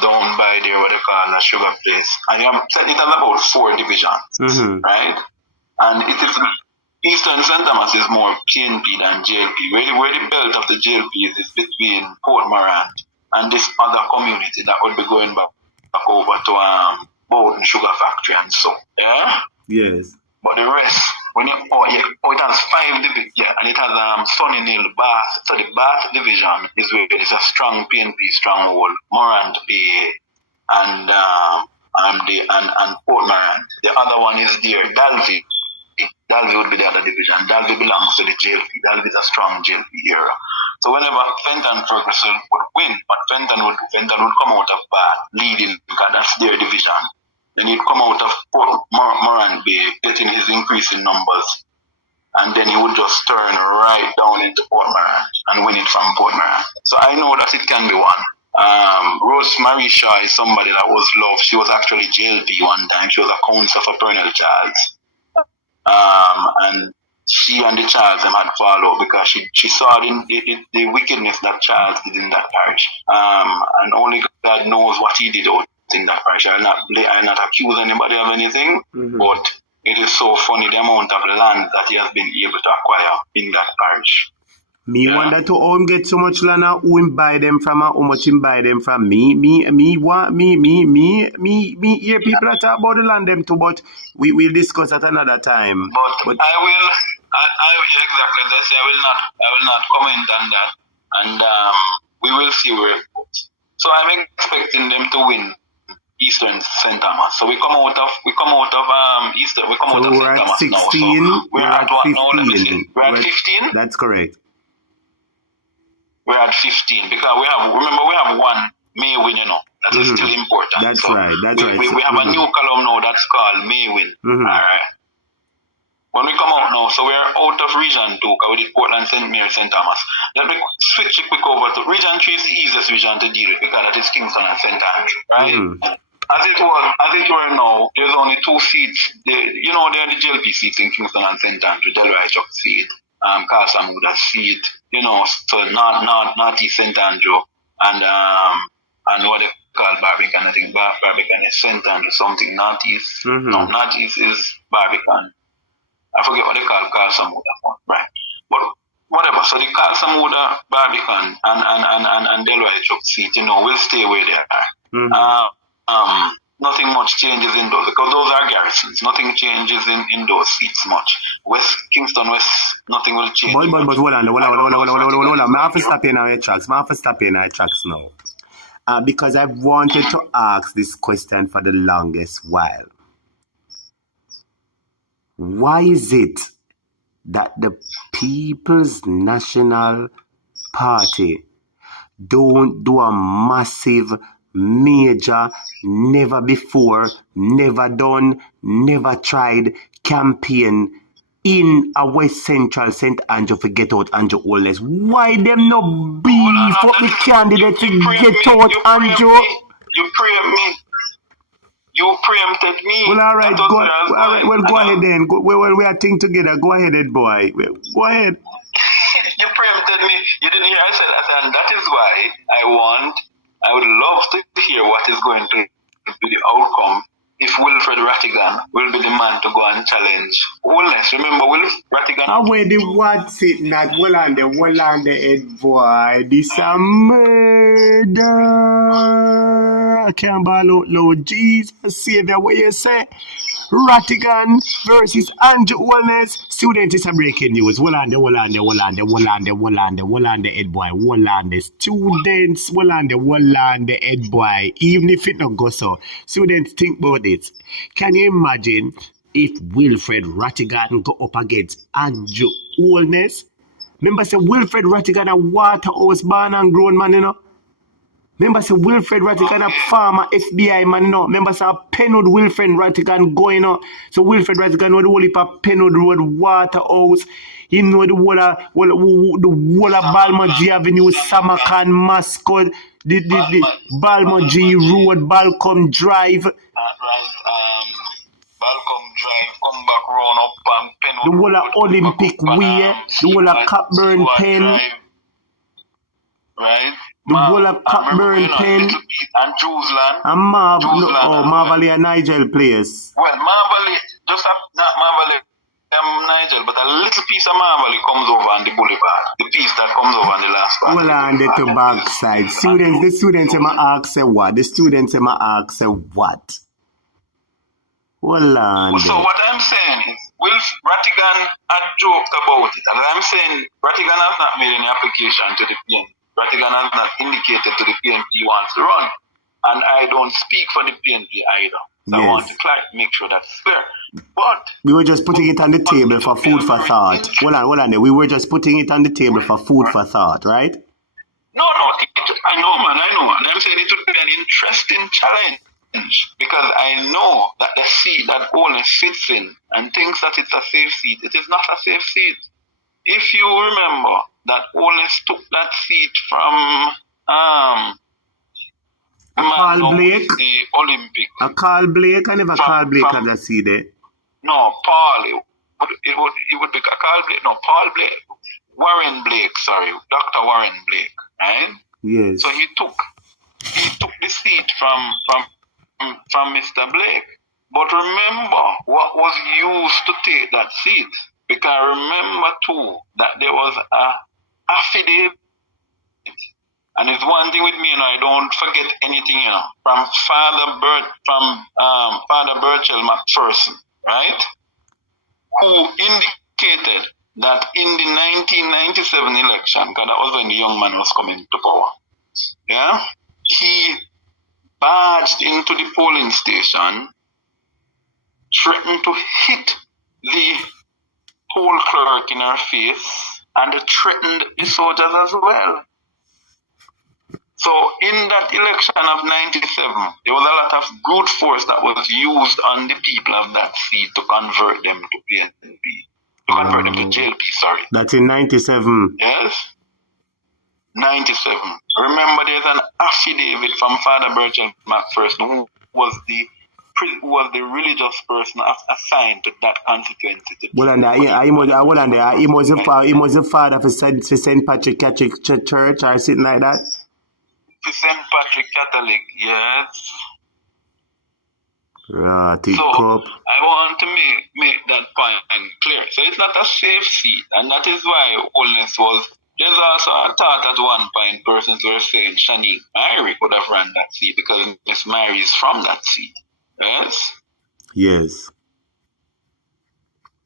down by there, what they call a sugar place. And you have it has about 4 divisions, right? And it is Eastern St. Thomas is more PNP than JLP. Where the belt of the JLP is between Port Moran and this other community that would be going back over to Bowden Sugar Factory and so. Yeah? Yes. But the rest, when it has 5 divisions, and it has Sunninghill, Bath. So the Bath division is where it is a strong PNP stronghold, Morant Bay and Port Moran. The other one is there, Dalvey. Dalvey would be the other division. Dalvey belongs to the JLP. Dalvey is a strong JLP era. So whenever Fenton Ferguson would win, but Fenton would come out of Bath leading because that's their division. Then he'd come out of Moran Bay, getting his increase in numbers. And then he would just turn right down into Port Moran and win it from Port Moran. So I know that it can be won. Rosemary Shaw is somebody that was loved. She was actually JLP one time. She was a counsellor for Colonel Charles. And she and the Charles had followed because she saw the wickedness that Charles did in that parish. And only God knows what he did out in that parish. I'll not accuse anybody of anything, but it is so funny the amount of land that he has been able to acquire in that parish. Wonder to how him get so much land and who him buy them from and how much him buy them from. Me hear people talk about the land them too, but we will discuss at another time. But I will exactly. I will not comment on that, and we will see where it goes. So I'm expecting them to win Eastern St. Thomas. So we come out of Eastern. We come out of St. Thomas 16, now. So we're at what 15. now? Let me see. We're at 15. That's correct. We're at 15 because we have one May win, That is still important. That's right. We have a new column now that's called May win. All right. When we come out now, so we're out of Region 2, because we did Portland, St. Mary, St. Thomas. Let me switch it quick over to Region 3 is the easiest region to deal with because that is Kingston and St. Andrew, right? As it were now, there's only 2 seats. There are the JLP seats in Kingston and St. Andrew, Delray Chuck seat, Casamuda seat, so not East St. Andrew, and what they call Barbican. I think Barbican is St. Andrew, something northeast. No, northeast is Barbican. I forget what they call Casamuda, right? But whatever. So the Casamuda, Barbican, and Delray Chuck seat, will stay where they are. Nothing much changes in those because those are garrisons. Nothing changes in those seats much. Kingston West, nothing will change. But hold on. I have to stop in our tracks. now. Because I've wanted to ask this question for the longest while. why is it that the People's National Party don't do a massive, major, never before, never done, never tried campaign in a West Central St. Andrew for get out Andrew Holness? Why them no beef up the candidate to get out Andrew? You preempted me. Well, all right, well, go ahead then. We are think together. Go ahead, boy. Go ahead. You preempted me. You didn't hear. I said, and that is why I would love to hear what is going to be the outcome if Wilfred Rattigan will be the man to go and challenge Holness. Remember, Wilfred Rattigan. How where the what's it not? Well on the head, boy. This a murder. I can't ball out loud. Jesus, Savior, what you say? Rattigan versus Andrew Holness. Students, is a breaking news. Well on the head boy. Well on the students. Well on the head boy. Even if it not go so. Students, think about it. Can you imagine if Wilfred Rattigan go up against Andrew Holness? Remember say Wilfred Rattigan a Waterhouse born and grown man, you know? Remember say Wilfred Rattigan a farmer FBI man, you know? Remember say a Penwood Wilfred Rattigan going on. So Wilfred Rattigan know the whole heap of Penwood Road, Waterhouse. You know the whole of Balmogy Avenue, Samakan, Mascot, the Balmogy Road, Balcom Drive. Balcom Drive, come back round up and Penwood. The whole of Olympic Way, the whole of Cockburn Pen. Right? The whole of Cockburn Pen. And Jewsland. And Marvelly and Nigel Place. Well, Marvelly, just not Marvelly, Nigel, but a little piece of Marvelly comes over on the boulevard. The piece that comes over on the last part. Well, on the backside. The students in my ask say what? The students in my ask say what? Well, so what I'm saying is, Rattigan had joked about it, and I'm saying Rattigan has not made any application to the PNP. Rattigan has not indicated to the PNP he wants to run, and I don't speak for the PNP either. So yes. I want to make sure that's clear. But we were just putting it on the table for food for thought. Hold on. We were just putting it on the table for food for thought, right? No, I know, man, and I'm saying it would be an interesting challenge. Because I know that the seat that Holness sits in and thinks that it's a safe seat, it is not a safe seat. If you remember that Holness took that seat from Carl Blake, the Olympic. A Carl Blake, I never Carl Blake had a seat there. No, Paul. It would be Carl Blake. No, Paul Blake. Warren Blake. Sorry, Dr. Warren Blake. Right? Yes. So he took the seat from Mr. Blake. But remember what was used to take that seat. Because remember too that there was a affidavit. And it's one thing with me, I don't forget anything, from Father Burchell McPherson, right? Who indicated that in the 1997 election, because that was when the young man was coming to power, yeah, he barged into the polling station, threatened to hit the poll clerk in her face, and threatened the soldiers as well. So in that election of 97, there was a lot of brute force that was used on the people of that seat to convert them to PNP, to convert them to JLP, sorry. That's in 97. Yes. 97. Remember, there's an affidavit from Father Burchell McPherson, who was the religious person assigned to that constituency. He was the father for St. Patrick Catholic Church or something like that? For St. Patrick Catholic, yes. Right, so I want to make that point clear. So it's not a safe seat, and that is why Holness was. There's also a thought at one point persons were saying Shanique Myrie could have run that seat because Miss Myrie is from that seat. Yes? Yes.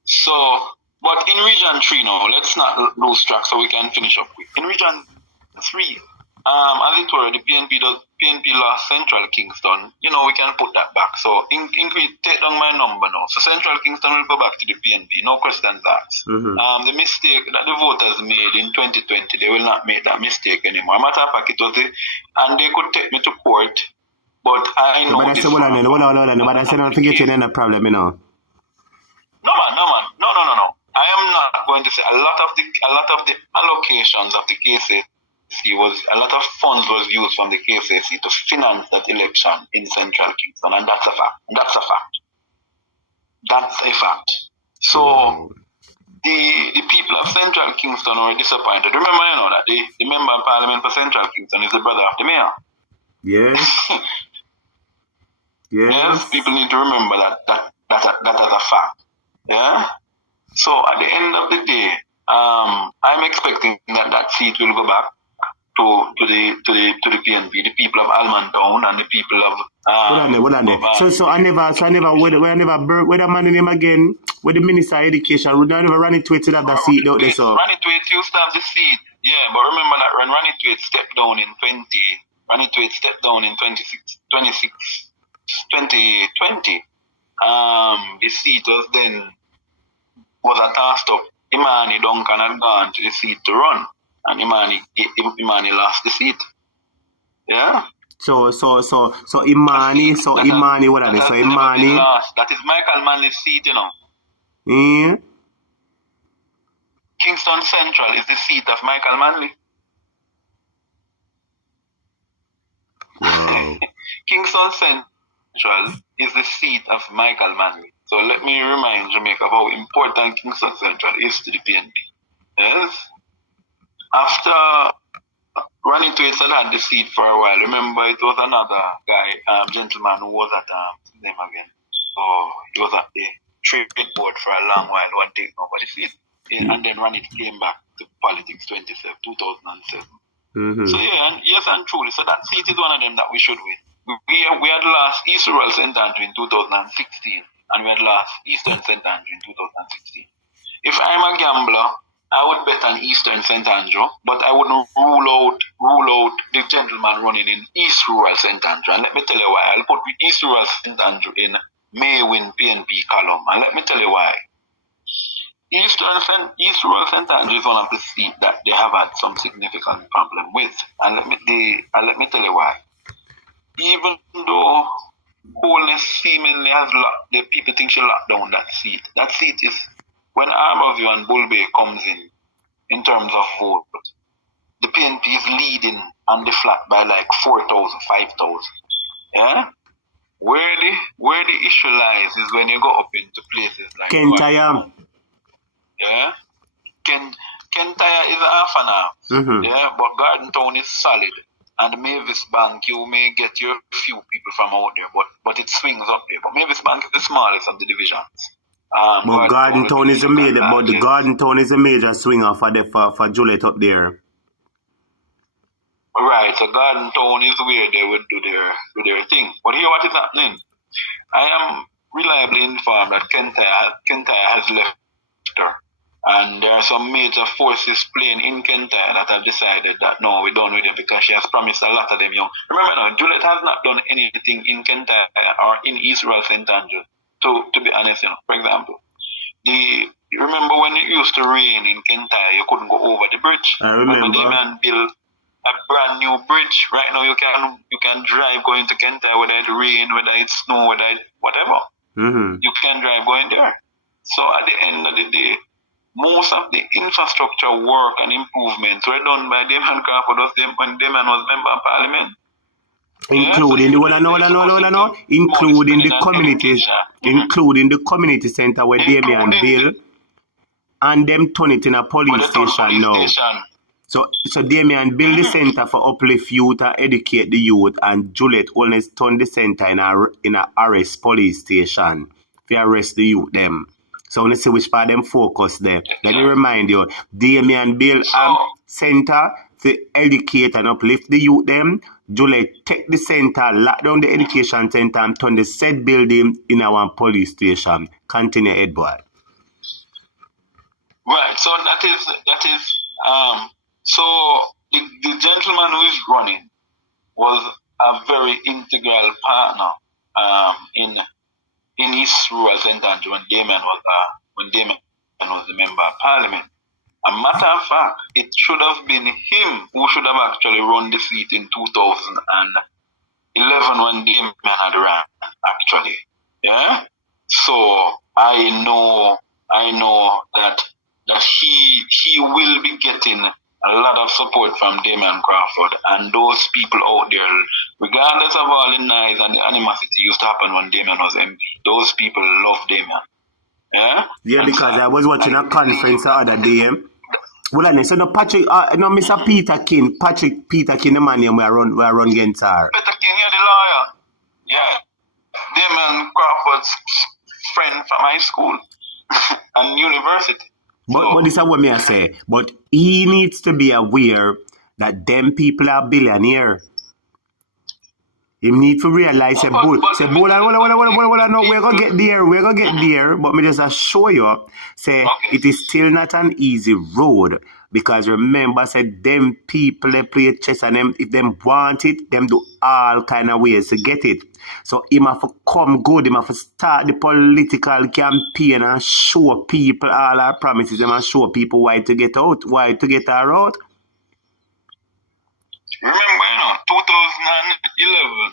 So, but in Region 3 now, let's not lose track so we can finish up quick. In Region 3, as it were, the PNP PNP lost Central Kingston, you know, we can put that back. So increase, take down my number now. So Central Kingston will go back to the PNP, no questions asked. The mistake that the voters made in 2020, they will not make that mistake anymore. Matter of fact, it was and they could take me to court, but I know this. But I said, don't forget any problem, you know. No. I am not going to say a lot of the allocations of the KCC was a lot of funds was used from the KCC to finance that election in Central Kingston, and that's a fact. That's a fact. So the people of Central Kingston were disappointed. Remember, you know, that the member of parliament for Central Kingston is the brother of the mayor. Yes. Yes. People need to remember that as a fact. Yeah. So at the end of the day, I'm expecting that seat will go back to the PNP, the people of Almontown and the people of So I never where the man name again, with the Minister of Education, we never run it to it to have the seat out there. So run it to it, you have the seat. Yeah, but remember that when run it to it stepped down in 2020. The seat was then a tossed up. Imani Duncan had gone to the seat to run, and Imani lost the seat. Yeah. So Imani, what are they? So Imani lost. That is Michael Manley's seat, you know. Yeah. Kingston Central is the seat of Michael Manley. Wow. Kingston Central is the seat of Michael Manley. So let me remind Jamaica of how important Kingston Central is to the PNP. Yes? After running to it, I had the seat for a while. Remember, it was another guy, gentleman who was at his name again. So he was at the trade board for a long while, one take over the seat. And then Ranit came back to politics 2007. So yes and truly. So that seat is one of them that we should win. We had lost East Rural St. Andrew in 2016, and we had lost Eastern St. Andrew in 2016. If I'm a gambler, I would bet on Eastern St. Andrew, but I wouldn't rule out the gentleman running in East Rural St. Andrew. And let me tell you why. I'll put East Rural St. Andrew in may win PNP column, and let me tell you why. East Rural St. Andrew is one of the seats that they have had some significant problem with, and let me tell you why. Even though Holness seemingly has locked, the people think she locked down that seat. That seat is when Arborview and Bull Bay comes in terms of vote. The PNP is leading on the flat by like 4,000, 5,000. Yeah. Where the issue lies is when you go up into places like Kentire. Yeah. Kentire is half an hour. Yeah, but Garden Town is solid. And Mavis Bank, you may get your few people from out there, but it swings up there. But Mavis Bank is the smallest of the divisions. But Garden Town is a major, but the Garden Town is a major swinger for Juliet up there. Right, so Garden Town is where they would do their thing. But here, what is happening? I am reliably informed that Kentire has left her. And there are some major forces playing in Kentire that have decided that no, we're done with it because she has promised a lot of them young. Remember now, Juliet has not done anything in Kentire or in East Rural St. Andrew, to be honest, you know. For example, remember when it used to rain in Kentire, you couldn't go over the bridge. I remember. They man built a brand new bridge. Right now you can drive going to Kentire, whether it rain, whether it snow, whether it whatever. You can drive going there. So at the end of the day, most of the infrastructure work and improvements were done by them and Crawford when them and was member of parliament. Including including the community center where Damian built, and them turn it in a police station now. So Damian build the center for uplift youth and educate the youth, and Juliet always turn the center in a arrest police station to arrest the youth them. So let's see which part them focus there. Let me remind you, Damian build a center to educate and uplift the youth them. Juliet take the center, lock down the education center, and turn the said building in our police station. Continue, Edward. Right, so that is so the gentleman who is running was a very integral partner in East Rural St. Andrew when Damien was the member of Parliament. A matter of fact, it should have been him who should have actually run the seat in 2011 when Damien had ran, actually. Yeah? So I know that he will be getting a lot of support from Damien Crawford and those people out there, regardless of all the noise and the animosity used to happen when Damien was MP. Those people love Damien. Yeah? Yeah, and because I was watching a conference the other day. Well, I so no Patrick, no Mr. Peter King, the man we run against her. Peter King, you're the lawyer. Yeah. Damien Crawford's friend from high school and university. But this is what me I say. But he needs to be aware that them people are billionaire. He need to realize no, we're gonna get there. But me just assure you, it is still not an easy road. Because remember, them people they play chess and them if them want it, them do all kind of ways to get it. So him have to come good, him have to start the political campaign and show people all our promises, and show people why to get out, why to get her out. Remember, 2011,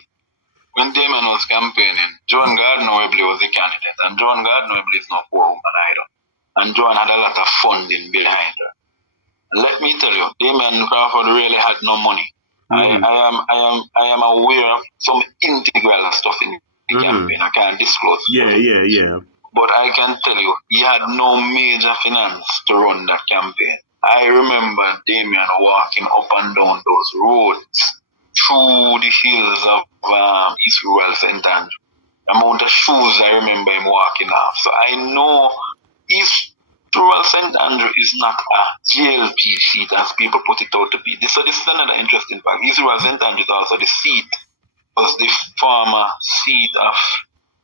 when Damien was campaigning, John Gardner-Webley was the candidate, and John Gardner-Webley is not poor woman either. And John had a lot of funding behind her. Let me tell you, Damien Crawford really had no money. I am aware of some integral stuff in the campaign. I can't disclose. Yeah. But I can tell you, he had no major finance to run that campaign. I remember Damien walking up and down those roads through the hills of East Rural St. Andrew. The amount of shoes I remember him walking off. So I know East Rural St. Andrew is not a JLP seat as people put it out to be. So this is another interesting fact. East Rural St. Andrew is also the seat, was the former seat of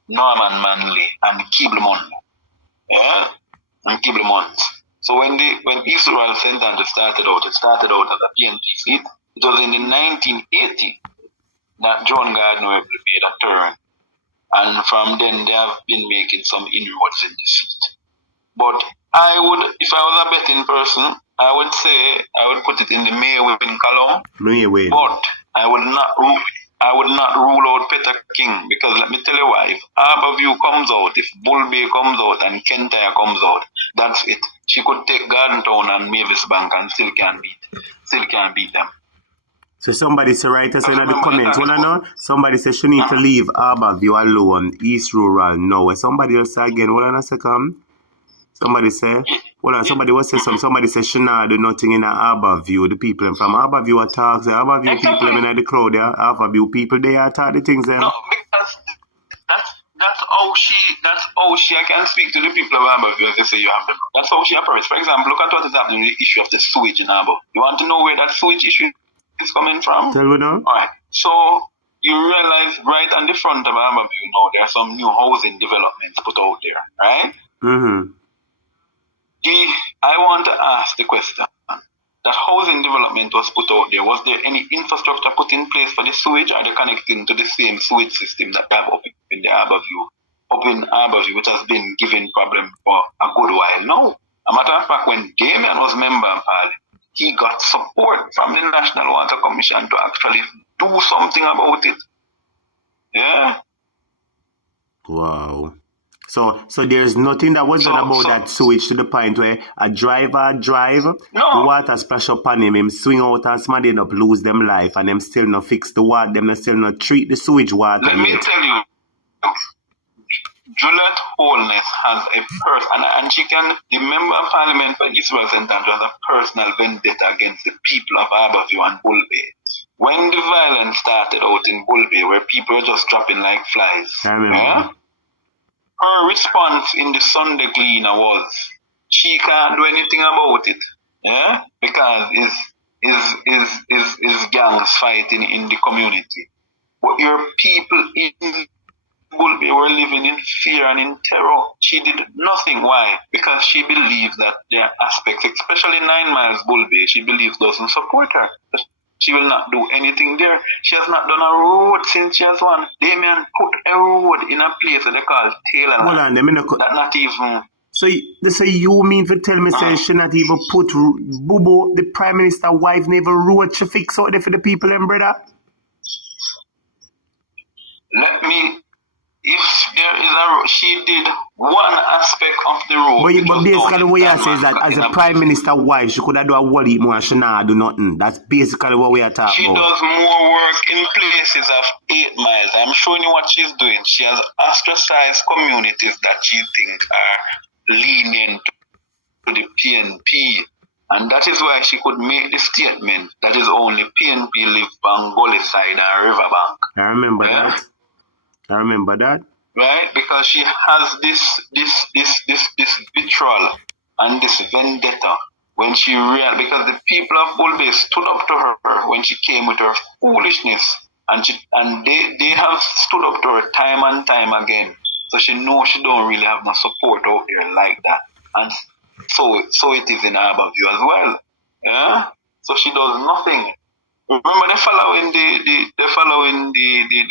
Norman Manley and Kiblemont. Yeah? And Kiblemont. So when East Rural St. Andrew started out as a PNP seat. It was in the 1980 that John Gardner-Webley made a turn. And from then they have been making some inroads in the seat. But I would, if I was a betting person, I would say I would put it in the May win column. But I would not rule out Peter King, because let me tell you why. If Arborview comes out, if Bull Bay comes out, and Kentire comes out, that's it. She could take Gardentown and Mavis Bank and still can't beat them. So somebody say write us in the comments. Somebody says she need to leave Arborview alone, East Rural. No, somebody else say again. Hold on a second. Somebody say, somebody was say something. Somebody say she not do nothing in Arborview. The people from Arborview are talking. Arborview people in the crowd there. Arborview people they are talking the things there. No, because that's how she I can speak to the people of Arborview as they say you have them. That's how she operates. For example, look at what is happening with the issue of the sewage in Arborview. You want to know where that sewage issue is coming from? Tell me now. Alright. So you realize right on the front of Arborview now there are some new housing developments put out there, right? Mm-hmm. I want to ask the question, that housing development was put out there, was there any infrastructure put in place for the sewage? Are they connecting to the same sewage system that they have up in Arborview, which has been giving problem for a good while? No. A matter of fact, when Damien was member of Parliament, he got support from the National Water Commission to actually do something about it. Yeah. Wow. So there's nothing that was done about that sewage to the point where a driver drive, the water splash up on him swing out and somebody end up lose them life and them still not fix the water, them still not treat the sewage water. Let me tell you, Juliet Holness has a person, and she can, the member of Parliament for East Rural St. Andrew has a personal vendetta against the people of Arborview and Bull Bay. When the violence started out in Bull Bay, where people were just dropping like flies, her response in the Sunday Gleaner was, she can't do anything about it, because is gangs fighting in the community. But your people in Bull Bay were living in fear and in terror. She did nothing. Why? Because she believes that there are aspects, especially 9 Miles Bull Bay, she believes doesn't support her. She will not do anything there. She has not done a road since she has won. Damien put a road in a place that they call Taylor. Hold on, That not even. So you mean to tell me say she not even put Bubu, the Prime Minister wife, never road she fix out there for the people and brother? Let me. If there is a, she did one aspect of the road. But basically what you say is that as a Prime Minister wife, she could have do a whole heap more and she not do nothing. That's basically what we are talking about. She does more work in places of 8 miles. I'm showing you what she's doing. She has ostracized communities that she thinks are leaning to the PNP. And that is why she could make the statement that is only PNP live on Gully side and Riverbank. I remember that. I remember that. Right? Because she has this vitriol and this vendetta when she because the people of Bull Bay stood up to her when she came with her foolishness, and they have stood up to her time and time again. So she knows she don't really have no support out there like that. And so it is in her view as well. Yeah? So she does nothing. Remember, they're following the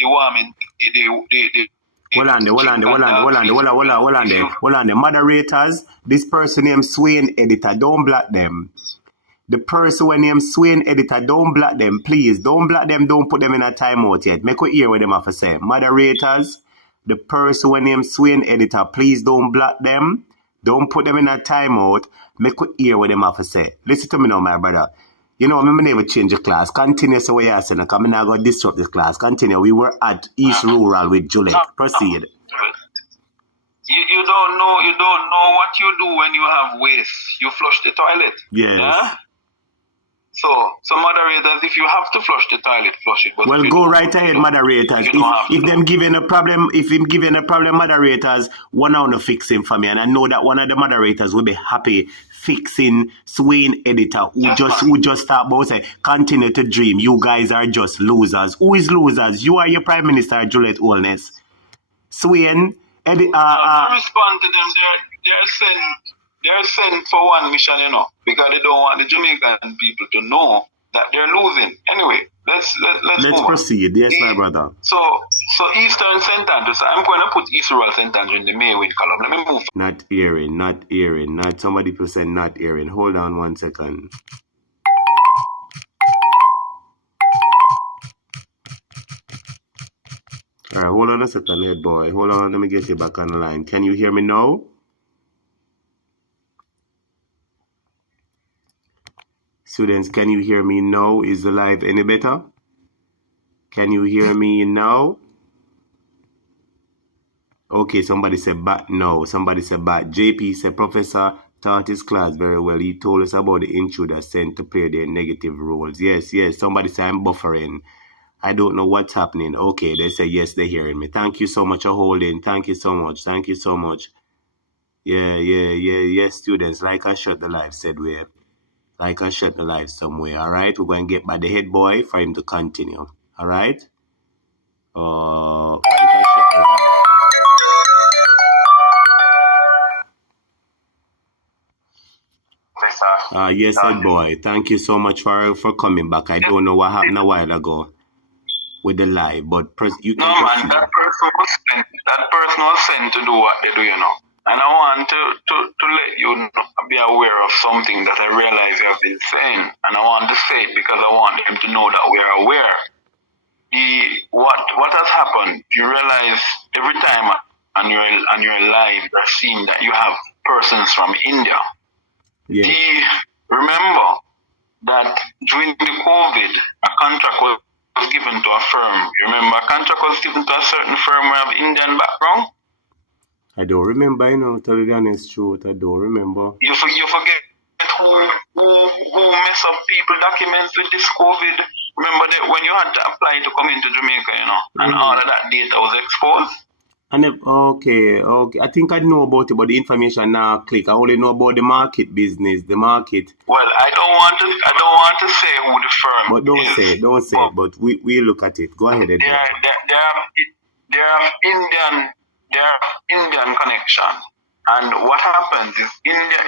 woman, Hold on. The moderators, this person named Swain Editor, don't block them. The person when named Swain Editor, don't block them, please. Don't block them, don't put them in a timeout yet. Make we hear what them have to say. Moderators, the person when named Swain Editor, please don't block them. Don't put them in a timeout. Make we hear what them have to say. Listen to me now, my brother. You know, I'm never change the class. Continue so way I said, I'm not going to disrupt this class. Continue. We were at East Rural with Juliet. Proceed. You don't know what you do when you have waste. You flush the toilet. Yes. Yeah? So moderators, if you have to flush the toilet, flush it. But well, go right ahead, moderators. If them giving a problem, moderators, one on to fix him for me. And I know that one of the moderators will be happy fixing Swain Editor who just talk about say continue to dream. You guys are just losers. Who is losers? You are your Prime Minister, Juliet Holness. Swain Editor. Respond to them. They're sent for one mission, you know, because they don't want the Jamaican people to know that they're losing. Anyway, let's proceed. Yes, my brother. So Eastern St. Andrews. I'm going to put East Rural St. Andrews in the Maywin column. Let me move. Not hearing. Not somebody percent not hearing. Hold on 1 second. All right, hold on a second, head boy. Hold on, let me get you back on the line. Can you hear me now? Students, can you hear me now? Is the live any better? Can you hear me now? Okay, somebody said back no. Somebody said back. JP said Professor taught his class very well. He told us about the intruders sent to play their negative roles. Yes. Somebody said I'm buffering. I don't know what's happening. Okay, they say yes, they're hearing me. Thank you so much for holding. Thank you so much. Yeah, students. Like I shut the live, said we. Like I shut the live somewhere. All right, we're going to get by the head boy for him to continue. All right. Like I shut the live. Yes, head boy. Thank you so much for coming back. I don't know what happened a while ago with the live, but you can. No, man, that person was sent to do what they do, you know. And I want to let you know, be aware of something that I realize you have been saying. And I want to say it because I want them to know that we are aware. What has happened, you realize every time on your live, you're seeing that you have persons from India. Yeah. Remember that during the COVID, a contract was given to a firm. Remember, a contract was given to a certain firm who have Indian background? I don't remember, you know, tell you the honest truth, I don't remember. You forget who mess up people documents with this COVID. Remember that when you had to apply to come into Jamaica, you know, and all of that data was exposed? Okay. I think I know about it, but the information now click. I only know about the market business, the market. Well, I don't want to say who the firm but don't say it, but we look at it. Go ahead. There are Indian connection, And what happens is India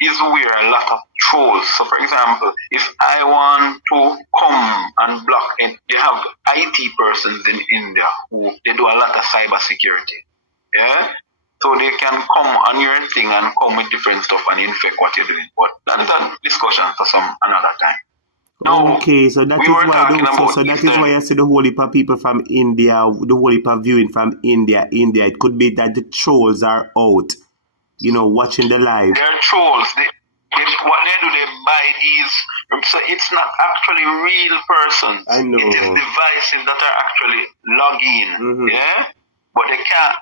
is where a lot of trolls. So, for example, if I want to come and block it, they have IT persons in India who they do a lot of cyber security. Yeah? So they can come on your thing and come with different stuff and infect what you're doing. But that is a discussion for another time. Now, okay, so that is why I see the whole heap of people from India, the whole heap of viewing from India. It could be that the trolls are out, watching the live. They're trolls. What they do, they buy these. So it's not actually real persons. I know. It is devices that are actually logging. Yeah, but they can't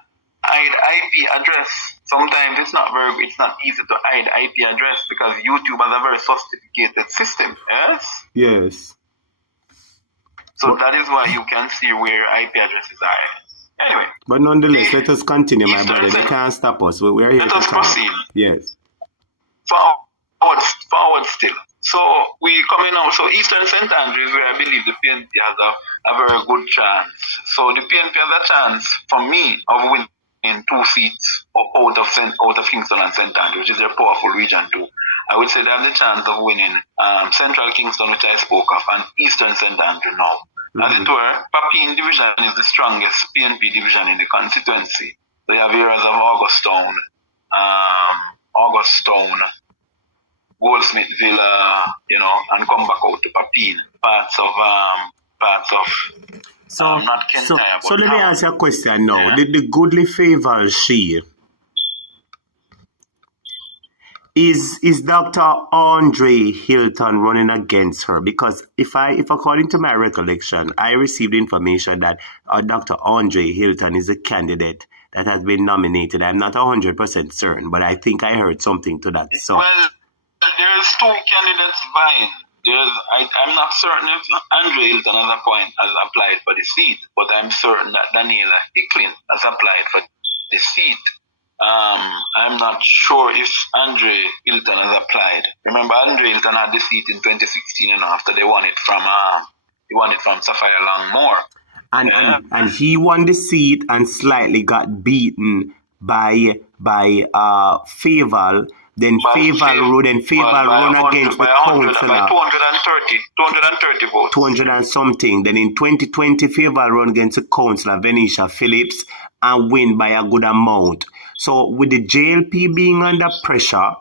hide IP address. Sometimes it's not easy to hide IP address because YouTube has a very sophisticated system. Yes. So that is why you can see where IP addresses are. Anyway. But nonetheless, let us continue, my brother. They can't stop us. We are here. Let us proceed. Yes. Forward still. So we coming out. So Eastern St. Andrews, where I believe the PNP has a very good chance. So the PNP has a chance, for me, of winning 2 seats out of Kingston and St. Andrews, which is a powerful region too. I would say they have the chance of winning Central Kingston, which I spoke of, and Eastern St. Andrews now. As it were, Papine division is the strongest PNP division in the constituency. So you have areas of Augusttown, Goldsmith Villa, and come back out to Papine. Parts of not Kentire, so let me ask you a question now. Yeah. The goodly favor she is Dr. Andre Hilton running against her? Because if according to my recollection, I received information that Dr. Andre Hilton is a candidate that has been nominated. I'm not 100% certain, but I think I heard something to that. So well, there's 2 candidates vying. I'm not certain if Andre Hilton has applied for the seat, but I'm certain that Daniela Hicklin has applied for the seat. I'm not sure if Andre Hilton has applied. Remember, Andre Hilton had the seat in 2016, after they won it from Sapphire Longmore. And he won the seat and slightly got beaten by Faval. Then Faval run against the councillor. By 230 votes. 200 and something. Then in 2020, Faval run against the councillor, Venetia Phillips, and win by a good amount. So with the JLP being under pressure,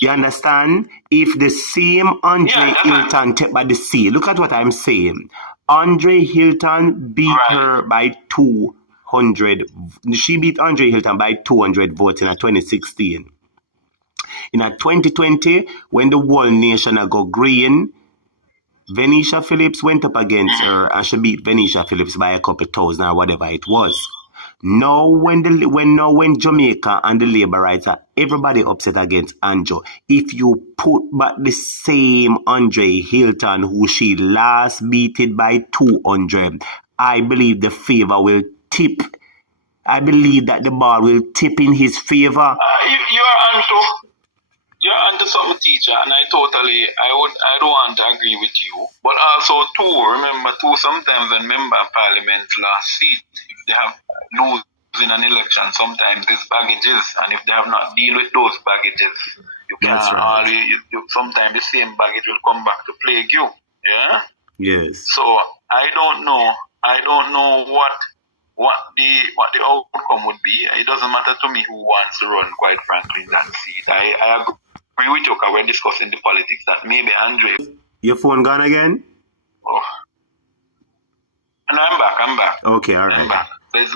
you understand? If the same Andre Hilton take by the seat, look at what I'm saying. Andre Hilton beat her by 200. She beat Andre Hilton by 200 votes in 2016. In 2020, when the whole nation go green, Venetia Phillips went up against her and she beat Venetia Phillips by a couple thousand or whatever it was. Now when Jamaica and the Labour Rights are everybody upset against Anjo, if you put back the same Andre Hilton who she last beated by 200, I believe the favor will tip. I believe that the ball will tip in his favor. You're onto something, teacher, and I don't want to agree with you. But also remember sometimes when member of parliament last seat, if they have losing an election, sometimes there's baggages, and if they have not deal with those baggages, you can't sometimes the same baggage will come back to plague you. Yeah? Yes. So I don't know what the outcome would be. It doesn't matter to me who wants to run, quite frankly, in that seat. I agree with you because we're discussing the politics that maybe Andre. Your phone gone again? Oh. And I'm back. Okay, all right. I'm back. So it's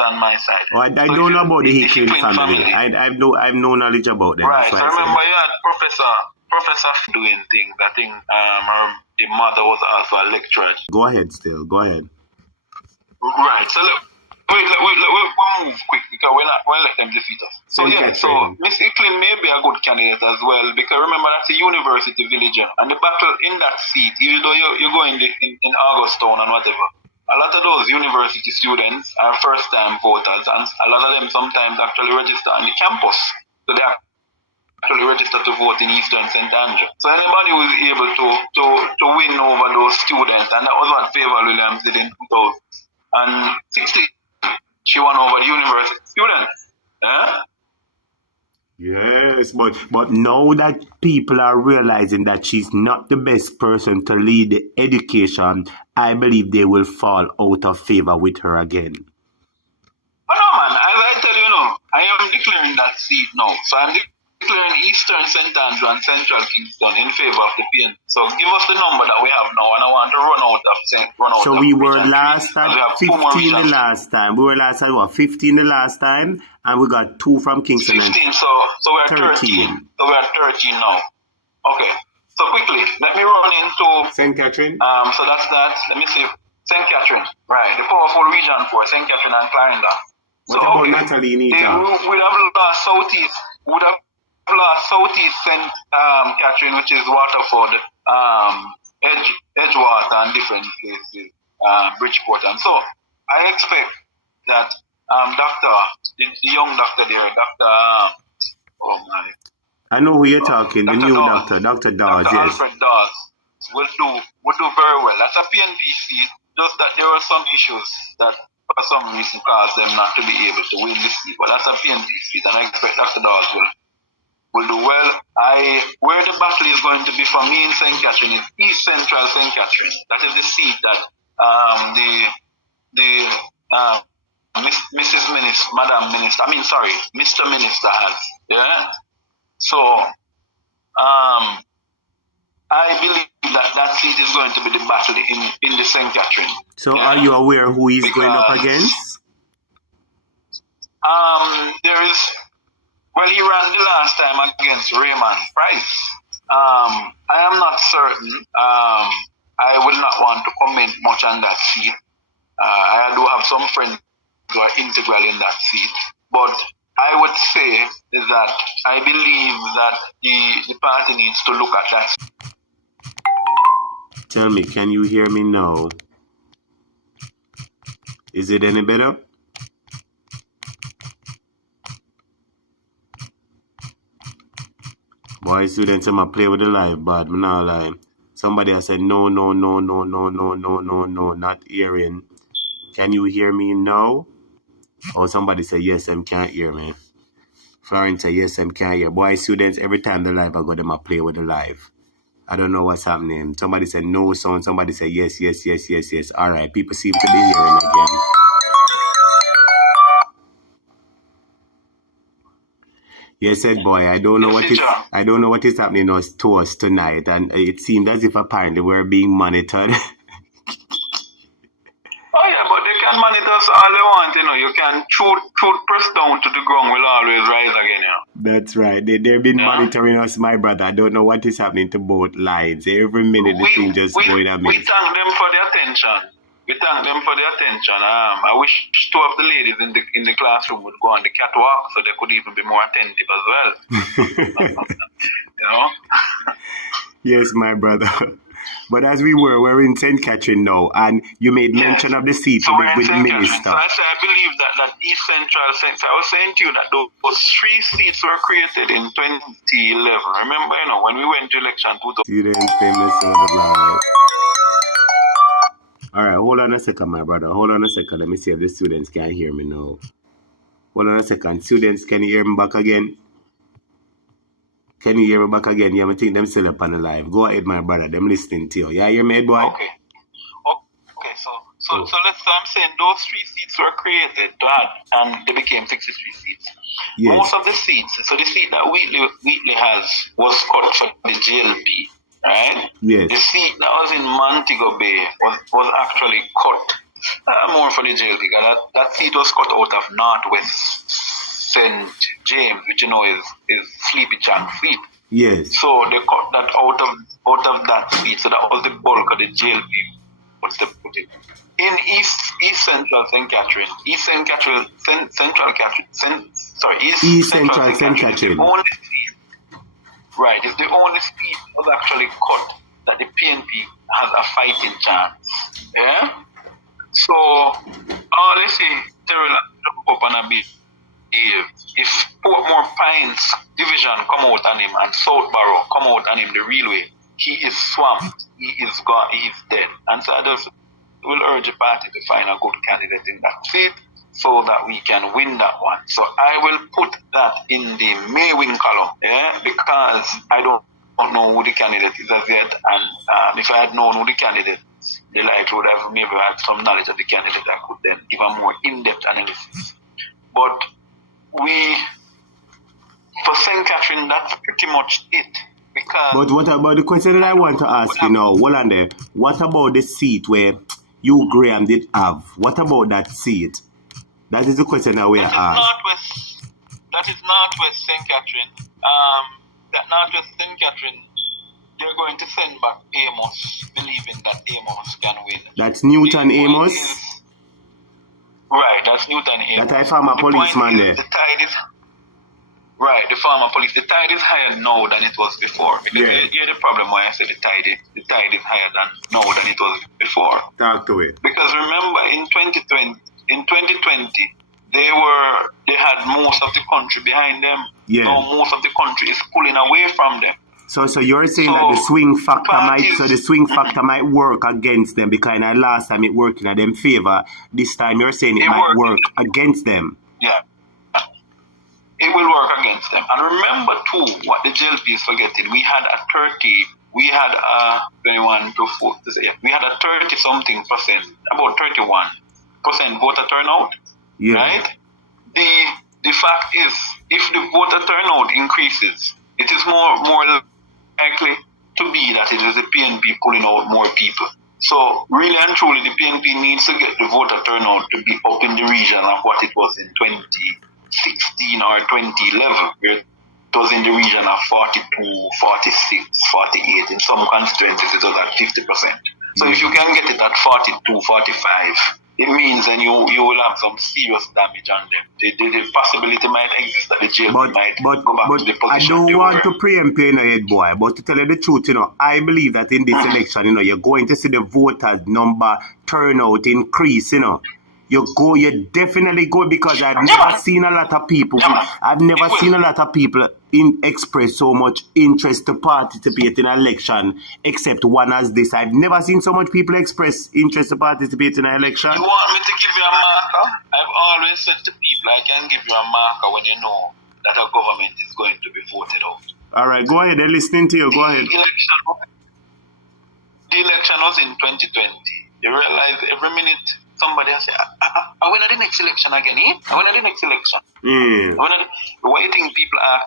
on my side. Oh, I don't know about the Hicklin family. I have no knowledge about them. Right. So remember you had Professor doing things. I think the mother was also a lecturer. Go ahead Right. So look, we'll move quick because we'll let them defeat us. So Miss Hicklin may be a good candidate as well, because remember that's a university village, and the battle in that seat, even though you're going in Augusttown and whatever, a lot of those university students are first-time voters, and a lot of them sometimes actually register on the campus. So they actually register to vote in Eastern St. Andrews. So anybody who is able to win over those students, and that was what Faval Williams did in 2016, she won over the university students. Yes, but now that people are realizing that she's not the best person to lead the education, I believe they will fall out of favor with her again. Oh no, man, as I tell you now, I am declaring that seat now. So I'm declaring Eastern St. Andrew and Central Kingston in favor of the PNP. So give us the number that we have now, and I want to run out of So we were region last three. at We have 15 the last time. We were last at what? 15 the last time, and we got 2 from Kingston. 15, so we're 13. So we're 13 now. Okay. So quickly, let me run into St. Catherine. So that's that. Let me see. St. Catherine, right? The powerful region for St. Catherine and Clarendon. What about Natalie Nita? We'd have lost Southeast. Would have lost Southeast St. Catherine, which is Waterford, Edgewater, and different places, Bridgeport, and so I expect that the young doctor there, oh my. I know who you're talking. The new doctor, Dr. Dawes, yes. Alfred Dawes will do very well. That's a PNP seat. Just that there were some issues that for some reason caused them not to be able to win this seat. But that's a PNP seat, and I expect Dr. Dawes will do well. Where the battle is going to be for me in St. Catherine is East Central St. Catherine. That is the seat that Mr. Minister has. Yeah. So I believe that seat is going to be the battle in the St. Catherine. So are you aware who he's going up against? He ran the last time against Raymond Price. I am not certain. I will not want to comment much on that seat. I do have some friends who are integral in that seat. But I would say that I believe that the party needs to look at that. Tell me, can you hear me now? Is it any better? Boy, students, I'm going to play with the live, but I'm not lying. Somebody has said, no, not hearing. Can you hear me now? Oh, somebody said, yes, I can't hear me. Florence said, yes, I can't hear. Boy, students, every time the live I go, them I play with the live. I don't know what's happening. Somebody said no sound. Somebody said yes. All right, people seem to be hearing again. Yes, said boy, I don't know what is happening to us tonight, and it seemed as if apparently we're being monitored. Oh yeah, but they can monitor us all they want, You can shoot press down to the ground will always rise again, That's right. They've been monitoring us, my brother. I don't know what is happening to both lines. Every minute the thing just going at me. We thank them for the attention. I wish 2 of the ladies in the classroom would go on the catwalk so they could even be more attentive as well. Yes, my brother. But as we're in St. Catherine now, and you made mention of the seat with the minister. So I believe that East Central, I was saying to you that those 3 seats were created in 2011. Remember, when we went to election 2000. Students, famous of the life. All right, hold on a second, my brother. Hold on a second. Let me see if the students can hear me now. Hold on a second. Students, can you hear me back again? Can you hear me back again? Yeah, I think them still up on the live. Go ahead, my brother. Them listening to you. Yeah, hear me, boy? Okay. So I'm saying those 3 seats were created to add, and they became 63 seats. Yes. Most of the seats, so the seat that Wheatley has was cut for the GLP, right? Yes. The seat that was in Montego Bay was actually cut more for the GLP. That seat was cut out of Northwest St. James, which is Sleepy Chang seat. Yes. So they cut that out of that seat. So that was the bulk of the GLP. What's the put it? In East Central St. Catherine, East Central St. Catherine. Right, it's the only seat that was actually cut that the PNP has a fighting chance. Yeah? So, let's say Terrell jump up and a bit. If Portmore Pines division come out on him and Southborough come out on him the real way, he is swamped, he is gone, he is dead. And so I just will urge the party to find a good candidate in that seat. so that we can win that one. So I will put that in the may win column, because I don't know who the candidate is as yet, and if I had known who the candidate, the light would have maybe had some knowledge of the candidate. I could then give a more in-depth analysis. But for St. Catherine, that's pretty much it. Because but what about the question that I want to ask you now, Wallande, what about the seat where you, Graham, did have? What about that seat? That is the question that we are asked. That is Northwest St. Catherine. That Northwest St. Catherine, they're going to send back Amos, believing that Amos can win. That's Newton Amos? Right, that's Newton Amos. That I found a policeman there. The tide is... Right, the former police. The tide is higher now than it was before. Because here's the problem why I say the tide is higher now than it was before. Talk to it. Because remember, in 2020, they had most of the country behind them. Yeah. Now most of the country is pulling away from them. So you're saying that the swing factor might work against them, because last time it worked in their favor. This time you're saying it might work against them. Yeah. It will work against them. And remember too, what the JLP is forgetting, we had a 30-something percent, about 31% voter turnout. Yeah. Right? The fact is, if the voter turnout increases, it is more likely to be that it is the PNP pulling out more people. So really and truly, the PNP needs to get the voter turnout to be up in the region of what it was in 2016 or 2011, where it was in the region of 42, 46, 48. In some constituencies, it was at 50%. So if you can get it at 42, 45, it means then you will have some serious damage on them. The possibility might exist that the jail might go back to the position. I don't want to preempt you in your head, boy, but to tell you the truth, I believe that in this election, you're going to see the voters number turnout increase, You definitely go, because I've never seen a lot of people. I've never seen a lot of people express so much interest to participate in an election, except one as this. I've never seen so much people express interest to participate in an election. You want me to give you a marker? I've always said to people, I can give you a marker when you know that a government is going to be voted out. All right, go ahead. They're listening to you. Go ahead. The election was in 2020. You realize every minute somebody has said, I win at the next election again, I win at the next election. What do you think people are?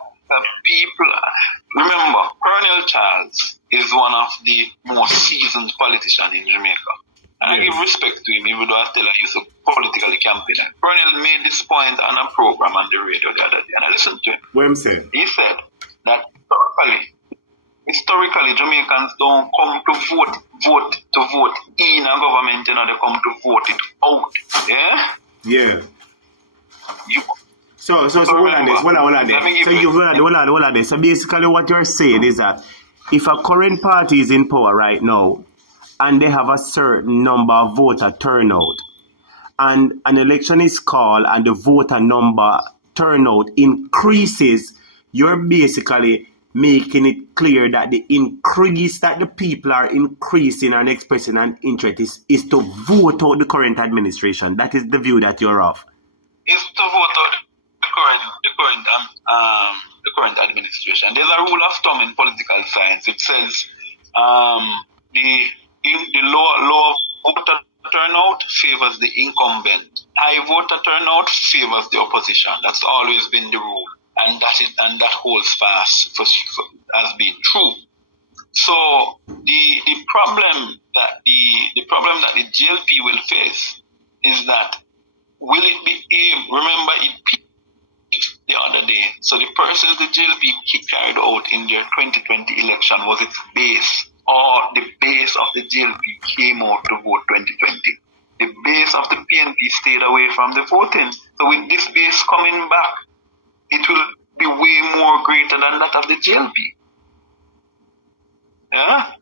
Remember, Colonel Charles is one of the most seasoned politicians in Jamaica. And I give respect to him, even though I still use a politically campaign. Colonel made this point on a program on the radio the other day, and I listened to him. What him say? He said that historically, Jamaicans don't come to vote in a government, they come to vote it out. Yeah? Yeah. So hold on this. So basically what you're saying is that if a current party is in power right now and they have a certain number of voter turnout, and an election is called and the voter number turnout increases, you're basically making it clear that the increase that the people are increasing and expressing an interest is to vote out the current administration. That is the view that you're of. It's to vote out the current administration. There's a rule of thumb in political science. It says the lower voter turnout favors the incumbent. High voter turnout favors the opposition. That's always been the rule. And that holds fast as being true. So the problem that the JLP will face is that will it be able? Remember, it peaked the other day. So the persons the JLP carried out in their 2020 election was its base, or the base of the JLP came out to vote 2020. The base of the PNP stayed away from the voting. So with this base coming back, it will be way more greater than that of the JLP. Yeah?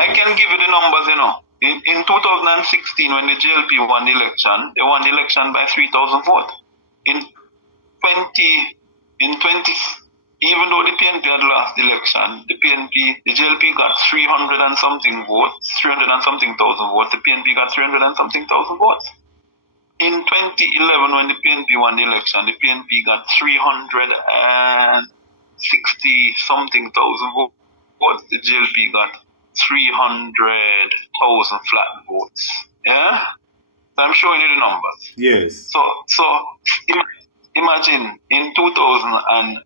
I can give you the numbers, In 2016, when the JLP won the election, they won the election by 3,000 votes. Even though the PNP had lost the election, the JLP got 300 and something thousand votes. The PNP got 300 and something thousand votes. in 2011, when the PNP won the election, the PNP got 360 something thousand votes. The JLP got 300,000 flat votes. Yeah? So I'm showing you the numbers. Yes. So imagine in 2011,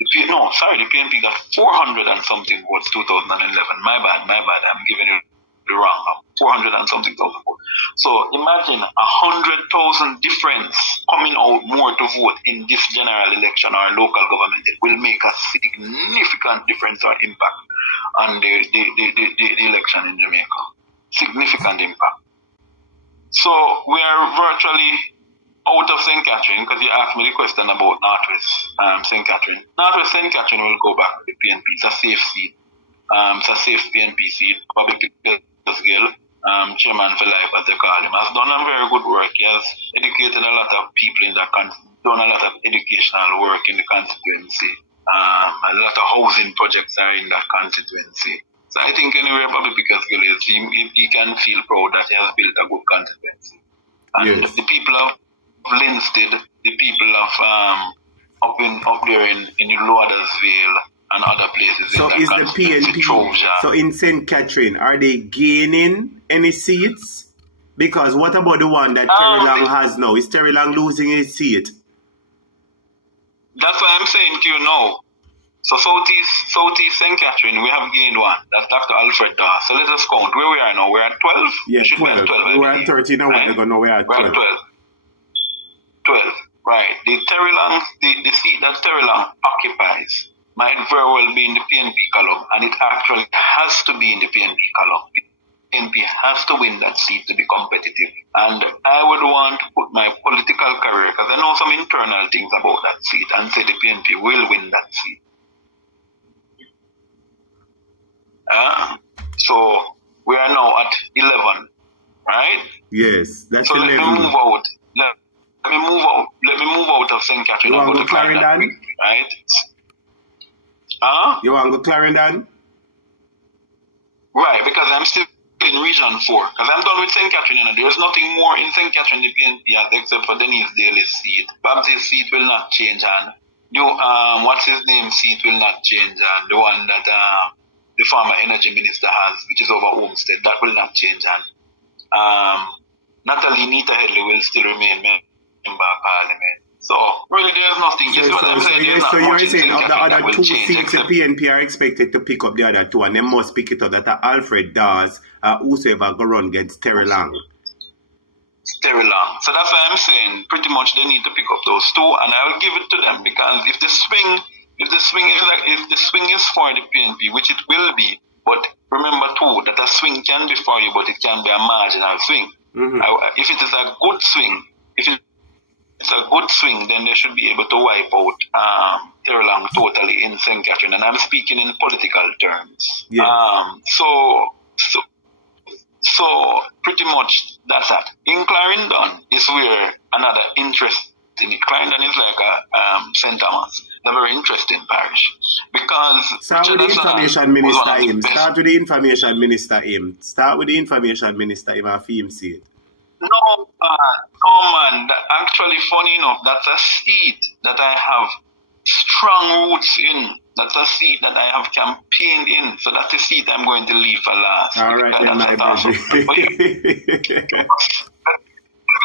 the PNP got 400 and something votes 2011. My bad. I'm giving you the wrong number. 400 and something thousand votes. So imagine 100,000 difference coming out more to vote in this general election or local government. It will make a significant difference or impact on the election in Jamaica. Significant impact. So we are virtually out of St. Catherine, because you asked me the question about Northwest St. Catherine. Northwest St. Catherine will go back to the PNP. It's a safe seat. It's a safe PNP seat. Public Gill, chairman for life, as they call him, has done a very good work. He has educated a lot of people in that done a lot of educational work in the constituency. A lot of housing projects are in that constituency. So I think anywhere Bobby Pickers Gill is, he can feel proud that he has built a good constituency. And yes, the people of Linstead, the people of up there in Laudersville and other places. So in is the PNP, so in St. Catherine, are they gaining any seats? Because what about the one that Terry Long has now? Is Terry Long losing his seat? That's what I'm saying to you now. So Southeast St. Catherine, we have gained one. That's Dr. Alfred Daw. So let us count. Where we are now? We're at 12? Yeah, 12. We're at 13 now. Right? We're at 12. 12. Right. The seat that Terry Long occupies might very well be in the PNP column, and it actually has to be in the PNP column. The PNP has to win that seat to be competitive. And I would want to put my political career, because I know some internal things about that seat, and say the PNP will win that seat. So we are now at 11, right? Yes, that's so 11. Let me move out. Let me move out of St. Catherine and go to Clarendon, right? You want to go Clarendon? Right, because I'm still in Region 4. Because I'm done with St. Catherine, and there's nothing more in St. Catherine the PNP has except for Denise Daly's seat. Babsy's seat will not change, and what's his name seat will not change, and the one that the former energy minister has, which is over Homestead, that will not change, and Natalie Nita Headley will still remain member of Parliament. So really, there's nothing. So you're saying of the other two seats, the PNP are expected to pick up the other two, and they must pick it up. That Alfred Dawes, whosoever go run against Terry Long. Terry Long. So that's why I'm saying pretty much they need to pick up those two, and I will give it to them, because if the swing is for the PNP, which it will be, but remember too that a swing can be for you, but it can be a marginal swing. Mm-hmm. If it is a good swing, it's a good swing, then they should be able to wipe out Terry Long totally in St. Catherine, and I'm speaking in political terms. Yes. So pretty much that's that. In Clarendon is where another interesting. Clarendon is like a St. Thomas, a very interesting parish, because Start with the information minister him and him see it. No man. Actually, funny enough, that's a seat that I have strong roots in. That's a seat that I have campaigned in. So that's the seat I'm going to leave for last. All right, then, my brother. Let's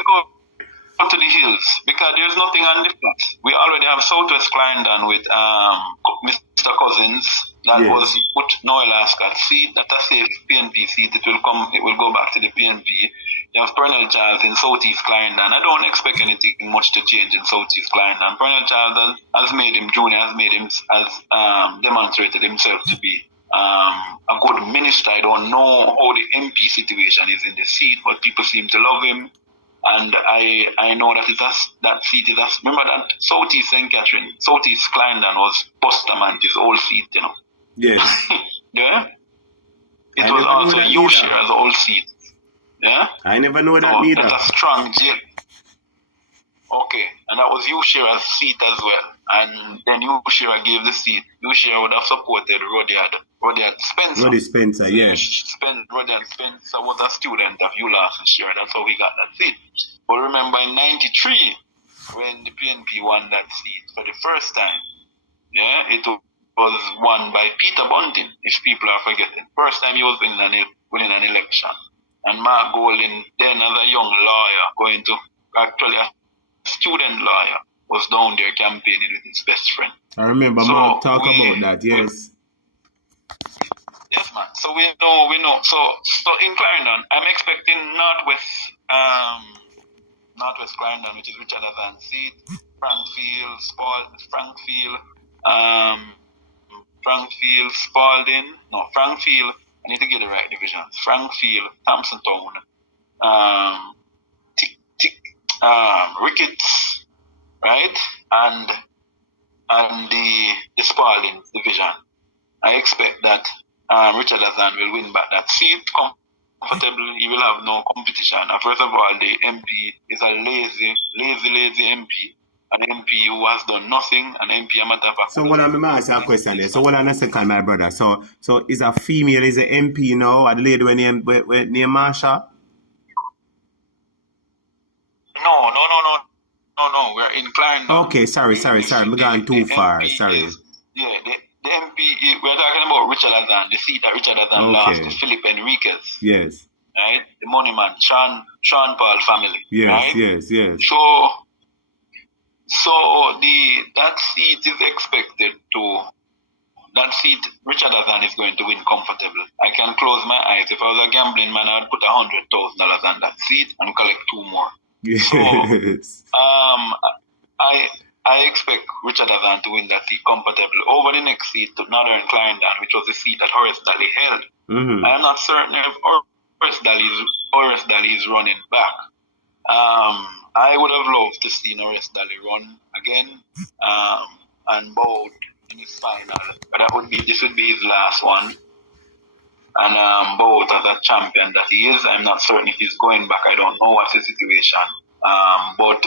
go to the hills, because there's nothing on the flats. We already have Southwest Clarendon with Mr. Cousins. That was put Noel Ascot's seat. That's a safe PNP seat. It will go back to the PNP. You have Pernell Giles in Southeast Clarendon. I don't expect anything much to change in Southeast Clarendon. Pernell Giles has demonstrated himself to be a good minister. I don't know how the MP situation is in the seat, but people seem to love him. And I know that that seat is remember that Southeast St. Catherine, Southeast Clarendon was Bustamante's old seat, you know. Yes. Yeah? It was also Ushira's old seat. Yeah? I never know that either. That's a strong jail. Okay, and that was Ushira's seat as well. And then Ushira gave the seat. Ushira would have supported Rudyard Rudyard Spencer. Roddy Spencer, yes. Rudyard Spencer was a student of ULAS this year. That's how he got that seat. But remember in 93, when the PNP won that seat for the first time, yeah, it was won by Peter Bunting, if people are forgetting. First time he was winning an election. And Mark Golding, then as a young lawyer, going to actually a student lawyer, was down there campaigning with his best friend. I remember Mark talk about that, yes. Yes, man. So we know. So in Clarendon, I'm expecting Northwest Clarendon, which is Richard Azan's seat, Frankfield, I need to get the right divisions. Frankfield, Thompson Town, Ricketts, right? And the Spalding division. I expect that Richard Azan will win back that seat comfortably. He will have no competition. First of all, the MP is a lazy MP. An MP who has done nothing, an MP a matter of fact. So what I'm going to ask you a question there. So what on a second, my brother. So is a female, is an MP now, or the lady when named Marsha? No. We're in Clarendon. Okay, sorry. I'm going too far. Sorry. The MP, we're talking about Richard Azan, the seat that Richard Azan lost to Philip Enriquez. Yes. Right? The money man, Sean Paul family. Yes, right? yes. So that seat is expected to. That seat, Richard Azan is going to win comfortably. I can close my eyes. If I was a gambling man, I'd put $100,000 on that seat and collect 2 more. Yes. So, I expect Richard Azan to win that seat comfortably. Over the next seat to Northern Clarendon, which was the seat that Horace Daly held. Mm-hmm. I am not certain if Horace Daly is running back. I would have loved to see Horace Daly run again and both in his final. But this would be his last one. And both as a champion that he is, I'm not certain if he's going back. I don't know what's the situation. But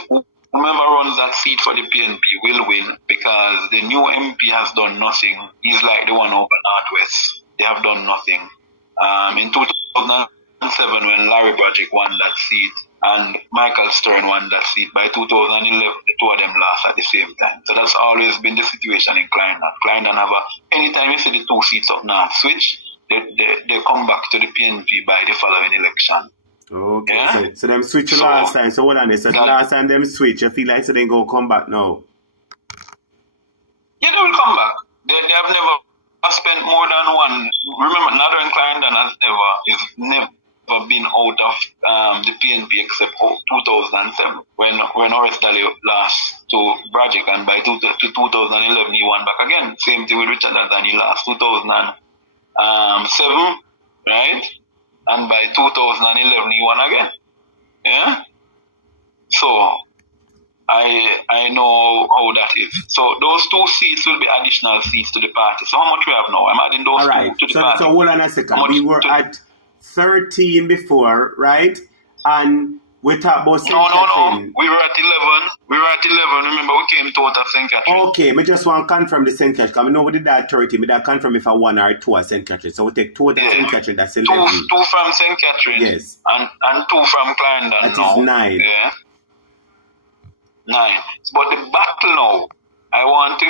whoever runs that seat for the PNP will win because the new MP has done nothing. He's like the one over Northwest. They have done nothing. In 2007, when Larry Broderick won that seat and Michael Stern won that seat, by 2011, the two of them lost at the same time. So that's always been the situation in Clarendon. Clarendon anytime you see the 2 seats up north switch, they come back to the PNP by the following election. Okay, yeah? so them switch last time. So what on this? So the last time them switch, I feel like so they go come back now. Yeah, they will come back. They have never spent more than one. Remember, Northern Clarendon has never been out of the PNP except 2007 when Horace Daly lost to Broderick, and by 2011 he won back again. Same thing with Richard Azan, he lost 2007, right? And by 2011 he won again. Yeah? So I know how that is. So those 2 seats will be additional seats to the party. So how much we have now? I'm adding those 2 to the party. So hold on a second. We were at 13 before, right? And we talked about St. Catherine. We were at 11. Remember, we came to out of St. Catherine. Okay, we just want to confirm the St. Catherine. We know we did that 30. We did confirm if I 1 or 2 at St. Catherine. So we take 2 at St. Catherine. That's 11. 2 from St. Catherine. Yes. And 2 from Clarendon. That is 9. Yeah. 9. But the battle now, I want to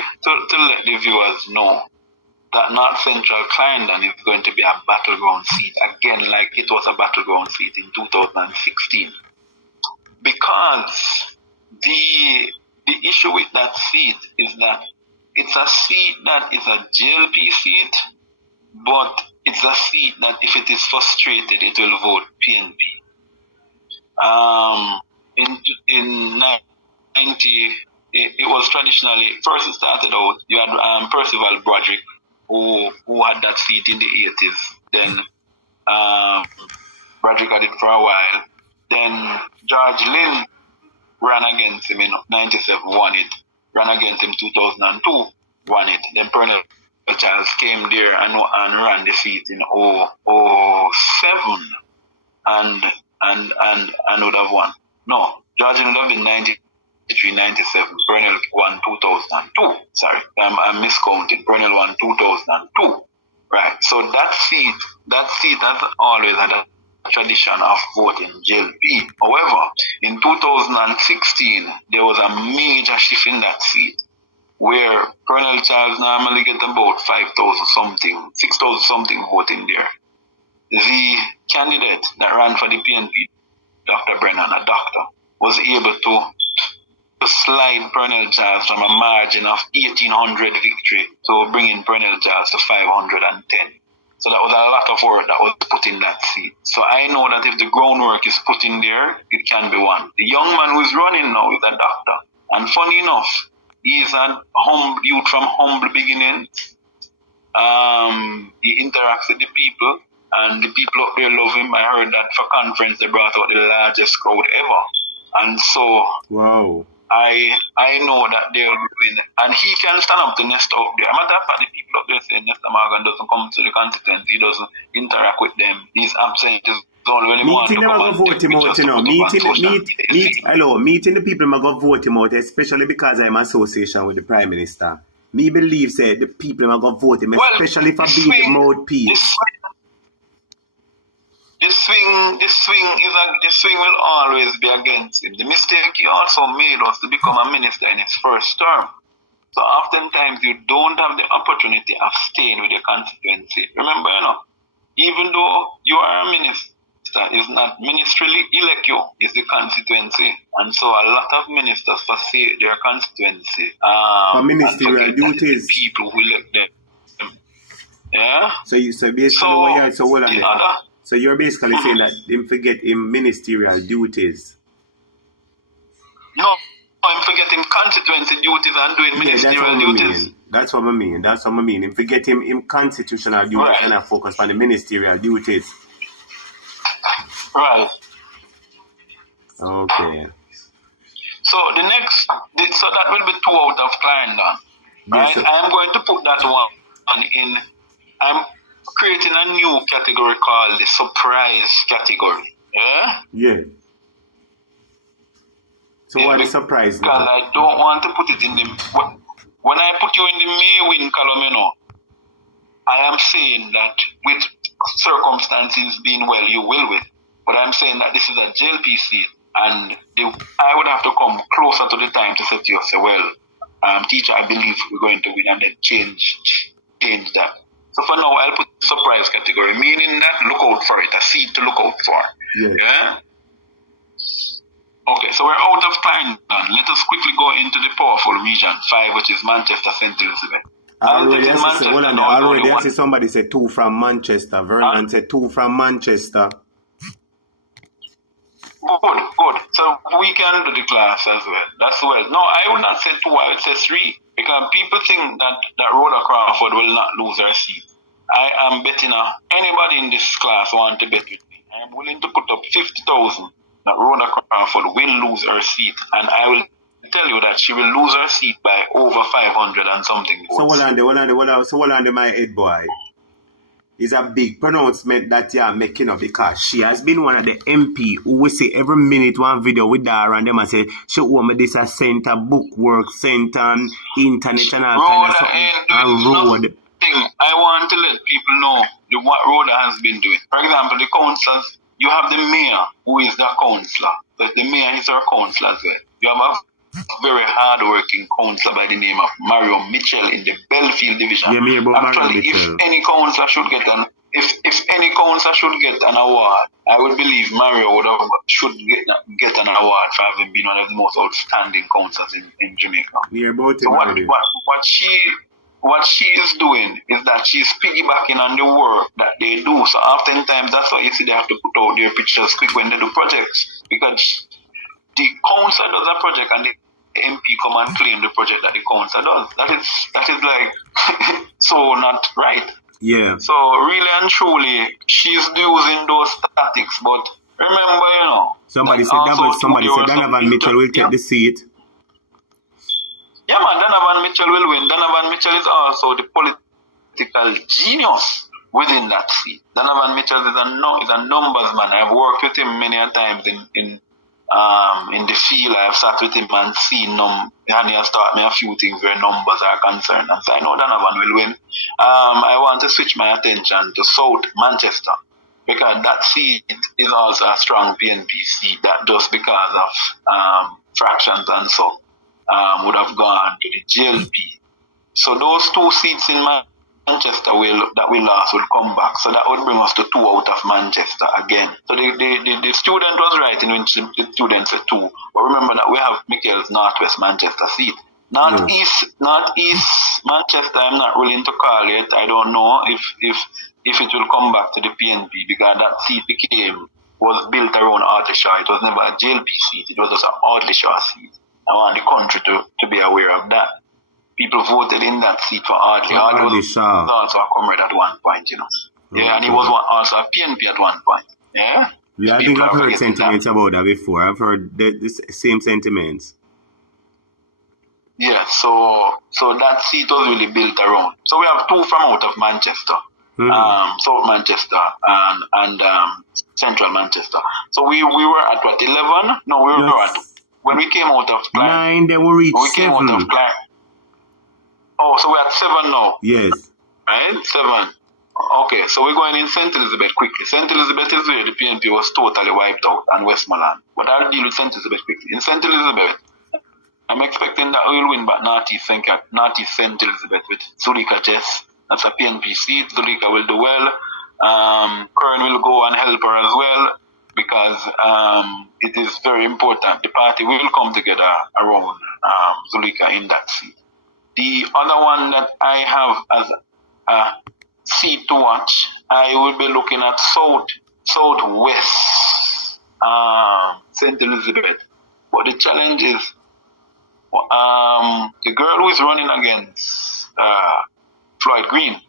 let the viewers know that North Central Clarendon is going to be a battleground seat again, like it was a battleground seat in 2016. Because the issue with that seat is that it's a seat that is a JLP seat, but it's a seat that if it is frustrated, it will vote PNP. In 90, it was traditionally, first it started out, you had Percival Broderick, who had that seat in the 80s. Then Broderick had it for a while. Then George Lynn ran against him in 97, won it. Ran against him 2002, won it. Then Pernell Charles came there and ran the seat in 07 and would have won. No, George Lynn would have been 93, 97. Pernell won 2002. Sorry, I'm miscounting. Pernell won 2002. Right. So that seat has always had a tradition of voting JLP. However, in 2016, there was a major shift in that seat, where Colonel Charles normally get about 5,000 something, 6,000 something voting there. The candidate that ran for the PNP, Dr. Brennan, a doctor, was able to slide Colonel Charles from a margin of 1,800 victory to bringing Colonel Charles to 510. So that was a lot of work that was put in that seat. So I know that if the groundwork is put in there, it can be won. The young man who is running now is a doctor. And funny enough, he is a youth from humble beginnings. He interacts with the people, and the people up there love him. I heard that for conference they brought out the largest crowd ever. And so wow. I know that they'll win, and he can stand up to Nesta up there. Matter of fact, the people up there say Nesta Morgan doesn't come to the constituency, he doesn't interact with them, he's absent, he's only when he wants to come and vote him out, you know. Meeting the people I'm going to vote him out, especially because I'm association with the Prime Minister. Me believe say the people I'm going to vote him, especially for being the mouthpiece. The swing will always be against him. The mistake he also made was to become a minister in his first term. So oftentimes you don't have the opportunity of staying with your constituency. Remember, you know, even though you are a minister, it's not ministerially elect you, it's the constituency. And so a lot of ministers forsake their constituency. For ministerial duties. The people who elect them. Yeah? So basically So you're basically saying that him forget him ministerial duties. No, I'm forgetting constituency duties and doing ministerial duties. That's what I mean. Him forget him constitutional duties, right, and I focus on the ministerial duties. Right. Okay. So so that will be 2 out of Clarendon. Right? Yes, I'm going to put that one in. I'm creating a new category called the surprise category. Yeah? Yeah. So what is surprise? Because I don't want to put it in the... When I put you in the may win column, you know, I am saying that with circumstances being well, you will win. But I'm saying that this is a JLP seat, and I would have to come closer to the time to say to you, say, well, teacher, I believe we're going to win, and then change that. So for now, I'll put surprise category, meaning that look out for it, a seed to look out for. Yeah? Okay, so we're out of time now. Let us quickly go into the powerful region 5, which is Manchester, St. Elizabeth. Already I see somebody said 2 from Manchester. Vernon said 2 from Manchester. Good. So we can do the class as well. That's well. No, I would not say 2, I would say 3. Because people think that Rhoda Crawford will not lose her seat. I am betting anybody in this class want to bet with me. I am willing to put up 50,000 that Rhoda Crawford will lose her seat. And I will tell you that she will lose her seat by over 500 and something votes. So hold on, my head boy. It's a big pronouncement that you are making up, because she has been one of the MP who will say every minute one video with her and them and say, show me this a center, bookwork, center, internet and all kind of something, and road. I want to let people know what Rhoda has been doing. For example, the councillors, you have the mayor who is the councillor. But the mayor is our councillor as well. You have a very hard-working councillor by the name of Mario Mitchell in the Belfield division. Actually, if any councillor should get an award, I would believe Mario should get an award for having been one of the most outstanding councillors in Jamaica. So what she is doing is that she's piggybacking on the work that they do. So oftentimes that's why you see they have to put out their pictures quick when they do projects, because the council does a project and the MP come and claim the project that the council does. That is like so not right. Yeah. So really and truly, she's using those tactics. But remember, you know, somebody said Donovan Mitchell will take the seat. Yeah, man, Donovan Mitchell will win. Donovan Mitchell is also the political genius within that seat. Donovan Mitchell is a numbers man. I've worked with him many a times in in the field. I've sat with him and seen and he has taught me a few things where numbers are concerned. And so I know Donovan will win. I want to switch my attention to South Manchester, because that seat is also a strong PNP seat that just because of fractions and so would have gone to the GLP. So those two seats in Manchester that we lost will come back. So that would bring us to 2 out of Manchester again. So the student was right in when the student said 2. But remember that we have Michael's Northwest Manchester seat. Northeast Manchester, I'm not willing to call it. I don't know if it will come back to the PNP, because that seat was built around Ardlishaw. It was never a JLP seat. It was just an Ardlishaw seat. I want the country to be aware of that. People voted in that seat for Ardley. Ardley was also a comrade at one point, you know. Okay. Yeah, and he was also a PNP at one point. Yeah? Yeah, I think I've heard sentiments about that before. I've heard the same sentiments. Yeah, so that seat was really built around. So we have 2 from out of Manchester. South Manchester and Central Manchester. So we were at what, 11? No, we were at, when we came out of Clarendon. 9, then we reached 7. Came out of Clarendon. Oh, so we're at 7 now. Yes. Right? 7. Okay, so we're going in St. Elizabeth quickly. St. Elizabeth is where the PNP was totally wiped out, and Westmoreland. But I'll deal with St. Elizabeth quickly. In St. Elizabeth, I'm expecting that we'll win back Northeast St. Elizabeth with Zulika Jess. That's a PNP seat. Zulika will do well. Kern will go and help her as well, because it is very important. The party will come together around Zulika in that seat. The other one that I have as a seat to watch, I will be looking at Southwest St. Elizabeth. But the challenge is the girl who is running against Floyd Green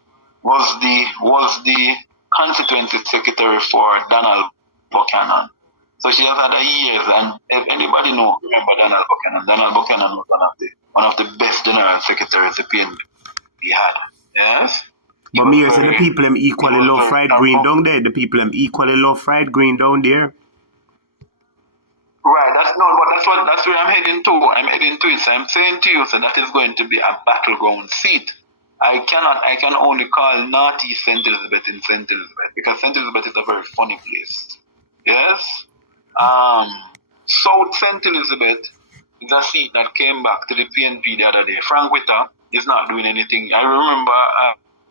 was the constituency secretary for Donald Buchanan. So she has had years, and if anybody remember Donald Buchanan was one of the best general secretaries the PNP had. Yes? But me say the people equally love fried green down there. The people equally love fried green down there. Right, that's where I'm heading to. I'm heading to it. So I'm saying to you, so that is going to be a battleground seat. I can only call Northeast St. Elizabeth in St. Elizabeth, because St. Elizabeth is a very funny place. Yes? South St. Elizabeth is a seat that came back to the PNP the other day. Frank Witter is not doing anything. I remember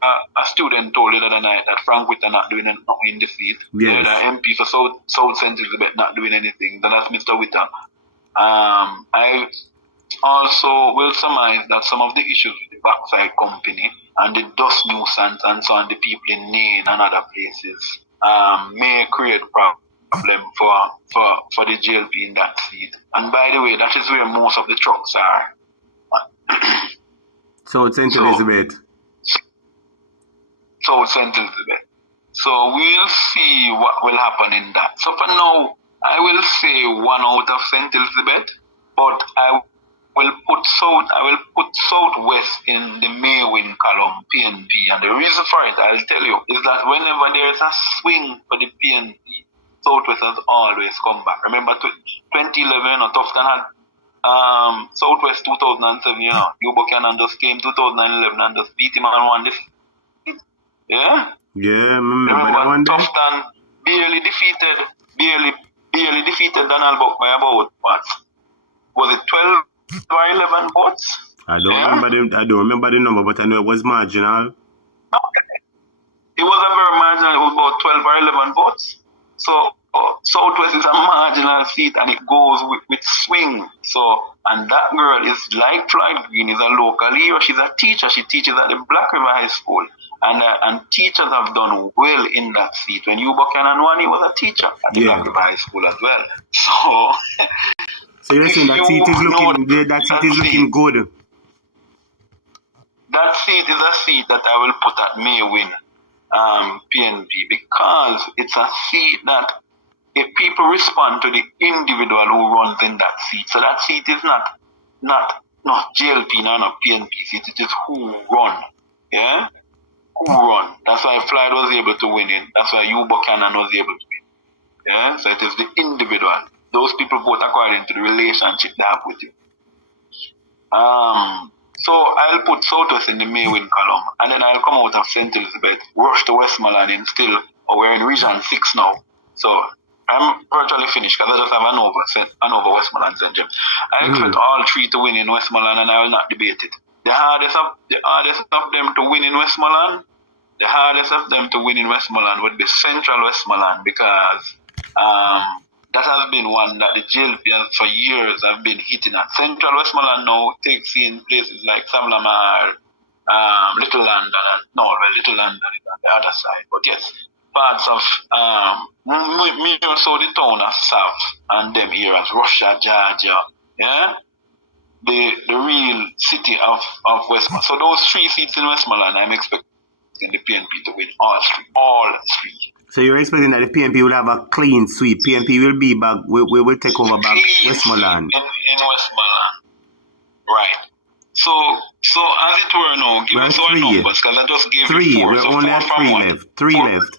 a student told the other night that Frank Witter not doing anything in the seat. Yes. The MP for South St. Elizabeth not doing anything. That's Mr. Witter. I also will surmise that some of the issues with the backside company and the dust nuisance and so on, the people in Nain and other places may create problem for the GLP in that seat. And by the way, that is where most of the trucks are. South St. Elizabeth. South St. Elizabeth. So we'll see what will happen in that. So for now, I will say 1 out of St. Elizabeth, but I will put Southwest in the may win column, PNP. And the reason for it, I'll tell you, is that whenever there is a swing for the PNP, Southwest has always come back. Remember 2011, Tufton had Southwest 2007, you know, Hugh Buchanan just came 2011 and just beat him and won this. Yeah? Yeah, remember that one day? Tufton barely defeated Donald Buck by about, what? Was it 12 or 11 votes? I don't remember the number, but I know it was marginal. Okay. It was a very marginal, it was about 12 or 11 votes. So Southwest is a marginal seat and it goes with swing. So, and that girl is like Floyd Green, is a local hero. She's a teacher. She teaches at the Black River High School. And teachers have done well in that seat. When Hugh Buchanan won, he was a teacher at the Black River High School as well. So you're saying that seat is looking good? That seat is a seat that I will put at may win PNP, because it's a seat that if people respond to the individual who runs in that seat, so that seat is not GLP, not PNP seat, it is who run. Yeah? Who run. That's why Floyd was able to win it. That's why Hugh Buchanan was able to win. Yeah? So it is the individual. Those people vote according to the relationship they have with you. So I'll put Southwest in the May win column, and then I'll come out of St. Elizabeth, rush to Westmoreland, and still, we're in Region 6 now. So I'm virtually finished because I just have Hanover, Westmoreland, St. James. I expect all three to win in Westmoreland, and I will not debate it. The hardest of them to win in Westmoreland, would be Central Westmoreland, because that has been one that the JLP has for years have been hitting at. Central Westmoreland now takes in places like Savlamar, Little London, Little London is on the other side. But yes, parts of so the town of South and them areas, Russia, Georgia, yeah, the real city of Westmoreland. So those 3 seats in Westmoreland, I'm expecting the PNP to win all three. So you're expecting that the PNP will have a clean sweep. PNP will be back. We will take over back Westmoreland. In Westmoreland, right? So as it were now, give us our numbers, because I just gave 3. you 4. We only have 3 left. 3 left.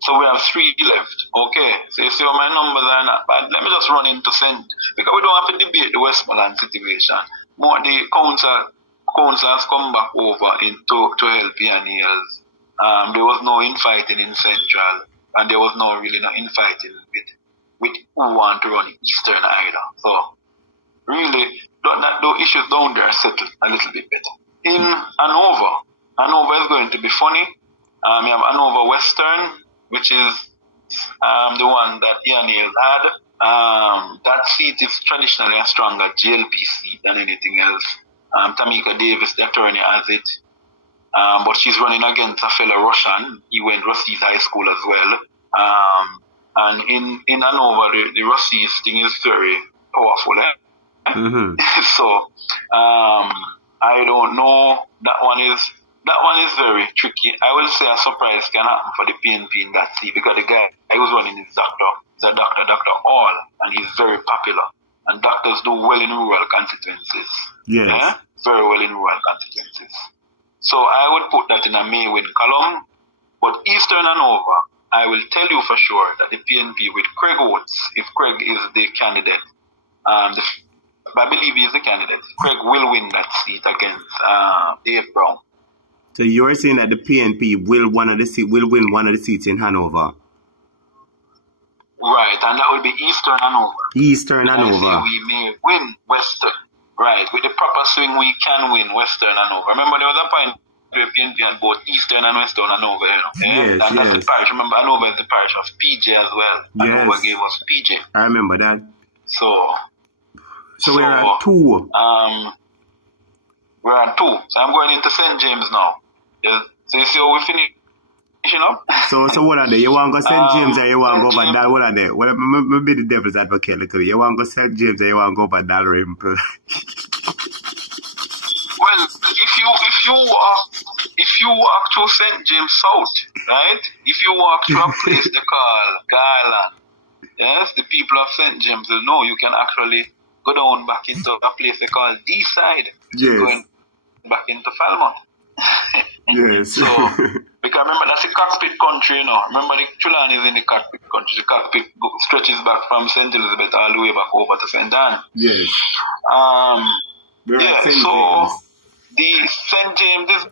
So we have 3 left. Okay. So you see how my numbers are not bad. Let me just run into because we don't have to debate the Westmoreland situation. More the council has come back over to help pioneers. There was no infighting in Central, and there was no infighting with who want to run Eastern either. So really, those issues down there are settled a little bit better. In Hanover is going to be funny. You have Hanover Western, which is the one that Ian Hales had. That seat is traditionally a stronger GLP seat than anything else. Tamika Davis, the attorney, has it. But she's running against a fellow Russian. He went Russia's high school as well. And in Hanover, the Russia's thing is very powerful. So I don't know. That one is very tricky. I will say a surprise can happen for the PNP in that seat, because the guy who's running is Dr. Hall, and he's very popular. And doctors do well in rural constituencies. Yes. Yeah? Very well in rural constituencies. So I would put that in a May win column. But Eastern Hanover, I will tell you for sure that the PNP with Craig Oates, if Craig is the candidate, I believe he is the candidate, Craig will win that seat against Dave Brown. So you're saying that the PNP will win one of the seats in Hanover? Right, and that will be Eastern Hanover. Eastern Hanover. We may win Western. Right, with the proper swing, we can win Western Hanover. Remember, there was a point where PNP had both Eastern and Western Hanover. Yes, and that's the parish. Remember, Hanover is the parish of PJ as well. Hanover gave us PJ. I remember that. So we're at 2. We're at 2. So I'm going into St. James now. So you see how we finish? So what are they? You want to go St. James or you want to go over that? What are they? Well, maybe the devil's advocate. You want to go St. James or you want to go over Dalrymple? Well, if you walk through St. James South, right? If you walk through a place they call Garland, yes, the people of St. James will know you can actually go down back into a place they call D-side. Yes. Going back into Falmouth. Yes. So, because remember, that's a cockpit country, Remember, the Trelawney is in the cockpit country. The cockpit stretches back from St. Elizabeth all the way back over to St. Anne. Yes. So the St. James is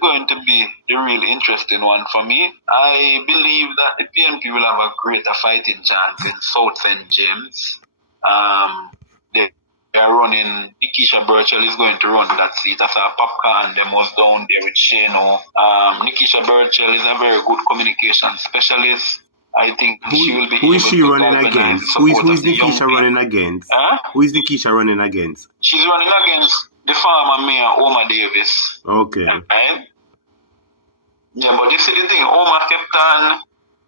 going to be the really interesting one for me. I believe that the PNP will have a greater fighting chance in South St. James. They are running, Nikisha Burchell is going to run that seat. I saw Popka and them was down there with Shano. Nikisha Burchell is a very good communication specialist. I think she will be Who is she running against? Who is Nikisha running against? Who is Nikisha running against? She's running against the former mayor, Omar Davis. Okay. Right? Yeah, but you see the thing, Omar kept on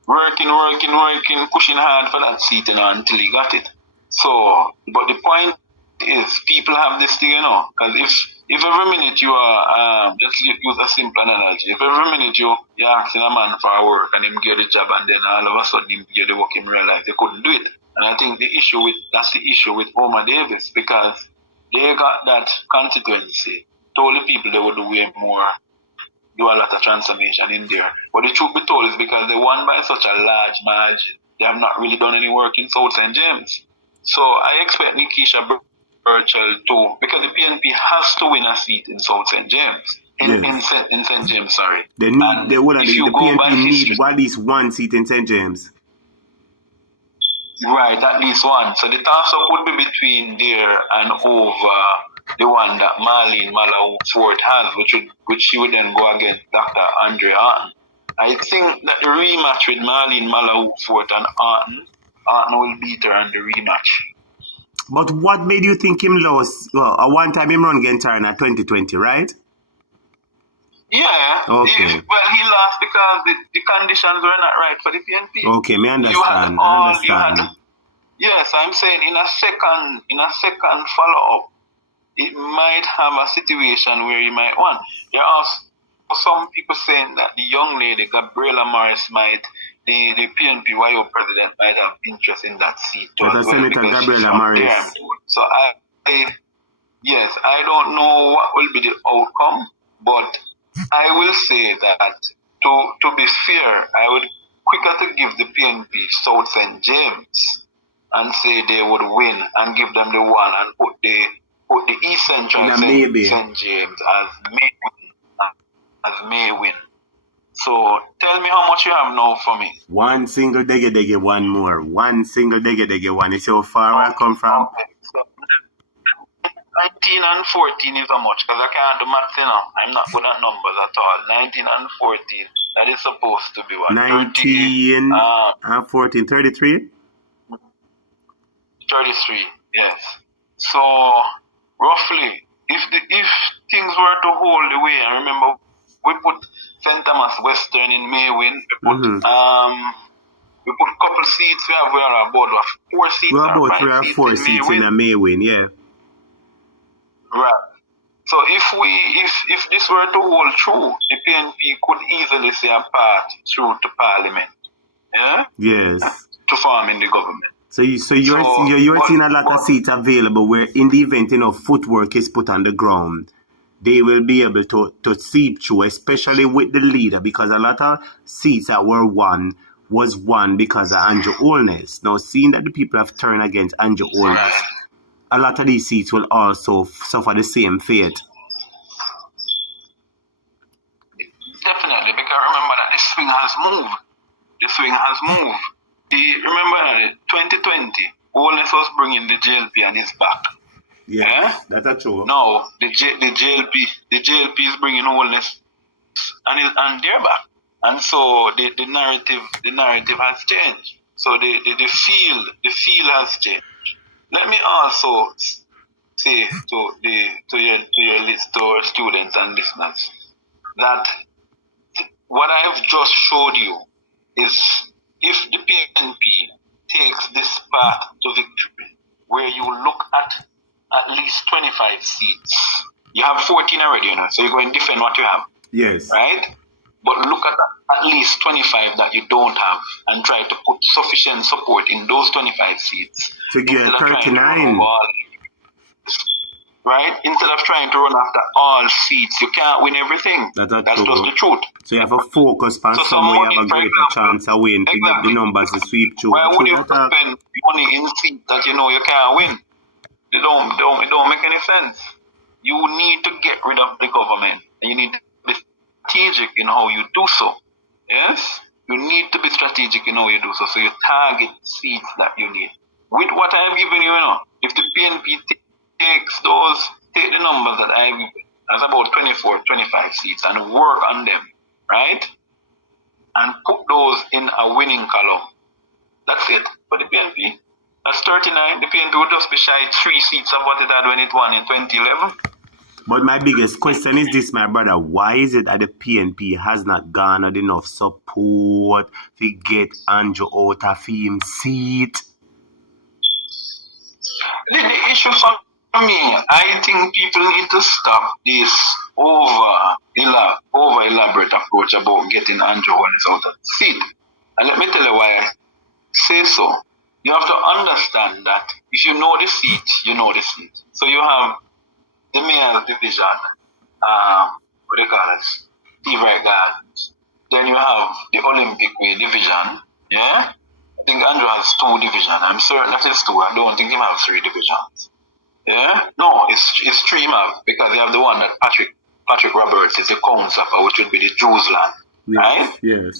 working, pushing hard for that seat, until he got it. So, but the point is, people have this thing, because if every minute you are, let's use a simple analogy, if every minute you're asking a man for a work and him get the job and then all of a sudden him get the work, him realize they couldn't do it. And I think that's the issue with Omar Davis, because they got that constituency, told the people they would do way more, do a lot of transformation in there. But the truth be told is because they won by such a large margin, they have not really done any work in South St. James. So I expect Nikisha Burchell to, because the PNP has to win a seat in South St. James. In St. James, sorry. The PNP need at least one seat in St. James. Right, at least one. So the toss-up would be between there and over the one that Marlene Malawu-Fort has, which she would then go against Dr. Andre Arton. I think that the rematch with Marlene Malawu-Fort and Arton will beat her in the rematch. But what made you think him lost? Well, at one time him run against her in 2020, right? Yeah. Okay. He lost because the conditions were not right for the PNP. Okay, I understand. Yes, I'm saying in a second follow-up, it might have a situation where you might win. There are some people saying that the young lady, Gabriela Morris, the PNP YO president, might have interest in that seat. That's Senator Gabriela Morris. So I don't know what will be the outcome, but I will say that to be fair, I would quicker to give the PNP South St. James and say they would win and give them the one and put the East Central St. James as may win. So tell me how much you have now for me. One single dege, one more. One single dege, one. You see how far I come from? Okay. So 19 and 14 is how much? Because I can't do math, I'm not good at numbers at all. 19 and 14. That is supposed to be what? 19 and 14. 33? 33, yes. So roughly, if things were to hold the way, I remember we put St. Thomas Western in Maywin. We put a couple seats. We are about 4 seats. We're about 3 or 4 seats in a Maywin, yeah. Right. So if this were to hold true, the PNP could easily say a path through to Parliament. Yeah. Yes. To form in the government. So you're seeing a lot of seats available where, in the event footwork is put on the ground, they will be able to seep through, especially with the leader, because a lot of seats that were won was won because of Andrew Holness. Now, seeing that the people have turned against Andrew Holness, a lot of these seats will also suffer the same fate. Definitely, because remember that the swing has moved. Remember that 2020, Holness was bringing the JLP on his back. Yeah, that's true. Now the JLP is bringing Holness on their back, and so the narrative has changed. So the feel has changed. Let me also say to our students and listeners that what I've just showed you is, if the PNP takes this path to victory, where you look at least 25 seats, you have 14 already, so you're going to defend what you have. Yes. Right? But look at least 25 that you don't have and try to put sufficient support in those 25 seats. To get 39. Right? Instead of trying to run after all seats, you can't win everything. That's just the truth. So you have a focus on somewhere you have a greater chance of winning to get the numbers to sweep through. Why would you spend money in seats that you know you can't win? It don't make any sense. You need to get rid of the government, and you need to be strategic in how you do so. Yes? You need to be strategic in how you do so. So you target seats that you need. With what I have given you, if the PNP take the numbers that I have given, that's about 24, 25 seats, and work on them, right? And put those in a winning column. That's it for the PNP. That's 39. The PNP would just be shy 3 seats of what it had when it won in 2011. But my biggest question is this, my brother. Why is it that the PNP has not garnered enough support to get Andrew out of his seat? The issue for me, I think people need to stop this over elaborate approach about getting Andrew Holness out of the seat. And let me tell you why I say so. You have to understand that if you know the seat, you know the seat. So you have the mayor's division, what they call it, Steve Wright Gardens. Then you have the Olympic Way division, yeah? think Andrew has 2 divisions. I'm certain that it's 2. I don't think he have 3 divisions. Yeah? No, it's 3 map, because you have the one that Patrick Roberts is the council, which would be the Jews land. Yes, right? yes.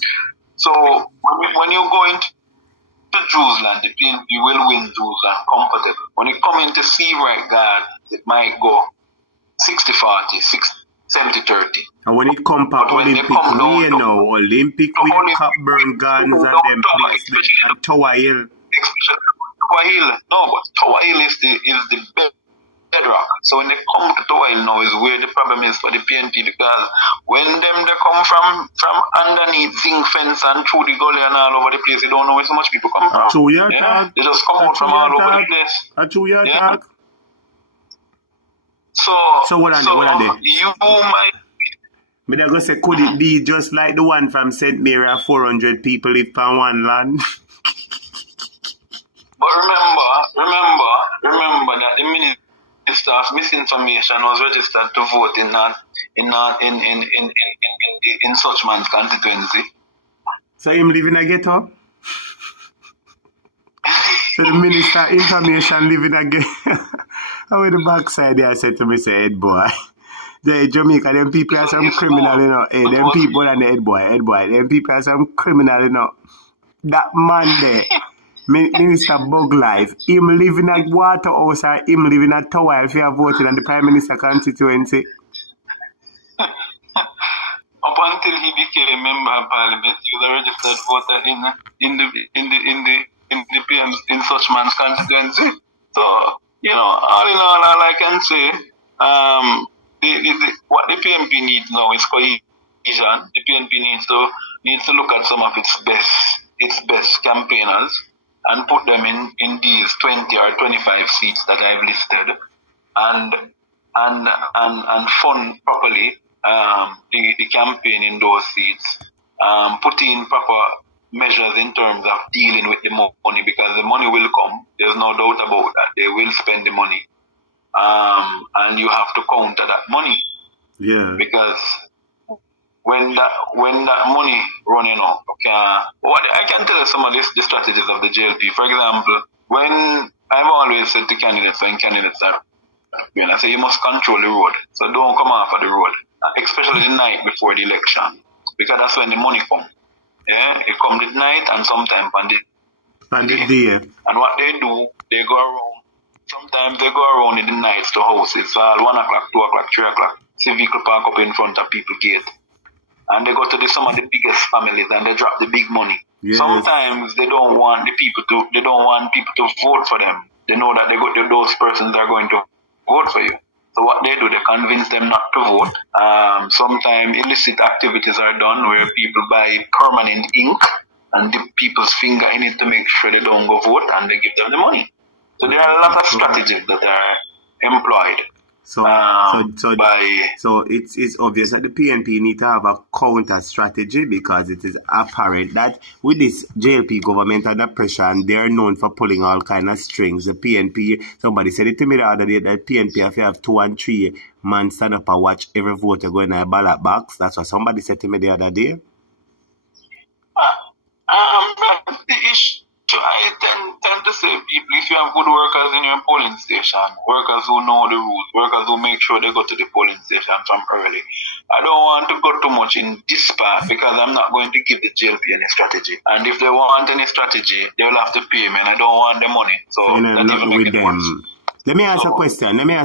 So when you go into Jews land, the PNP will win Jews land comfortable. When you come into Seawright Guard, it might go 60-40, 70-30. And when it comes to Olympic way now, Olympic way, Cockburn Gardens and them places, and Tower Hill. Especially Tower Hill. No, but Tower Hill is the bedrock. So when they come to Tower Hill now is where the problem is for the PNP, because when they come from underneath zinc fence and through the gully and all over the place, you don't know where so much people come from. True, yeah. They just come out from all over the place. True, yeah. So what are they? You might. But I go say, could it be just like the one from St. Mary, 400 people live on one land? But remember that the Minister of Misinformation was registered to vote in such man's constituency. So him live in a ghetto? So the Minister of Information live in a ghetto? How with the backside there, I said to me, say, head boy. The Jamaica, them people are some criminal, you know. Hey, them people and the head boy. Them people are some criminal, you know. That man there, Minister Bug Life, him live in a waterhouse or him live in a tower if you are voting on the Prime Minister constituency. Up until he became a member of Parliament, he was a registered voter in such man's constituency. So, you know, all in all I can say, what the PNP needs now is cohesion. The PNP needs to look at some of its best campaigners and put them in these 20 or 25 seats that I've listed, and fund properly the campaign in those seats. Put in proper measures in terms of dealing with the money, because the money will come. There's no doubt about that. They will spend the money. And you have to counter that money. Yeah. Because when that money running out, what I can tell you some of the strategies of the JLP. For example, when I've always said to candidates when candidates are when I say you must control the road. So don't come off of the road. Especially the night before the election. Because that's when the money comes. Yeah, it comes at night and sometimes on the day. And what they do, they go around. Sometimes they go around in the nights to houses. So 1 o'clock, 2 o'clock, 3 o'clock, see vehicle park up in front of people's gate. And they go to some of the biggest families and they drop the big money. Yes. Sometimes they don't want people to vote for them. They know that those persons are going to vote for you. So what they do, they convince them not to vote. Sometimes illicit activities are done where people buy permanent ink and dip people's finger in it to make sure they don't go vote, and they give them the money. So there are a lot of strategies that are employed. So it's obvious that the PNP need to have a counter strategy, because it is apparent that with this JLP government under pressure, and they're known for pulling all kind of strings. The PNP, somebody said it to me the other day, that PNP if you have 2 and 3 man stand up and watch every voter go in a ballot box. That's what somebody said to me the other day. The issue, I tend to say, people, if you have good workers in your polling station, workers who know the rules, workers who make sure they go to the polling station from early, I don't want to go too much in this part, because I'm not going to give the JLP any strategy. And if they want any strategy, they will have to pay me, and I don't want the money. So that even make it worse. Let me ask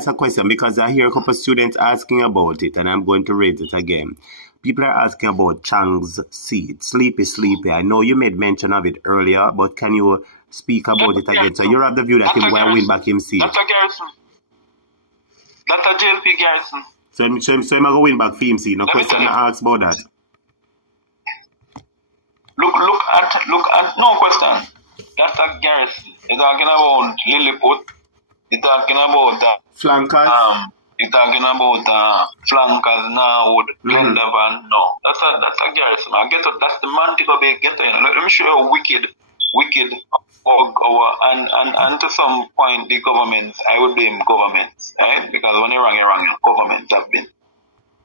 a question, because I hear a couple of students asking about it, and I'm going to raise it again. People are asking about Chang's seat, Sleepy. I know you made mention of it earlier, but can you speak about it again? So you have the view that he's going to win back him seat. That's a Garrison. That's a JLP Garrison. So he's going to win back for him seat. No question to ask about that. Look at, no question. That's a Garrison. You're talking about Lilliput. You're talking about flankers. You're talking about flankers, Norwood, Glendavan. No, that's a Garrison. That's the Montego Bay ghetto. Let me show you how wicked, and to some point the governments, I would blame governments, right? Because when you're wrong, governments have been.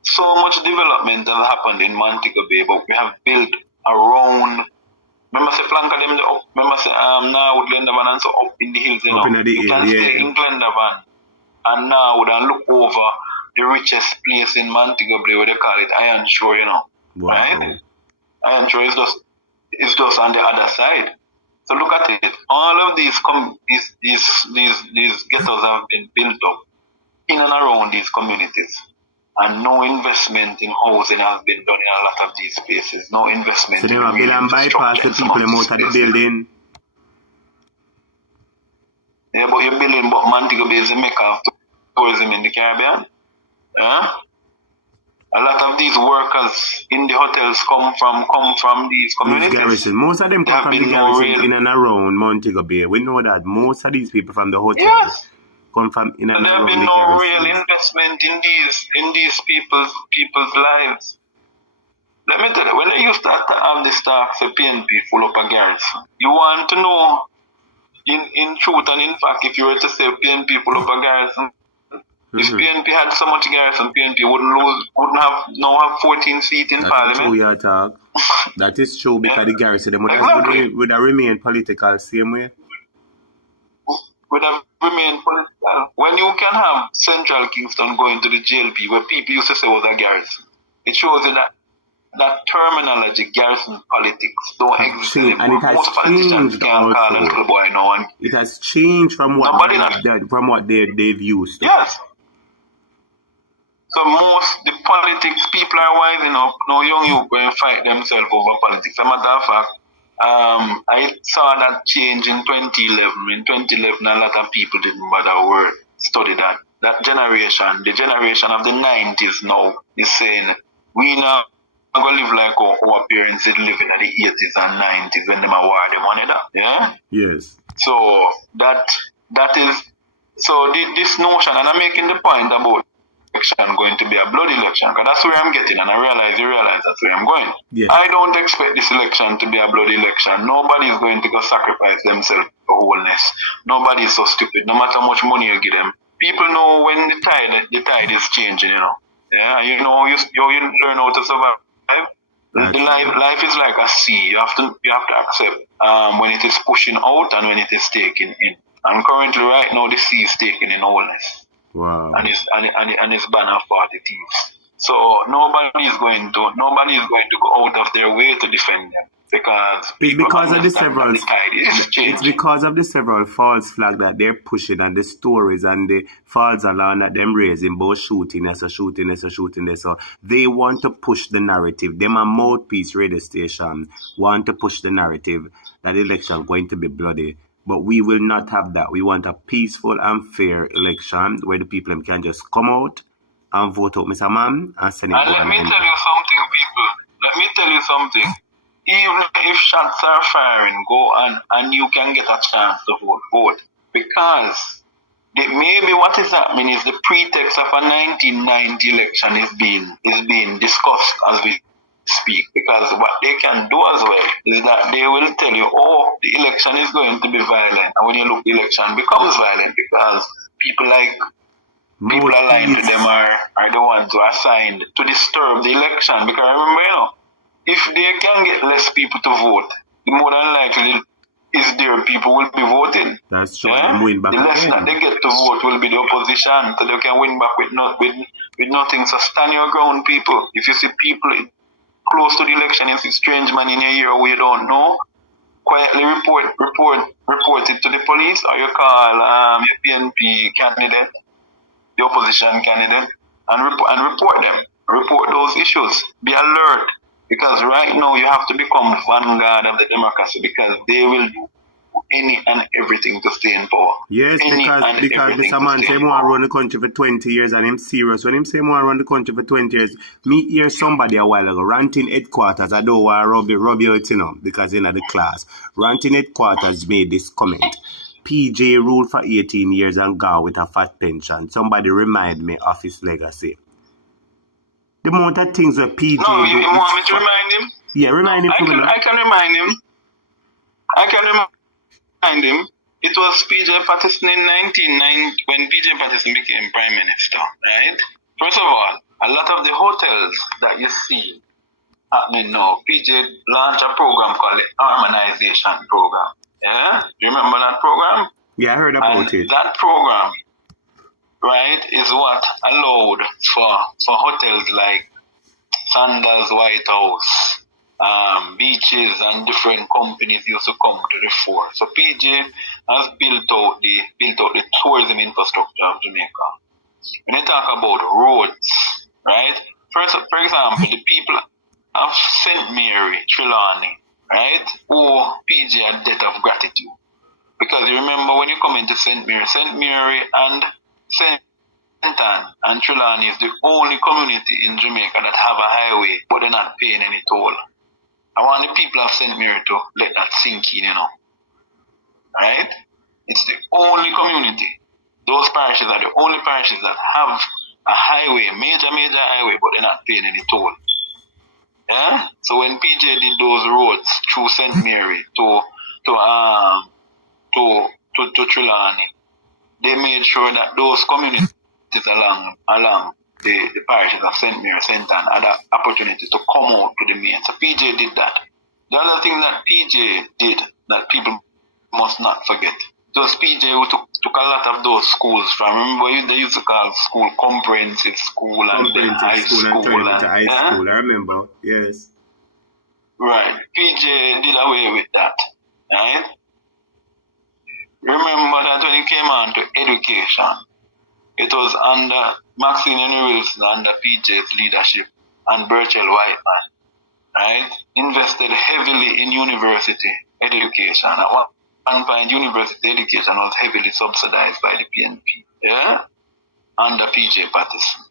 So much development has happened in Montego Bay, but we have built around Remember say flank them up. Remember say now with Glendavan and so up in the hills, you know. Up in the you hill, can stay yeah. in Glendavan and now would look over the richest place in Montego Bay, where they call it Iron Shore, you know. Wow. Right? Iron Shore is just on the other side. So look at it. All of these ghettos have been built up in and around these communities. And no investment in housing has been done in a lot of these places. No investment So they in will build and bypass the people out of the building. Yeah, but you're building but Montego Bay is the mecca of tourism in the Caribbean. Yeah? A lot of these workers in the hotels come from these communities. Garrison. Most of them come from the garrison in and around Montego Bay. We know that most of these people from the hotels come from in and around the garrison. There have been no real investment in these people's lives. Let me tell you, when you start to have the staff, the PNP full up a garrison, you want to know in truth and in fact, if you were to say PNP full up a garrison, if PNP had so much garrison, PNP wouldn't have 14 seats in Parliament. True, you talk. That is true because the garrison would have remained political same way. Would have remained political. When you can have Central Kingston going to the JLP, where people used to say was a garrison, it shows you that terminology, garrison politics, don't exist anymore. And it has changed also. It has changed from what they've used. Yes. So the politics, people are wising up. No young youth going to fight themselves over politics. As a matter of fact, I saw that change in 2011. In 2011, a lot of people didn't bother study that. That generation, the generation of the 90s now, is saying, we now going to live like our parents did live in the 80s and 90s when they were war the money that. Yeah? Yes. So that is, so this notion, and I'm making the point about election going to be a blood election, because that's where I'm getting, and I realize that's where I'm going. Yeah. I don't expect this election to be a blood election. Nobody is going to go sacrifice themselves for Holness. Nobody is so stupid, no matter how much money you give them. People know when the tide is changing, you know. Yeah, you know, you learn how to survive. Life is like a sea. You have to accept when it is pushing out and when it is taking in. And currently, right now, the sea is taking in Holness. Wow. And it's banner for the thieves. So nobody is going to go out of their way to defend them because it's because of the several false flags that they're pushing and the stories and the false alarm that them raising, both shooting there. So they want to push the narrative. Them a mouthpiece radio station want to push the narrative that the election going to be bloody. But we will not have that. We want a peaceful and fair election where the people can just come out and vote out Mr. Man and send it. And let me tell you something, people. Let me tell you something. Even if shots are firing, go and you can get a chance to vote. Because maybe what is happening is the pretext of a 1990 election is being discussed as we speak, because what they can do as well is that they will tell you, the election is going to be violent, and when you look, the election becomes violent because people aligned to them are the ones who are assigned to disturb the election. Because remember, if they can get less people to vote, the more than likely is their people will be voting. That's true. Yeah? The less that they get to vote will be the opposition, so they can win back with nothing. So stand your ground, people. If you see people close to the election, you see strange man in your ear who you don't know, quietly report it to the police, or you call your PNP candidate, the opposition candidate, and report them. Report those issues. Be alert, because right now you have to become vanguard of the democracy, because they will do any and everything to stay in power. Yes, because this man say more run the country for 20 years and him serious. When him say more run the country for 20 years, me hear somebody a while ago, ranting headquarters, I don't want to rub you out, because in the class, ranting headquarters made this comment. PJ ruled for 18 years and gone with a fat pension. Somebody remind me of his legacy. The amount of things that PJ No, you want me to remind him? Yeah, remind him. I can remind him. It was PJ Petition in 1990 when PJ Petition became Prime Minister, right? First of all, a lot of the hotels that you see happening now. PJ launched a program called the Harmonization Program. Yeah? Do you remember that program? Yeah, I heard about it. That program, right, is what allowed for hotels like Sandals White House, beaches and different companies used to come to the fore. So PJ has built out the tourism infrastructure of Jamaica. When you talk about roads, right? First, for example, the people of St. Mary, Trelawney, right, owe PJ a debt of gratitude. Because you remember when you come into St. Mary and St. Anne and Trelawney is the only community in Jamaica that have a highway, but they're not paying any toll. I want the people of St. Mary to let that sink in, right? It's the only community. Those parishes are the only parishes that have a highway, major highway, but they're not paying any toll. Yeah? So when PJ did those roads through St. Mary to Trelawney, they made sure that those communities along the parishes of St. Mary, St. Anne had an opportunity to come out to the main. So PJ did that. The other thing that PJ did that people must not forget, it was PJ who took a lot of those schools from, remember they used to call school comprehensive school and then high school. And high school, I remember, yes. Right, PJ did away with that, right? Remember that when it came on to education, it was under Maxine Henry Wilson, under PJ's leadership, and Burchell Whiteman, right? Invested heavily in university education. At one point, university education was heavily subsidized by the PNP, yeah? Under PJ Patterson,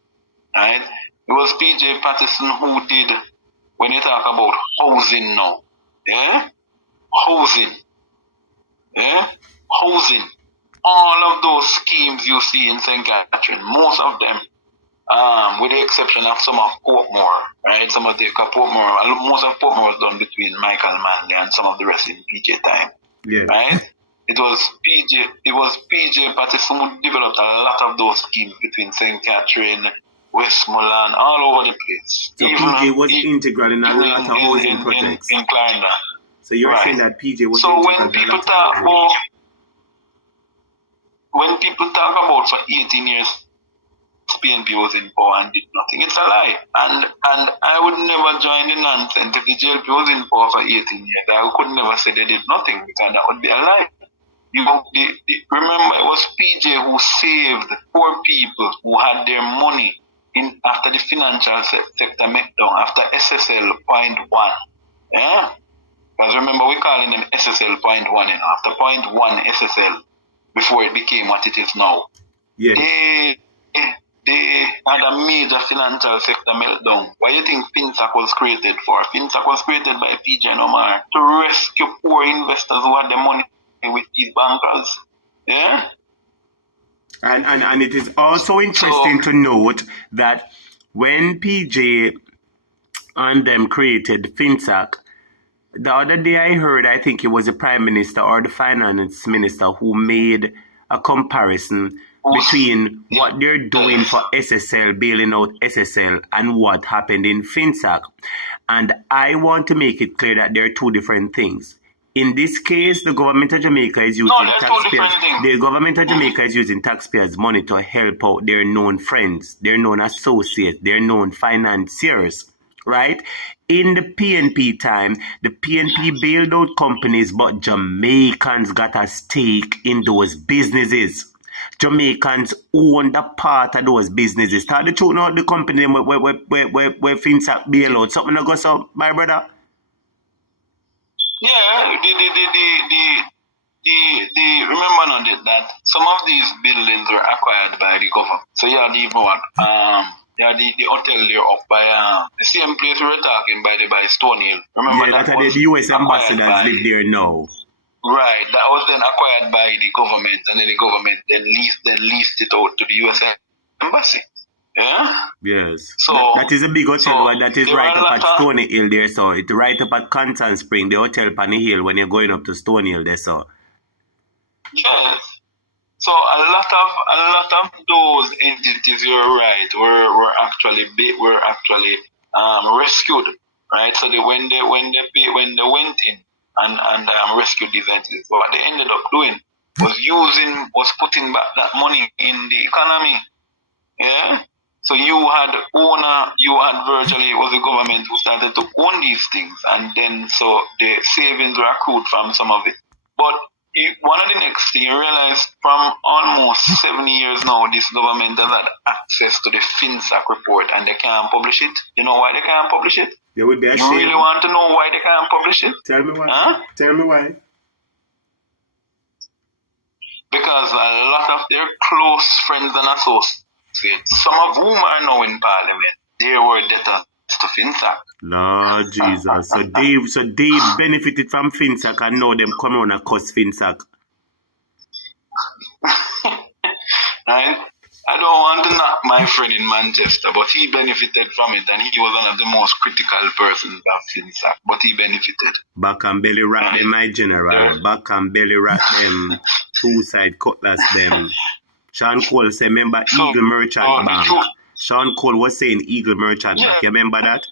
right? It was PJ Patterson who did, when you talk about housing now, yeah? Housing, yeah? Housing. All of those schemes you see in St. Catherine, most of them, with the exception of some of Portmore, right? Some of the Portmore, most of Portmore was done between Michael Manley and some of the rest in PJ time, right? It was PJ Patterson who developed a lot of those schemes between St. Catherine, Westmoreland, all over the place. So even PJ was integral in a lot of housing projects. In Clarendon. So you're saying that PJ was so integral when people talk about for 18 years PNP was in power and did nothing, it's a lie. And I would never join the nonsense. If the JLP was in power for 18 years, I could never say they did nothing, because that would be a lie. Remember, it was PJ who saved poor people who had their money in after the financial sector meltdown, after SSL 0.1. Yeah? Because remember, we're calling them SSL 0.1, after 0.1 SSL, before it became what it is now. Yeah. They had a major financial sector meltdown. Why do you think FinSAC was created for? FinSAC was created by PJ and Omar to rescue poor investors who had their money with these bankers. Yeah? And it is also interesting to note that when PJ and them created FinSAC, the other day I heard, I think it was the Prime Minister or the Finance Minister who made a comparison between what they're doing for SSL, bailing out SSL, and what happened in FinSAC. And I want to make it clear that there are two different things. In this case, the government of Jamaica is using taxpayers' money to help out their known friends, their known associates, their known financiers, right? In the PNP time, the PNP bailed out companies, but Jamaicans got a stake in those businesses. Jamaicans owned a part of those businesses. Tell the truth, not the company where FinSAC bail out. Something that goes up, my brother? Yeah, remember now that some of these buildings were acquired by the government. So yeah, the hotel there up by the same place we were talking by Stone Hill. Remember that was the US ambassadors live there now. Right, that was then acquired by the government, and then the government then leased it out to the US embassy. Yeah? Yes. So that is a big hotel, that is right up at Stony Hill there, so it's right up at Constance Spring, the hotel on the hill when you're going up to Stony Hill there, so. Yes. So a lot of those entities, you're right, were actually rescued right? So when they went in and rescued these entities, what they ended up doing was putting back that money in the economy. Yeah. So you had virtually, it was the government who started to own these things, and then so the savings were accrued from some of it. But one of the next thing you realize, from almost 7 years now, this government has had access to the FinSac report and they can't publish it. You know why they can't publish it? They would be ashamed. You really want to know why they can't publish it? Tell me why. Huh? Tell me why. Because a lot of their close friends and associates, some of whom are now in Parliament, they were debtors to FinSac. Lord Jesus. So they benefited from FinSac and now them come on and cuss FinSac. Right? I don't want to knock my friend in Manchester, but he benefited from it, and he was one of the most critical persons of FinSac, but he benefited. Back and belly rat them, my general. Yeah. Back and belly rat them. Two-side cutlass them. Sean Cole say, remember Eagle Merchant Bank? Sean Cole was saying Eagle Merchant Bank. You remember that?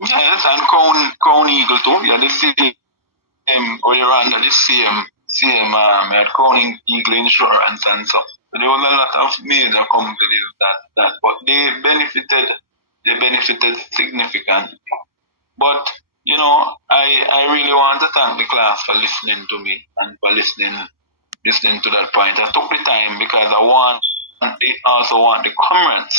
Yes, and Crown Eagle too. Yeah, the same, or you're under the same, Crown Eagle Insurance and so. There was a lot of major companies that but they benefited significantly. But you know, I really want to thank the class for listening to me and for listening to that point. I took the time because I also want the comrades,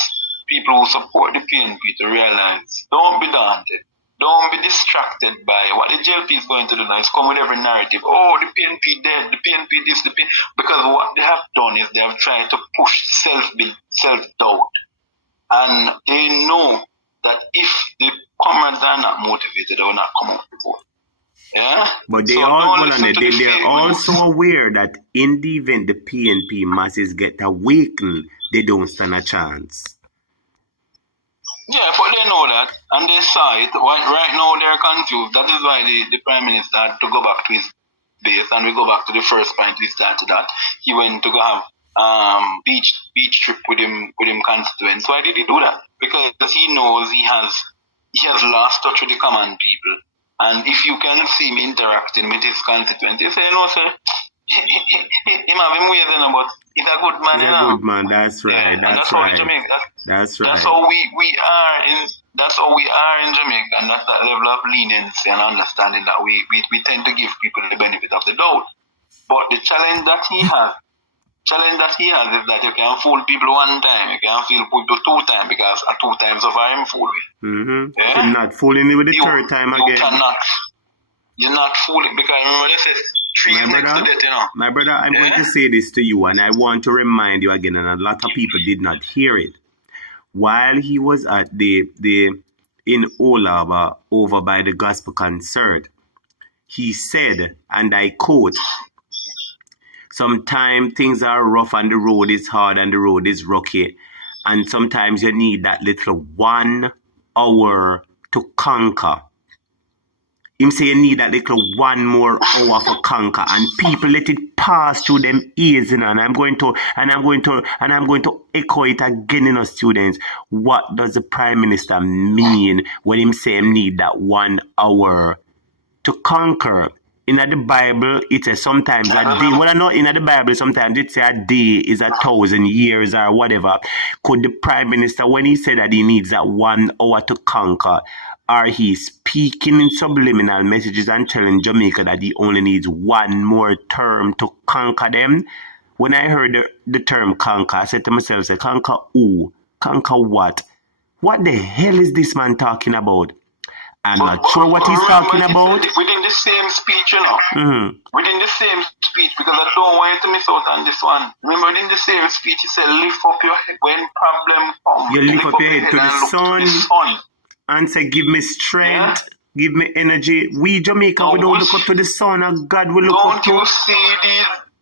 people who support the PNP, to realize, don't be daunted. Don't be distracted by what the JLP is going to do now. It's come with every narrative. Oh, the PNP dead, the PNP this, the PNP... Because what they have done is they have tried to push self-doubt. And they know that if the comrades are not motivated, they will not come out to vote. Yeah? But they're also aware that in the event the PNP masses get awakened, they don't stand a chance. Yeah, but they know that, and they saw it. Right now, they're confused. That is why the Prime Minister had to go back to his base, and we go back to the first point we started at. He went to go have beach trip with him constituents. Why did he do that? Because he knows he has lost touch with the common people, and if you can see him interacting with his constituents, you say, no, sir, he might be more than but he's a good man. He's a good man. That's right. Yeah, that's right. How in Jamaica. That's right. That's how we are in Jamaica, and that's that level of leniency and understanding that we tend to give people the benefit of the doubt. But the challenge that he has is that you can fool people one time, you can fool people 2 times, because at 2 times of him fool with. Mm-hmm. Yeah? You're not fooling me with the third time again. You're not fooling, because remember they said 3 next to that, you know. My brother, I'm going to say this to you, and I want to remind you again, and a lot of people did not hear it. While he was at in Olaba over by the gospel concert, he said, and I quote, "Sometimes things are rough and the road is hard and the road is rocky, and sometimes you need that little 1 hour to conquer." Him say you need that little 1 more hour for conquer, and people let it pass through them ears, you know. And I'm going to echo it again, you know, students. What does the Prime Minister mean when him say him need that 1 hour to conquer? In the Bible, it says sometimes a day. Well, not in the Bible, sometimes it say a day is 1,000 years or whatever. Could the Prime Minister, when he said that he needs that 1 hour to conquer, are he speaking in subliminal messages and telling Jamaica that he only needs 1 more term to conquer them? When I heard the term conquer, I said to myself, say, conquer who? Conquer what? What the hell is this man talking about? I'm not sure what he's talking about. Within the same speech, you know. Mm-hmm. Within the same speech, because I don't want you to miss out on this one. Remember, within the same speech, he said, lift up your head when problem comes. You lift up your head to the sun. And say, give me strength, give me energy. We Jamaica, we don't look up to the sun, and God will look up to.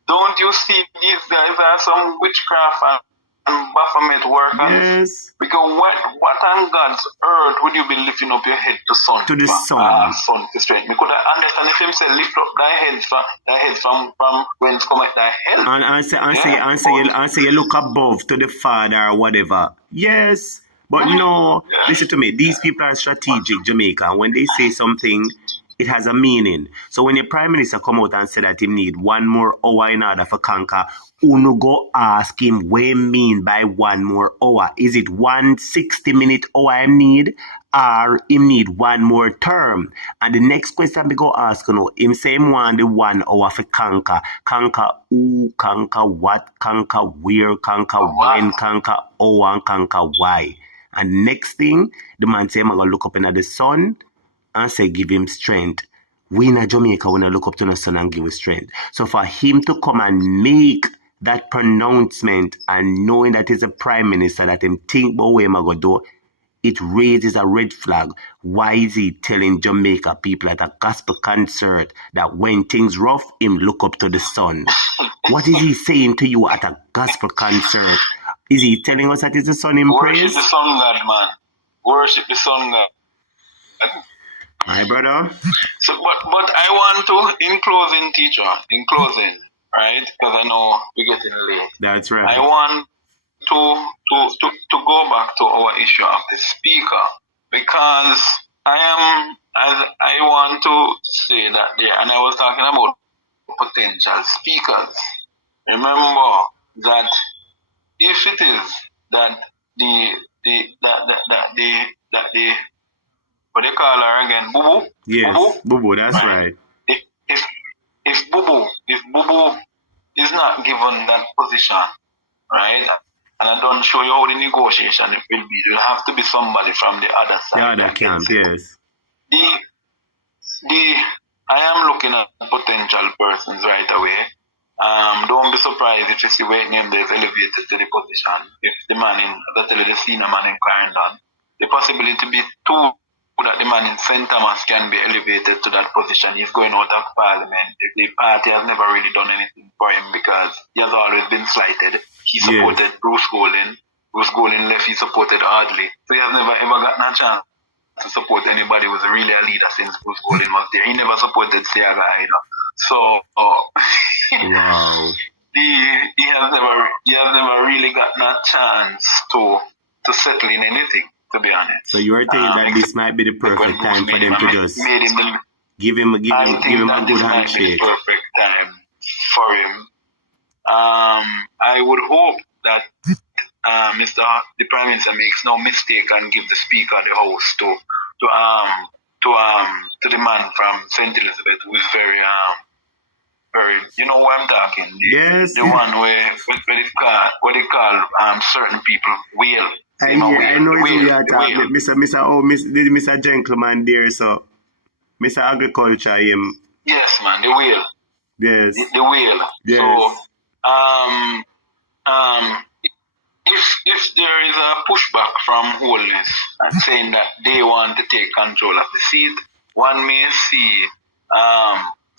Don't you see these guys are some witchcraft and Baphomet workers? Yes. Because what on God's earth would you be lifting up your head to sun? To the sun. Sun to strength. Because I understand if him say lift up thy head from whence cometh thy help. And say you look above to the Father or whatever. Yes. But no, listen to me. These people are strategic, Jamaica. When they say something, it has a meaning. So when the Prime Minister come out and say that he need 1 more hour in order for conquer, uno go ask him what he mean by 1 more hour. Is it 1 60-minute hour I need, or him need 1 more term? And the next question we go ask, him say him want the 1 hour for conquer. Conquer who, conquer what, conquer where, conquer when, conquer how, and conquer why. And next thing, the man say, I'm going to look up into the sun and say, give him strength. We in Jamaica, when I look up to the sun and give him strength. So for him to come and make that pronouncement and knowing that he's a prime minister, that him think about what I'm going to do, it raises a red flag. Why is he telling Jamaica people at a gospel concert that when things rough, him look up to the sun? What is he saying to you at a gospel concert? Is he telling us that it's the sun in praise? Worship the sun God, man. Worship the sun God. My brother. So, but I want to, in closing, teacher, right? Because I know we're getting late. That's right. I want to go back to our issue of the speaker, because I want to say that there, and I was talking about potential speakers. Remember that if it is that the what they call her again, Boo Boo? Yes, Boo Boo, that's right. If Boo Boo is not given that position, right? And I don't show you how the negotiation it will be. It will have to be somebody from the other side. The other camp, yes. I am looking at potential persons right away. Don't be surprised if you see where name is elevated to the position. If the man in the senior man in Clarendon, the possibility to be 2 that the man in St. Thomas can be elevated to that position. He's going out of parliament. The party has never really done anything for him because he has always been slighted. He supported Bruce Golding. Bruce Golding left, he supported Audley. So he has never ever gotten a chance to support anybody who was really a leader since Bruce Golding was there. He never supported Siaga either. So wow. he has never really gotten a chance to settle in anything, to be honest. So you are saying that this might be the perfect time for them to just give him a good handshake. The perfect time for him. I would hope that the Prime Minister makes no mistake and give the Speaker the House to the man from St. Elizabeth, who is very you know what I'm talking. The one where what they call certain people whale. I know you are talking, Mr. Gentleman there, so Mr. Agriculture, him. Yes, man, the whale. Yes. The whale. Yes. So, if there is a pushback from Holness and saying that they want to take control of the seat, one may see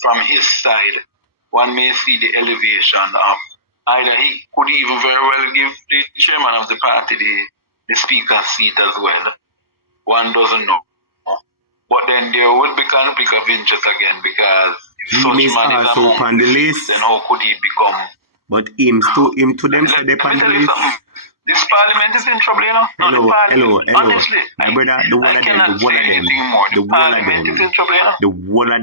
from his side, one may see the elevation of either he could even very well give the chairman of the party the speaker's seat as well. One doesn't know. But then there would be conflict of interest again, because if such man is among the list, then how could he become? But him to them say they on the list. This parliament is in trouble, you know. Hello. Honestly, my brother, the one of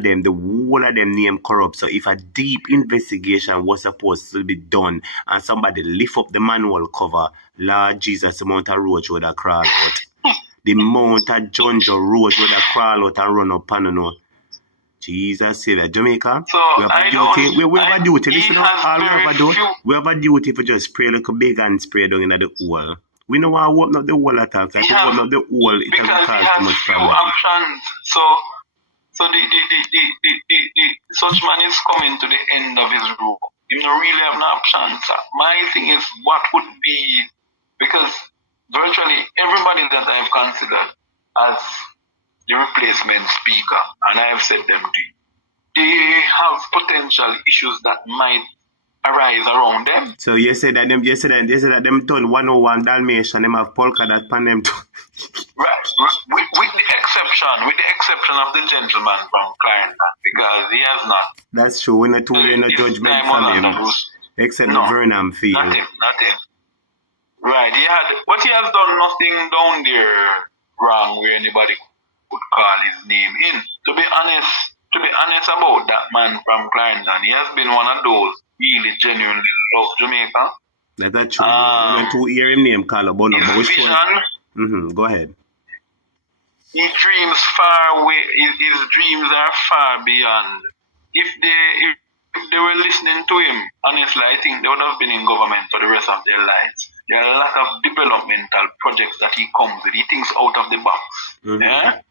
them, the whole of them name corrupt. So if a deep investigation was supposed to be done and somebody lift up the manual cover, Lord Jesus, the amount of roads would have crawl out. The amount of Junjo roads would have crawl out and run up and Jesus say that Jamaica, so we have a duty. We have a duty. Listen, all we have a duty. We have a duty for just spray like a big and spray down in the hole. We know how to open up the hole at all. If we open up the hole, it has caused too much problem. Options. So the such man is coming to the end of his rope. He don't really have no options. My thing is, what would be, because virtually everybody that I've considered as the replacement speaker, and I have said them to you, they have potential issues that might arise around them. So you say that them turn 101 Dalmatian, them have polka dot pan them too. Right. With the exception of the gentleman from Clarendon, because he has not. That's true. We're not doing no judgment from him. Except the Vernam field. Not him. Right. But he has done nothing down there wrong where anybody could call his name in. To be honest about that man from Clarendon, he has been one of those really genuinely love Jamaica. That's true. When to hear him name call about his vision. Go ahead. His dreams far away. His dreams are far beyond. If they were listening to him, honestly, I think they would have been in government for the rest of their lives. There are a lot of developmental projects that he comes with. He thinks out of the box. Yeah?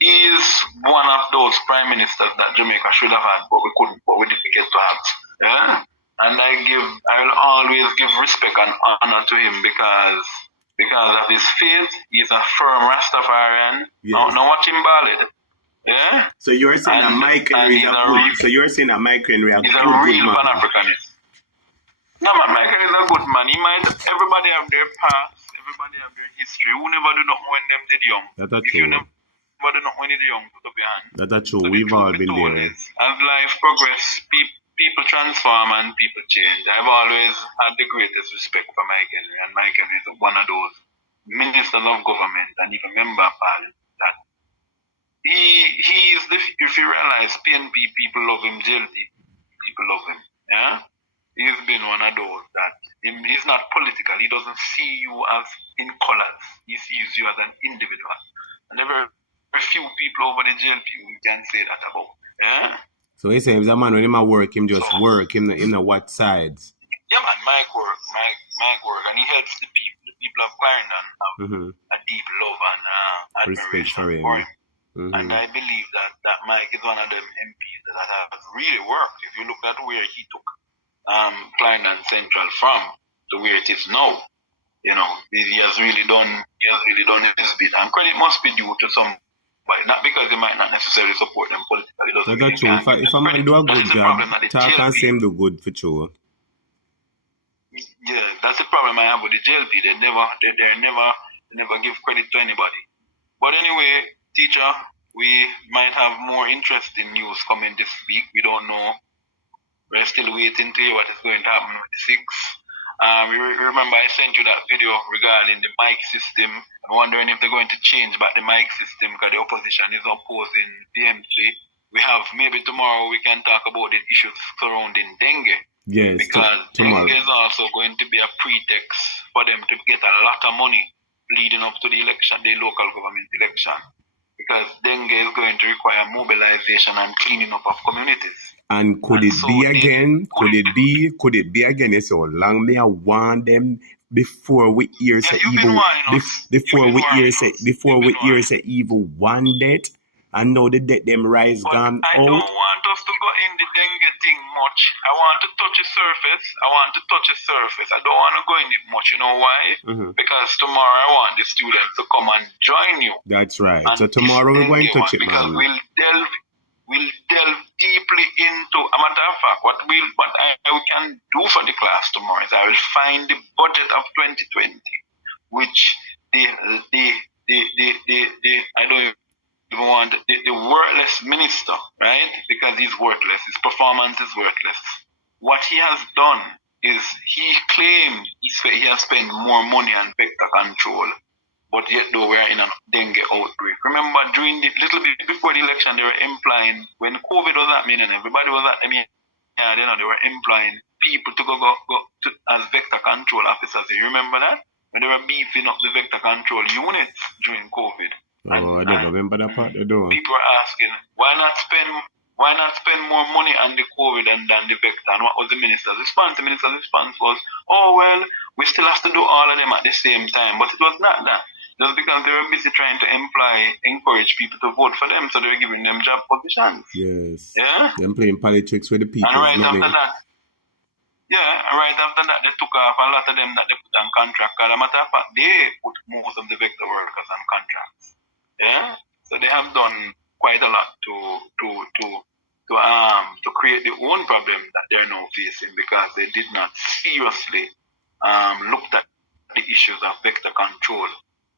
He is one of those prime ministers that Jamaica should have had, but we couldn't, but we didn't get to have. Yeah? And I will always give respect and honor to him because of his faith. He's a firm Rastafarian. Yes. Now watch him ballad. Yeah? So you're saying that Mike Henry is a good. So you're saying that Mike Henry is a real Pan-Africanist. No, man, Mike Henry is a good man. Everybody have their past. Everybody have their history. Who never do not when them did young? That's true. You never do not when they young, put up your hand. That's true. We've all been there. As life progress, people transform and people change. I've always had the greatest respect for Mike Henry, and Mike Henry is one of those ministers of government and even member of parliament that he is if you realize PNP people love him, JLP people love him. Yeah? He's been one of those that he's not political. He doesn't see you as in colors. He sees you as an individual. And there are very few people over the JLP who can say that about. Yeah? So he says a man when him work, him just work, him know what sides. Yeah, man, Mike work, and he helps the people. The people of Clarendon have a deep love and admiration for him. And I believe that Mike is one of them MPs that has really worked. If you look at where he took Clarendon Central from to where it is now, you know, he has really done his bit. And credit must be due to some. But not because they might not necessarily support them politically. That's true. If a man do a good job, talk and say him do good for sure. Yeah, that's the problem I have with the JLP. They never give credit to anybody. But anyway, teacher, we might have more interesting news coming this week. We don't know. We're still waiting to hear what is going to happen with the 6th. Remember I sent you that video regarding the mic system. I'm wondering if they're going to change back the mic system because the opposition is opposing the MC. We have, maybe tomorrow we can talk about the issues surrounding dengue. Yes, because dengue is also going to be a pretext for them to get a lot of money leading up to the election, the local government election. Because dengue is going to require mobilization and cleaning up of communities. And could it be again? It's so long may I warn them before we hear say evil. Before we hear say evil one death, and now the death them rise gone out. I don't want us to go in the dengue thing much. I want to touch the surface. I don't want to go in it much. You know why? Because tomorrow I want the students to come and join you. That's right. So tomorrow we're going to touch it, because man. We'll delve deeply into, a matter of fact, what we can do for the class tomorrow is I will find the budget of 2020, which I don't even want the worthless minister, right? Because he's worthless, his performance is worthless. What he has done is he claimed he has spent more money on vector control. But yet, though, we are in a dengue outbreak. Remember, during the little bit before the election, they were implying, when COVID was happening and everybody was at them, they were implying people to go as vector control officers. You remember that? When they were beefing up the vector control units during COVID. I don't remember that part. People were asking, why not spend more money on the COVID than the vector? And what was the minister's response? The minister's response was, oh, well, we still have to do all of them at the same time. But it was not that. Just because they were busy trying to encourage people to vote for them, so they were giving them job positions. Yes. Yeah? Them playing politics with the people. And right after that, they took off a lot of them that they put on contract. As a matter of fact, they put most of the vector workers on contracts. Yeah? So they have done quite a lot to create their own problem that they're now facing because they did not seriously look at the issues of vector control.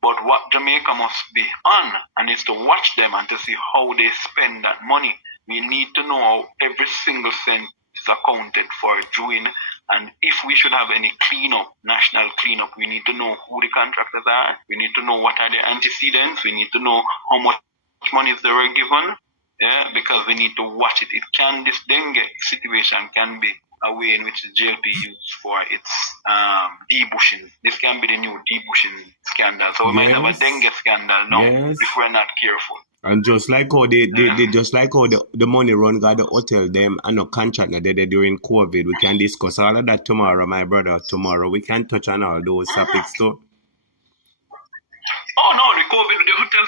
But what Jamaica must be on, and is to watch them and to see how they spend that money. We need to know how every single cent is accounted for doing. And if we should have any cleanup, national cleanup, we need to know who the contractors are. We need to know what are the antecedents. We need to know how much money they were given. Yeah, because we need to watch it. This dengue situation can be a way in which the JLP used for its debushing. This can be the new debushing scandal. So we might have a dengue scandal now if we're not careful. And just like how the money run got the hotel them and no contract that they did during COVID, we can discuss all of that tomorrow, my brother. Tomorrow we can touch on all those topics too. Oh no, the COVID, the hotel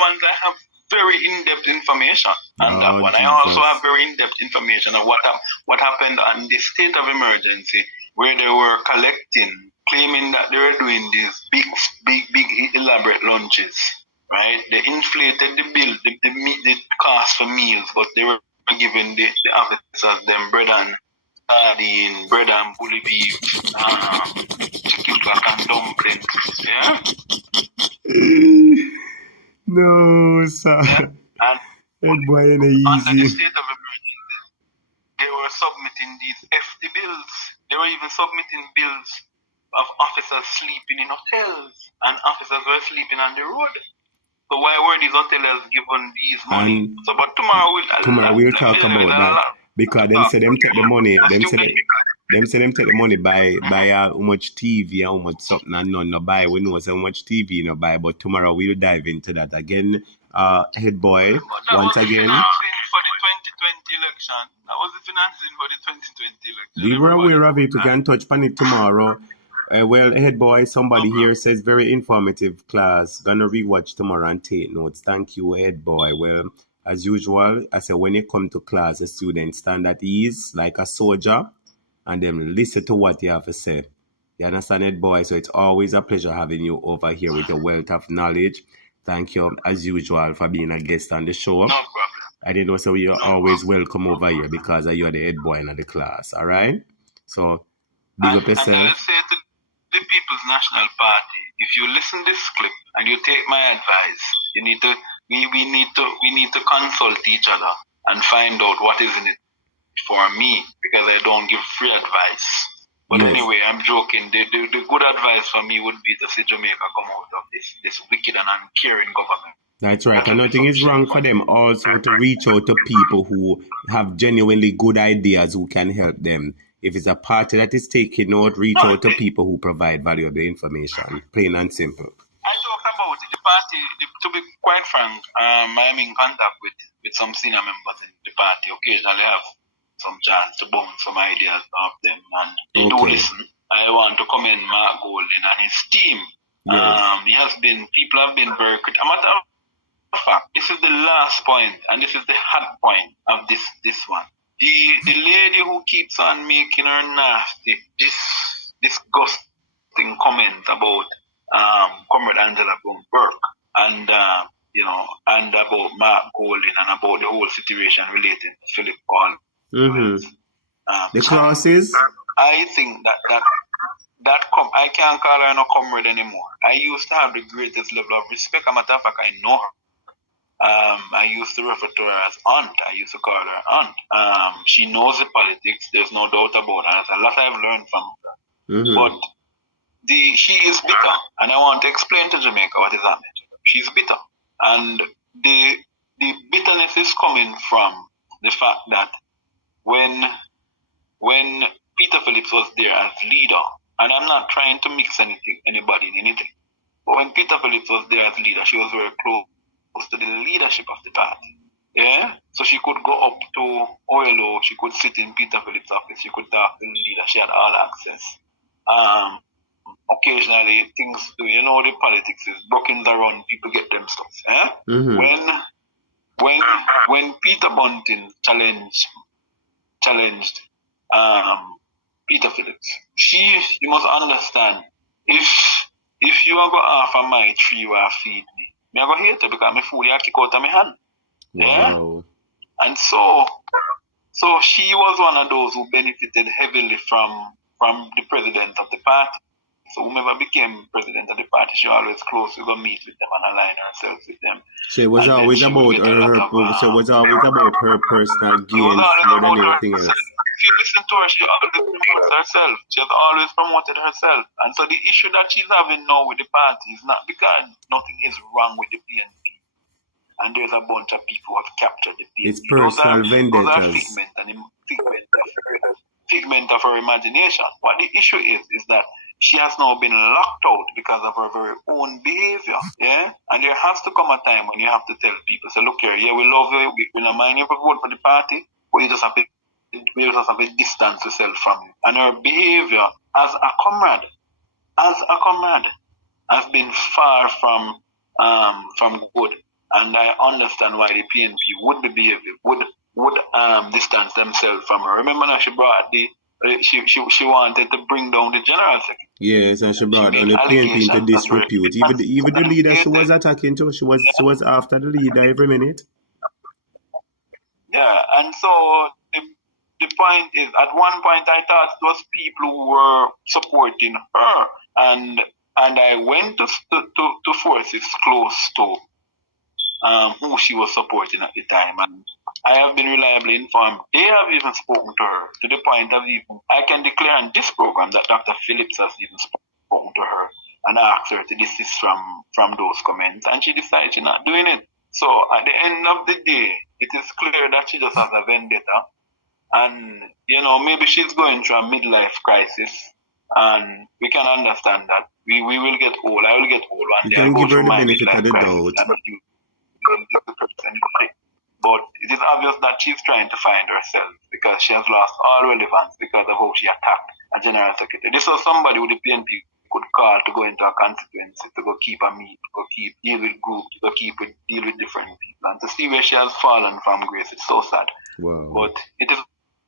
ones I have very in-depth information on that one. Jesus. I also have very in-depth information of what happened on the state of emergency, where they were claiming that they were doing these big elaborate lunches. Right, they inflated the bill, the cost for meals, but they were giving the officers them bread and sardine, bread and bully beef, chicken back and dumplings. Yeah. No, sir. Yeah. And boy, under the state of emergency, they were submitting these FD bills. They were even submitting bills of officers sleeping in hotels, and officers were sleeping on the road. So why were these hotels given these money? So, but tomorrow we'll talk about that, because them say them take the money. Them say them take the money by how much TV, how much something, and none no buy. We know how much TV no buy. But tomorrow we'll dive into that again. Head boy, once again. For the 2020 election. That was the financing for the 2020 election. We were aware of it. We can touch on it tomorrow. Well, head boy, somebody here says very informative class. Gonna rewatch tomorrow and take notes. Thank you, head boy. Well, as usual, I say when you come to class, the students stand at ease like a soldier and then listen to what you have to say. You understand, head boy? So it's always a pleasure having you over here with your wealth of knowledge. Thank you, as usual, for being a guest on the show. No problem. I didn't know, so you're always welcome over here because you're the head boy in the class, all right? So, big up yourself. And I'll say to the People's National Party, if you listen to this clip and you take my advice, we need to consult each other and find out what is in it for me, because I don't give free advice. But anyway, I'm joking. The good advice for me would be to see Jamaica come out of this wicked and uncaring government. That's right. And nothing is wrong for them also to reach out to people who have genuinely good ideas who can help them. If it's a party that is taking note, reach out to people who provide valuable information. Plain and simple. I joke about it. The party, to be quite frank, I'm in contact with some senior members in the party. Occasionally have some chance to bounce some ideas off them, and they do listen. I want to commend Mark Golden and his team. Yes. People have been very critical. A matter of fact, this is the last point, and this is the hard point of this one. The lady who keeps on making her nasty, disgusting comments about Comrade Angela Burke and and about Mark Golden and about the whole situation related to Philip Paul. The crosses? I think that I can't call her no comrade anymore. I used to have the greatest level of respect. As a matter of fact, I know her. I used to refer to her as aunt. I used to call her aunt. She knows the politics. There's no doubt about it. There's a lot I've learned from her. But she is bitter, and I want to explain to Jamaica what is happening. She's bitter, and the bitterness is coming from the fact that when Peter Phillips was there as leader, and I'm not trying to mix anybody in anything, but when Peter Phillips was there as leader, she was very close to the leadership of the party. Yeah? So she could go up to OLO, she could sit in Peter Phillips' office, she could talk to the leader, she had all access. Occasionally, things, the politics is broken around, people get them stuff. Yeah? When Peter Bunting challenged Peter Phillips, you must understand, if you are going to offer my tree, you will feed me. I'm going to hate it because my food is kick out of my hand. Yeah? Wow. And so she was one of those who benefited heavily from the president of the party. So whomever became president of the party, she always close to go meet with them and align herself with them. She was always about her personal It was gains always more than about anything herself. else. If you listen to her, she always promotes herself. She has always promoted herself. And so the issue that she's having now with the party is not because nothing is wrong with the PNP. And there's a bunch of people who have captured the PNP. It's personal vendettas. Those are figment of her imagination. What the issue is that she has now been locked out because of her very own behavior. Yeah? And there has to come a time when you have to tell people, so look here, yeah, we love you, we don't mind you for vote for the party, but you just have to distance yourself from it. And her behavior as a comrade, has been far from good. And I understand why the PNP would distance themselves from her. Remember now she brought she wanted to bring down the general secretary. Yes, and she brought down the PNP into disrepute. Even the leader she was attacking to, she was after the leader every minute. Yeah, and so the point is, at one point I thought it was people who were supporting her, and I went to forces close to who she was supporting at the time, and I have been reliably informed. They have even spoken to her to the point of I can declare in this program that Dr. Phillips has even spoken to her and asked her to desist from those comments, and she decided she's not doing it. So at the end of the day, it is clear that she just has a vendetta, and maybe she's going through a midlife crisis, and we can understand that. We will get old. I will get old one day. You can give her the benefit of the doubt. But it is obvious that she's trying to find herself because she has lost all relevance because of how she attacked a general secretary. This was somebody who the PNP could call to go into a constituency, to go keep a meet, to go deal with groups, to go deal with different people. And to see where she has fallen from grace, it's so sad. Wow. But it is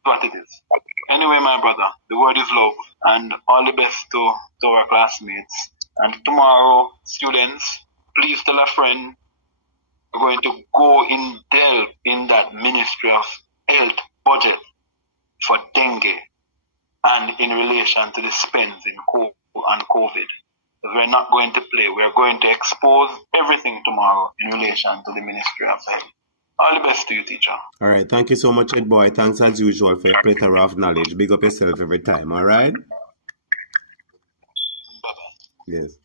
what it is. Anyway, my brother, the word is love, and all the best to our classmates. And tomorrow, students, please tell a friend. We're going to go in depth in that Ministry of Health budget for dengue and in relation to the spends in COVID. We're not going to play. We're going to expose everything tomorrow in relation to the Ministry of Health. All the best to you, teacher. All right. Thank you so much, Ed Boy. Thanks as usual for your plethora of knowledge. Big up yourself every time. All right? Bye-bye. Yes.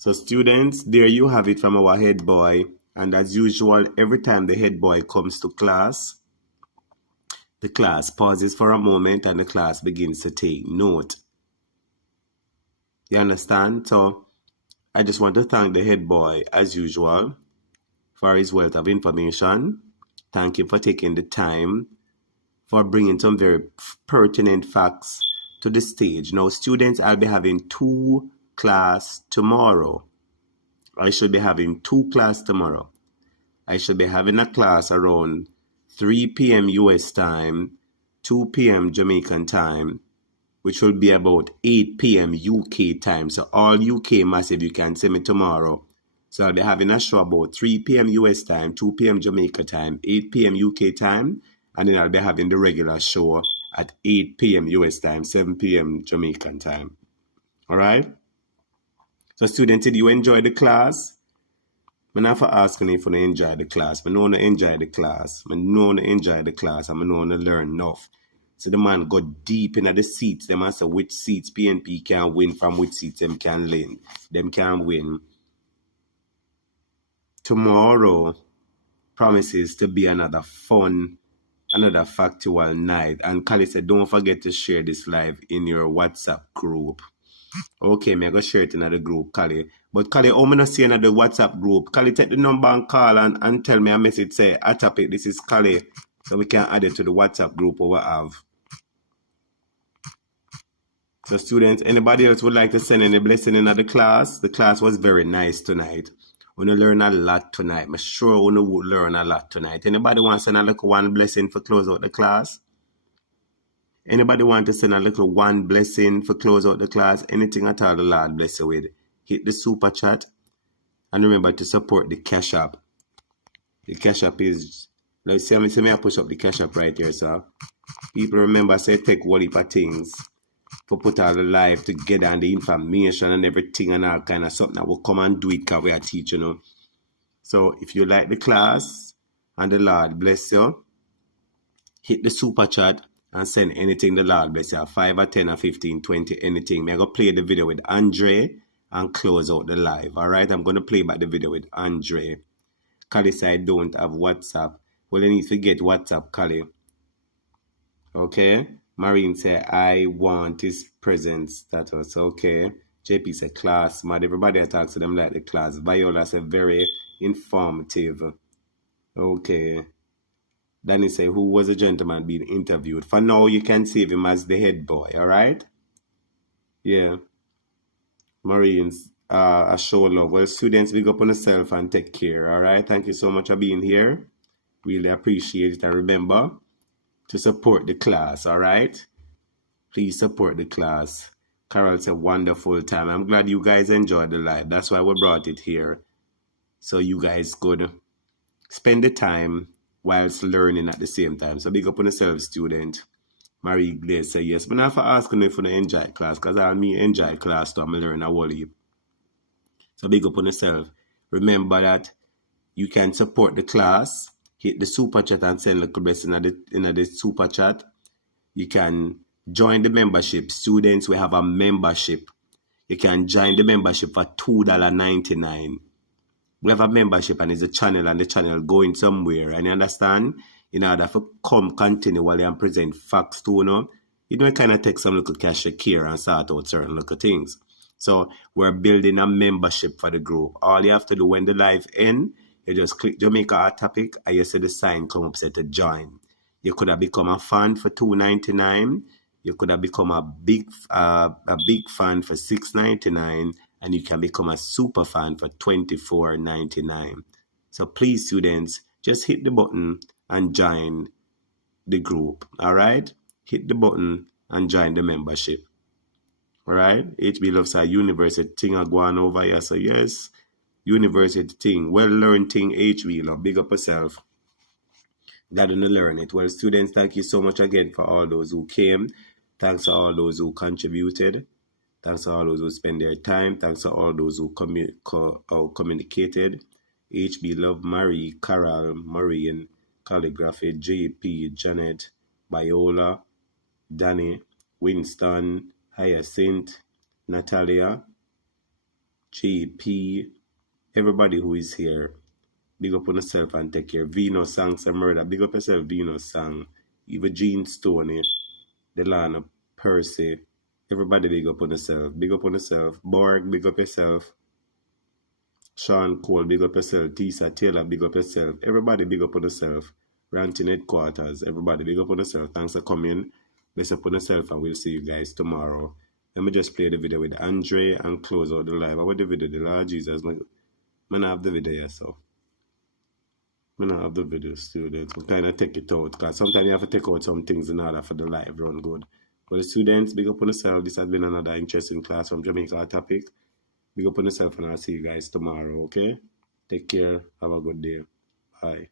So students, there you have it from our head boy. And as usual, every time the head boy comes to class, the class pauses for a moment and the class begins to take note. You understand? So I just want to thank the head boy, as usual, for his wealth of information. Thank him for taking the time, for bringing some very pertinent facts to the stage. Now, students, I'll be having 2 class tomorrow. I should be having 2 class tomorrow. I should be having a class around 3 p.m. US time, 2 p.m. Jamaican time, which will be about 8 p.m. UK time. So all UK massive, you can see me tomorrow. So I'll be having a show about 3 p.m. US time, 2 p.m. Jamaica time, 8 p.m. UK time, and then I'll be having the regular show at 8 p.m. US time, 7 p.m. Jamaican time. All right? So students, did you enjoy the class? I'm not for asking if you enjoy the class. I know you enjoy the class. I know you enjoy the class. And I know you learn enough. So the man got deep into the seats. Them answer which seats PNP can win from which seats them can win. Them can win. Tomorrow promises to be another fun, another factual night. And Kali said, don't forget to share this live in your WhatsApp group. Okay, me I go share it in the group, Kali. But Kali, how many see in the WhatsApp group? Kali, take the number and call and tell me a message, say, I tap it, this is Kali. So we can add it to the WhatsApp group or what have. So students, anybody else would like to send any blessing in the class? The class was very nice tonight. We're going to learn a lot tonight. I'm sure we're going to learn a lot tonight. Anybody want to send a little one blessing for close out the class? Anybody want to send a little one blessing for close out the class? Anything at all the Lord bless you with? Hit the super chat. And remember to support the Cash App. The Cash App is... Let's see me I push up the Cash App right here, sir. People remember, say take one heap of things. for put all the life together and the information and everything and all kind of something that will come and do it because we are teaching, you know. So if you like the class and the Lord bless you, hit the super chat and send anything the Lord bless you. 5 or 10 or 15, 20, anything. I'm going to play the video with Andre and close out the live. Alright, I'm going to play back the video with Andre. Kali said I don't have WhatsApp. Well, you need to get WhatsApp, Kali. Okay. Marine said I want his present status. Okay. JP said class. Mad, everybody talks to them like the class. Viola said very informative. Okay. Danny said, who was the gentleman being interviewed? For now, you can save him as the head boy, all right? Yeah. Marines, I show love. Well, students, big up on yourself and take care, all right? Thank you so much for being here. Really appreciate it. And remember to support the class, all right? Please support the class. Carol said, wonderful time. I'm glad you guys enjoyed the live. That's why we brought it here. So you guys could spend the time whilst learning at the same time. So big up on yourself, student. Marie Glaze said yes. But not for asking if you enjoy class, because I me enjoy class too. I'm learning a whole heap. So big up on yourself. Remember that you can support the class. Hit the super chat and send a little blessing in the super chat. You can join the membership. Students, we have a membership. You can join the membership for $2.99. We have a membership and it's a channel and the channel going somewhere. And you understand? In order to come continually and present facts to you, it kind of take some little cash care and sort out certain little things. So we're building a membership for the group. All you have to do when the live end, you just click Jamaica Art Topic and you see the sign come up say to join. You could have become a fan for $2.99. You could have become a big fan for $6.99. And you can become a super fan for $24.99. So please, students, just hit the button and join the group. All right? Hit the button and join the membership. All right? HB loves our university thing are going over here. So yes, university thing. Well-learned thing, HB love. Big up yourself. Glad to learn it. Well, students, thank you so much again for all those who came. Thanks to all those who contributed. Thanks to all those who spend their time. Thanks to all those who communicated. HB Love, Marie, Carol, Maureen, Calligraphy, JP, Janet, Viola, Danny, Winston, Hyacinth, Natalia, JP, everybody who is here. Big up on yourself and take care. Venus Sang, some murder. Big up yourself, Venus Sang. Eva Jean Stoney, Delana, Percy. Everybody big up on yourself. Big up on yourself. Borg, big up yourself. Sean Cole, big up yourself. Tisa Taylor, big up yourself. Everybody big up on yourself. Ranting Headquarters. Everybody big up on yourself. Thanks for coming. Bless up on yourself and we'll see you guys tomorrow. Let me just play the video with Andre and close out the live. I want the video, the Lord Jesus. I have the video here, so. I don't have the video, students. We kind of take it out because sometimes you have to take out some things in order for the live run good. Well, students, big up on yourself. This has been another interesting class from Jamaica Topic. Big up on yourself and I'll see you guys tomorrow, okay? Take care. Have a good day. Bye.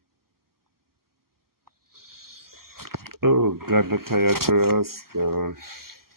Oh, God, I'm tired for us.